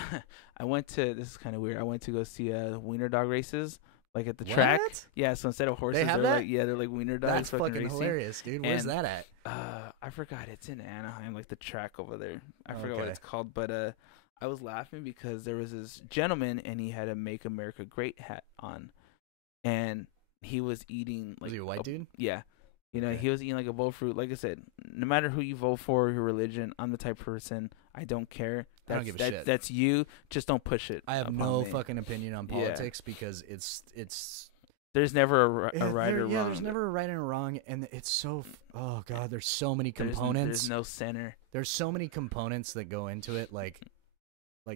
This is kind of weird. I went to go see wiener dog races, like at the track. Yeah, so instead of horses, they're like wiener dogs. That's fucking racing. hilarious, dude. Where's that at? I forgot. It's in Anaheim, like the track over there. I forgot what it's called, but I was laughing because there was this gentleman and he had a "Make America Great" hat on, and he was eating like was he a white dude? Yeah. He was eating like a bowl of fruit. Like I said, no matter who you vote for, your religion, I'm the type of person, I don't care. I don't give a shit. That's you. Just don't push it. I have no fucking opinion on politics because it's. There's never a right or wrong. Yeah, there's never a right and a wrong, and it's so. Oh God, there's so many components. There's no center. There's so many components that go into it, like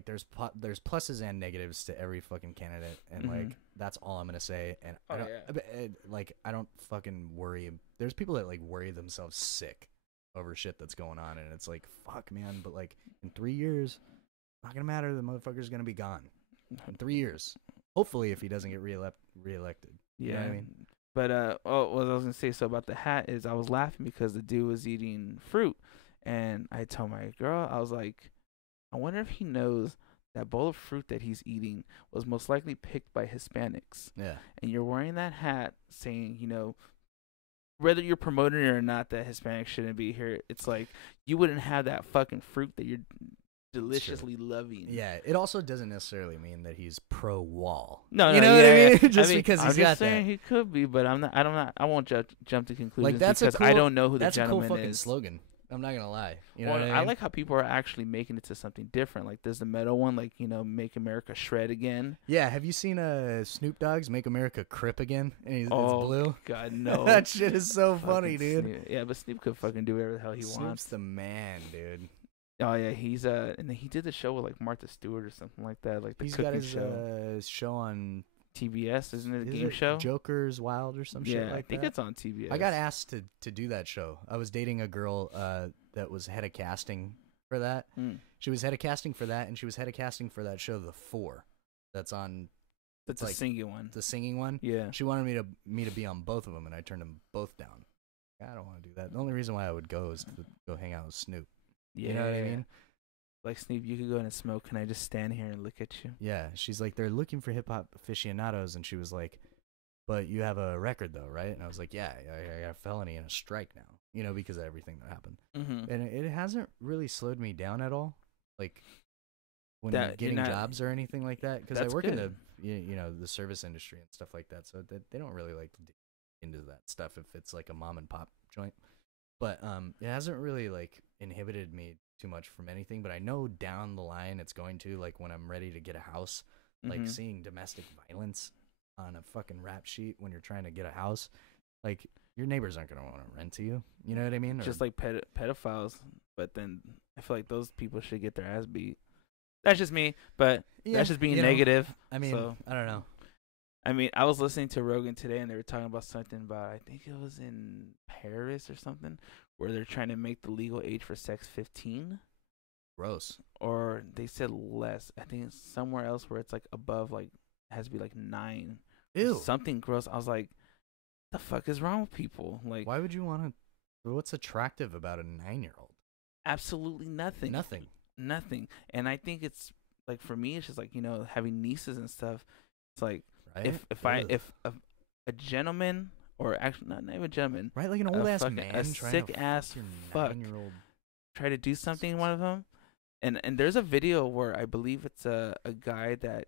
there's pluses and negatives to every fucking candidate, and like that's all I'm gonna say. And I don't fucking worry. There's people that like worry themselves sick over shit that's going on, and it's like fuck, man. But like in 3 years, not gonna matter. The motherfucker's gonna be gone in 3 years. Hopefully, if he doesn't get reelected. Yeah, you know what I mean. But what I was gonna say about the hat is I was laughing because the dude was eating fruit, and I told my girl, I was like, I wonder if he knows that bowl of fruit that he's eating was most likely picked by Hispanics. Yeah. And you're wearing that hat saying, whether you're promoting it or not that Hispanics shouldn't be here, it's like you wouldn't have that fucking fruit that you're deliciously loving. Yeah, it also doesn't necessarily mean that he's pro-wall. No, you know what I mean? Just because he's got that. He could be, but I'm not. I won't jump to conclusions like that's because I don't know who the gentleman that's a cool fucking is. slogan. I'm not gonna lie. You know what I mean? I like how people are actually making it to something different. Like there's the metal one, like Make America Shred Again. Yeah, have you seen Snoop Dogg's Make America Crip Again? And it's blue. God, no. That shit is so funny, dude. Snoop. Yeah, but Snoop could fucking do whatever the hell he Snoop's wants. the man, dude. Oh yeah, he's and then he did the show with like Martha Stewart or something like that, like the he's cooking got his show. Show on TBS, isn't it? A game it show? Joker's Wild or some shit like that. I think it's on TBS. I got asked to do that show. I was dating a girl that was head of casting for that. She was head of casting for that, and she was head of casting for that show, The Four. That's on. That's the singing one. The singing one. Yeah. She wanted me to be on both of them, and I turned them both down. I don't want to do that. The only reason why I would go is to go hang out with Snoop. Yeah. You know what I mean? Like, Snoop, you could go in and smoke. Can I just stand here and look at you? Yeah. She's like, they're looking for hip-hop aficionados. And she was like, but you have a record, though, right? And I was like, yeah, I got a felony and a strike now, because of everything that happened. And it hasn't really slowed me down at all, like, when getting jobs or anything like that. Because I work in the, the service industry and stuff like that. So they don't really, like, dig into that stuff if it's, like, a mom-and-pop joint. But it hasn't really, like, inhibited me too much from anything, but I know down the line it's going to, like, when I'm ready to get a house, like seeing domestic violence on a fucking rap sheet when you're trying to get a house, like, your neighbors aren't going to want to rent to you. You know what I mean? Just like pedophiles, but then I feel like those people should get their ass beat. That's just me, but that's just being negative. I mean, so, I don't know. I mean, I was listening to Rogan today, and they were talking about something about, I think it was in Paris or something, where they're trying to make the legal age for sex 15. Gross. Or they said less. I think it's somewhere else where it's like above, like, it has to be like 9. Ew. Something gross. I was like, the fuck is wrong with people? Like, why would you want to? What's attractive about a 9-year-old? Absolutely nothing. Nothing. And I think it's like for me, it's just like having nieces and stuff. It's like Right? if a gentleman, or actually not even a gentleman, Right, like an old ass man, a sick ass fuck, try to do something one of them, and there's a video where I believe it's a guy that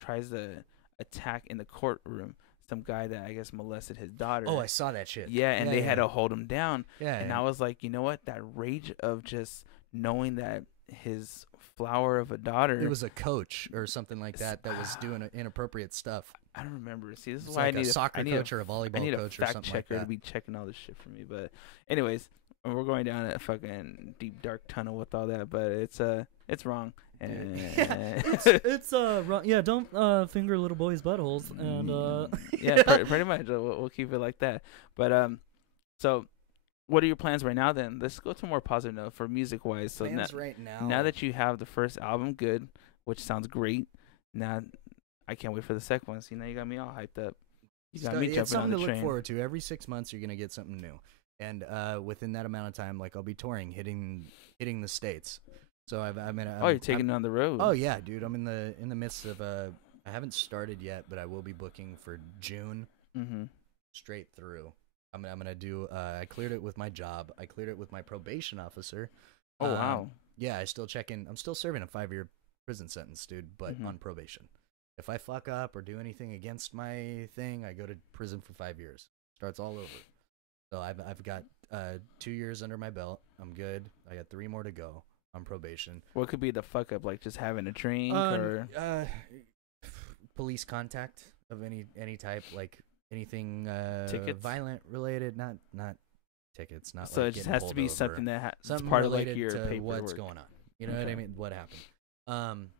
tries to attack in the courtroom some guy that I guess molested his daughter. Oh, I saw that shit. Yeah, and they had to hold him down. Yeah, and I was like, you know what? That rage of just knowing that his flower of a daughter. It was a coach or something like that was doing inappropriate stuff. I don't remember. See, this is it's why like I need a soccer coach or a volleyball coach or something like that. I need a fact checker to be checking all this shit for me. But anyways, we're going down a fucking deep dark tunnel with all that. But it's wrong. And it's wrong. Yeah, don't finger little boys' buttholes. And yeah, pretty much. We'll keep it like that. But so what are your plans right now? Then let's go to a more positive note for music wise. So now that you have the first album, good, which sounds great. Now I can't wait for the second one. See, now you got me all hyped up. You got me jumping on the train. It's something to look forward to. Every 6 months, you're gonna get something new, and within that amount of time, like I'll be touring, hitting the states. So you're taking it on the road. Oh yeah, dude. I'm in the midst of I haven't started yet, but I will be booking for June. Straight through. I'm gonna do. I cleared it with my job. I cleared it with my probation officer. Oh wow. Yeah, I'm still serving a 5-year prison sentence, dude, but on probation. If I fuck up or do anything against my thing, I go to prison for 5 years. Starts all over. So I've got 2 years under my belt. I'm good. I got 3 more to go on probation. What could be the fuck up? Like just having a drink or police contact of any type, like anything tickets? Violent related, not tickets, not. So like it just has to be over. something that's something part of related like your to paperwork. what's going on. You know what I mean? What happened?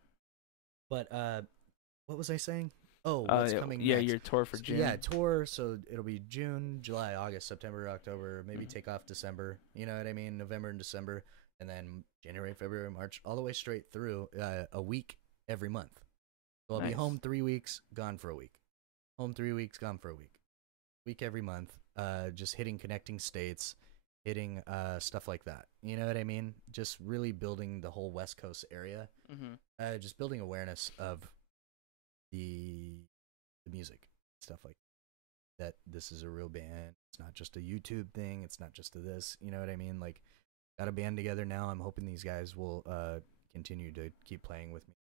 But what was I saying? Oh, what's coming next? Yeah, your tour for June. Yeah, tour. So it'll be June, July, August, September, October. Maybe take off December. You know what I mean? November and December, and then January, February, March, all the way straight through. A week every month. So I'll be home 3 weeks, gone for a week. Home 3 weeks, gone for a week. Week every month. Just hitting connecting states, hitting stuff like that. You know what I mean? Just really building the whole West Coast area. Just building awareness of the music, stuff like that. This is a real band. It's not just a YouTube thing. It's not just a this. You know what I mean? Like, got a band together now. I'm hoping these guys will continue to keep playing with me.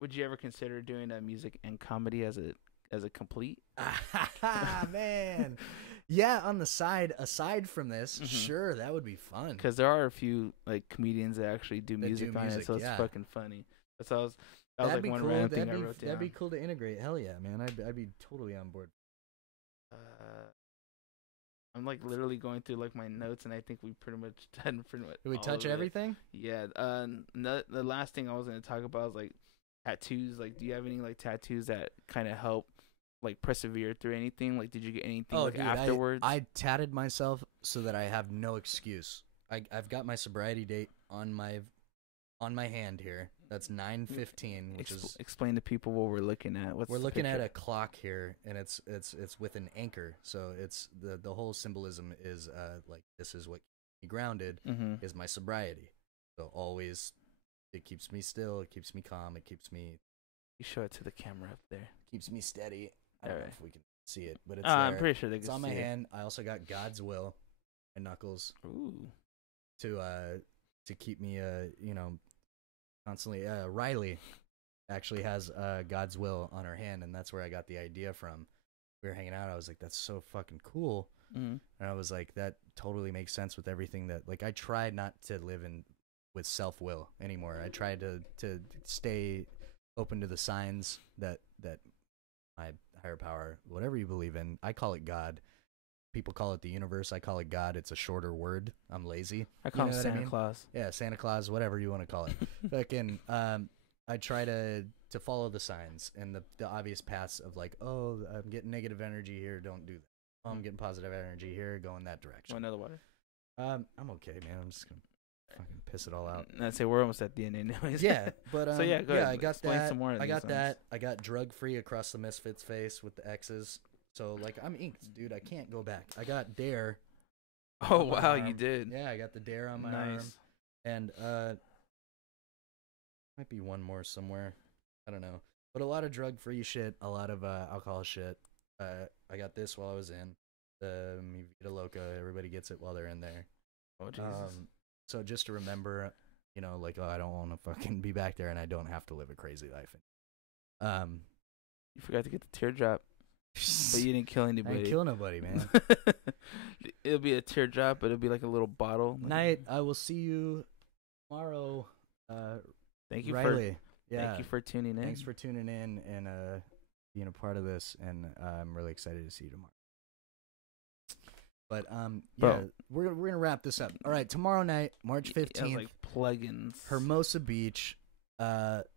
Would you ever consider doing music and comedy as a complete? Man, yeah. On the side, aside from this, sure, that would be fun. Because there are a few like comedians that actually do music on it, so it's fucking funny. That was like one random thing I wrote down. That'd be cool to integrate. Hell yeah, man. I'd be totally on board. I'm like literally going through like my notes, and I think we pretty much done pretty much. Did we touch everything? Yeah. The last thing I was gonna talk about was like tattoos. Like, do you have any like tattoos that kind of help like persevere through anything? Like, did you get anything dude, afterwards? I tatted myself so that I have no excuse. I've got my sobriety date on my hand here. That's 9/15, which is. Explain to people what we're looking at. We're looking at a clock here, and it's with an anchor. So it's the whole symbolism is like this is what keeps me grounded is my sobriety. So always, it keeps me still. It keeps me calm. It keeps me. You show it to the camera up there. Keeps me steady. I don't know if we can see it, but it's. I'm pretty sure they can see it. It's on my hand. I also got God's will, and knuckles. Ooh. To keep me constantly. Riley actually has God's will on her hand, and that's where I got the idea from. We were hanging out. I was like, that's so fucking cool. And I was like, that totally makes sense with everything that, like, I tried not to live with self-will anymore. I tried to stay open to the signs that my higher power, whatever you believe in, I call it God. People call it the universe. I call it God. It's a shorter word. I'm lazy. I call him Santa Claus. Yeah, Santa Claus, whatever you want to call it. Fucking, I try to follow the signs and the obvious paths of like, oh, I'm getting negative energy here. Don't do that. Oh, I'm getting positive energy here. Go in that direction. Want another water? I'm okay, man. I'm just gonna fucking piss it all out. I'd say we're almost at the end anyways. Yeah, but so yeah, go ahead. I got explain that. Some more of I got these that. I got drug free across the Misfits face with the X's. So, like, I'm inked, dude. I can't go back. I got Dare. Oh, wow, you did. Yeah, I got the Dare on my arm. And Might be one more somewhere. I don't know. But a lot of drug-free shit, a lot of alcohol shit. I got this while I was in. The Mi Vida Loca, everybody gets it while they're in there. Oh, Jesus. So just to remember, you know, like, oh, I don't want to fucking be back there and I don't have to live a crazy life. You forgot to get the teardrop, but you didn't kill I anybody. didn't kill nobody, man. It'll be a teardrop, but it'll be like a little bottle. Night, I will see you tomorrow. Thank you Riley. Thank you for tuning in. Thanks for tuning in and being a part of this, and I'm really excited to see you tomorrow. But yeah, we're gonna wrap this up. All right, tomorrow night, March 15th, like plugins. Hermosa Beach,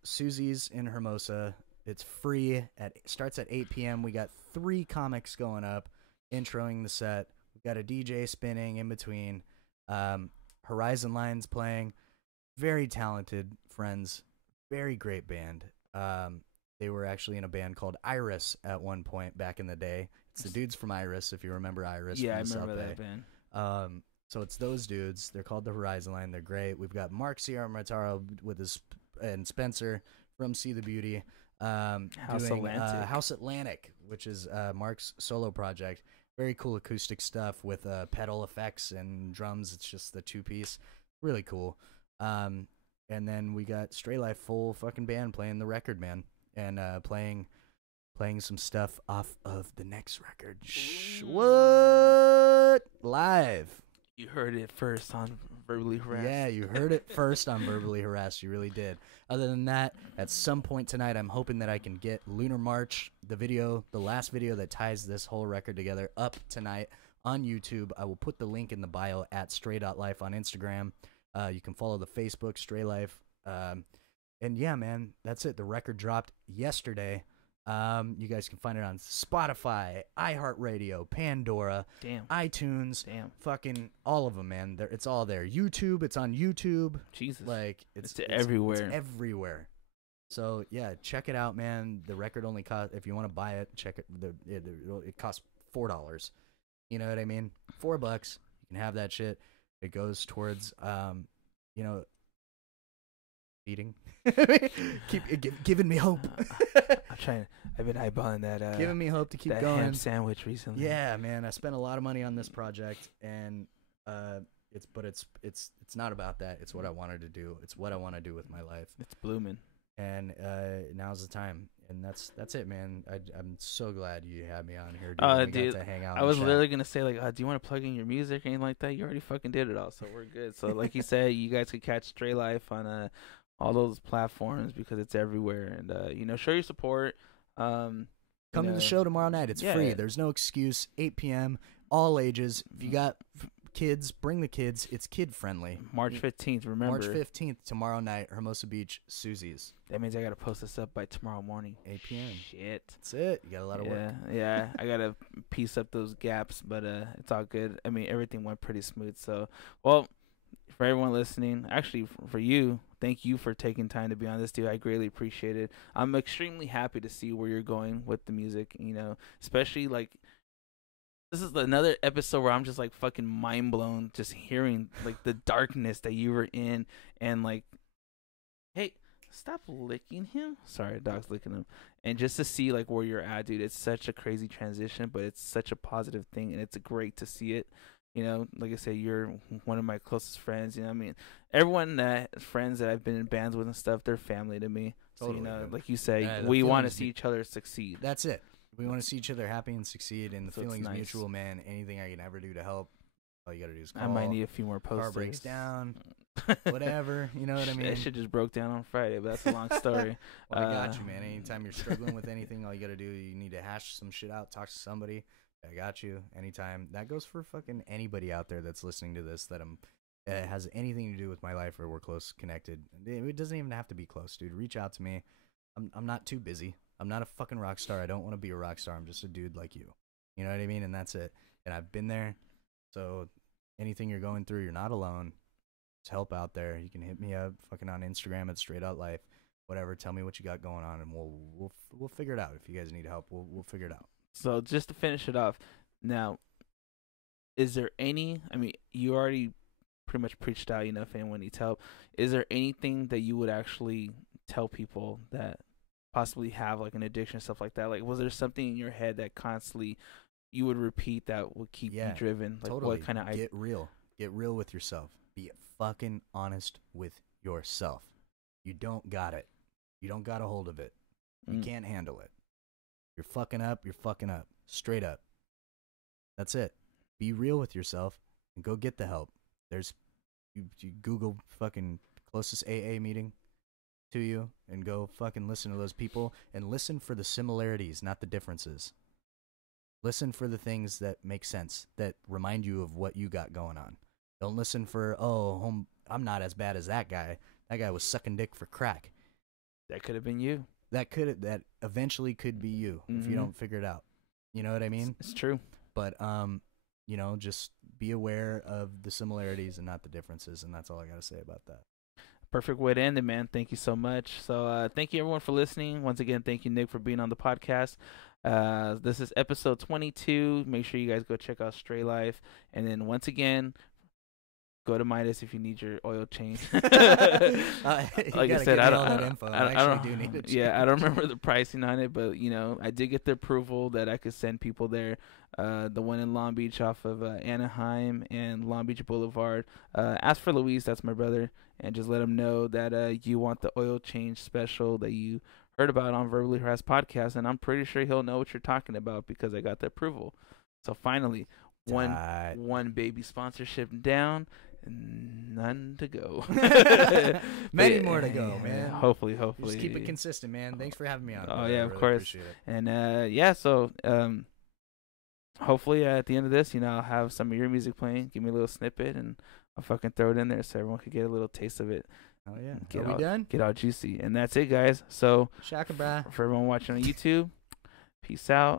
Susie's in Hermosa. It's free. Starts at 8 p.m. We got 3 comics going up, introing the set. We've got a DJ spinning in between. Horizon Lines playing. Very talented friends. Very great band. They were actually in a band called Iris at one point back in the day. It's the dudes from Iris, if you remember Iris. Yeah, I from the remember South that Bay. band. So it's those dudes. They're called the Horizon Line. They're great. We've got Mark Sierra Mataro with his and Spencer from See the Beauty. Doing House Atlantic, which is Mark's solo project. Very cool acoustic stuff with pedal effects and drums. It's just the 2-piece. Really cool. And then we got Stray Life, full fucking band playing the record, man, and playing some stuff off of the next record. What? Live. You heard it first on Verbally Harassed. Yeah, you heard it first on Verbally Harassed. You really did. Other than that, at some point tonight, I'm hoping that I can get Lunar March, the last video that ties this whole record together, up tonight on YouTube. I will put the link in the bio at stray.life on Instagram. You can follow the Facebook, Stray Life. And yeah, man, that's it. The record dropped yesterday. You guys can find it on Spotify, iHeartRadio, Pandora, iTunes, fucking all of them, man. It's all there. YouTube, it's on YouTube. Jesus, like it's everywhere. It's everywhere. So yeah, check it out, man. The record only cost, if you want to buy it, check it. It costs $4. You know what I mean? $4. You can have that shit. It goes towards, feeding. Keep giving me hope. I'm trying. I've been eyeballing that. Giving me hope to keep that going. Ham sandwich recently. Yeah, man. I spent a lot of money on this project, and it's not about that. It's what I wanted to do. It's what I want to do with my life. It's blooming. And now's the time. And that's it, man. I'm so glad you had me on here. Dude, got to hang out. I was literally gonna say like, do you want to plug in your music or anything like that? You already fucking did it all, so we're good. So like you said, you guys could catch Stray Life on all those platforms because it's everywhere. And show your support. Come to the show tomorrow night. It's free. There's no excuse. 8 p.m. All ages. If you got kids, bring the kids. It's kid friendly. March 15th. Remember. March 15th tomorrow night. Hermosa Beach, Susie's. That means I gotta post this up by tomorrow morning. 8 p.m. Shit. That's it. You got a lot of work. Yeah. I gotta piece up those gaps, but it's all good. I mean, everything went pretty smooth. So, well, for everyone listening, actually for you, thank you for taking time to be on this, dude. I greatly appreciate it. I'm extremely happy to see where you're going with the music. Especially like. This is another episode where I'm just like fucking mind blown just hearing like the darkness that you were in and like, hey, stop licking him. Sorry, dog's licking him. And just to see like where you're at, dude, it's such a crazy transition, but it's such a positive thing and it's great to see it. Like I said, you're one of my closest friends. I mean, everyone friends that I've been in bands with and stuff, they're family to me. Totally, so, like you say, we want to see each other succeed. That's it. We want to see each other happy and succeed, and the feeling's mutual, man. Anything I can ever do to help, all you got to do is call. I might need a few more posters. Car breaks down, whatever. You know what I mean? That shit just broke down on Friday, but that's a long story. Well, I got you, man. Anytime you're struggling with anything, all you got to do, you need to hash some shit out, talk to somebody. I got you. Anytime. That goes for fucking anybody out there that's listening to this that has anything to do with my life or we're close connected. It doesn't even have to be close, dude. Reach out to me. I'm not too busy. I'm not a fucking rock star. I don't want to be a rock star. I'm just a dude like you. You know what I mean? And that's it. And I've been there. So anything you're going through, you're not alone. There's help out there. You can hit me up fucking on Instagram at Straight Out Life. Whatever. Tell me what you got going on, and we'll figure it out. If you guys need help, we'll figure it out. So just to finish it off, now, is there any? I mean, you already pretty much preached out. If anyone needs help, is there anything that you would actually tell people that possibly have like an addiction, stuff like that? Like, was there something in your head that constantly you would repeat that would keep you driven? Like, totally. what kind of Get real with yourself. Be fucking honest with yourself. You don't got it. You don't got a hold of it. You can't handle it. You're fucking up. Straight up. That's it. Be real with yourself and go get the help. There's you Google fucking closest AA meeting to you and go fucking listen to those people and listen for the similarities, not the differences. Listen for the things that make sense, that remind you of what you got going on. Don't listen for, I'm not as bad as that guy. That guy was sucking dick for crack. That could have been you. That eventually could be you if you don't figure it out. You know what I mean? It's true. But just be aware of the similarities and not the differences, and that's all I got to say about that. Perfect way to end it, man. Thank you so much. So thank you everyone for listening. Once again, thank you, Nick, for being on the podcast. This is episode 22. Make sure you guys go check out Stray Life. And then once again, go to Midas if you need your oil change. Like I said, I don't remember the pricing on it, but I did get the approval that I could send people there. The one in Long Beach off of Anaheim and Long Beach Boulevard. Ask for Luis, that's my brother, and just let him know that you want the oil change special that you heard about on Verbally Harassed podcast, and I'm pretty sure he'll know what you're talking about because I got the approval. So finally, one baby sponsorship down. None to go. Many more to go, man. Hopefully. Just keep it consistent, man. Thanks for having me on. Oh, yeah, I of really course. Appreciate it. And so hopefully at the end of this, I'll have some of your music playing. Give me a little snippet, and I'll fucking throw it in there so everyone could get a little taste of it. Oh yeah. Are we done? Get all juicy, and that's it, guys. So Shaka, brah. For everyone watching on YouTube, peace out.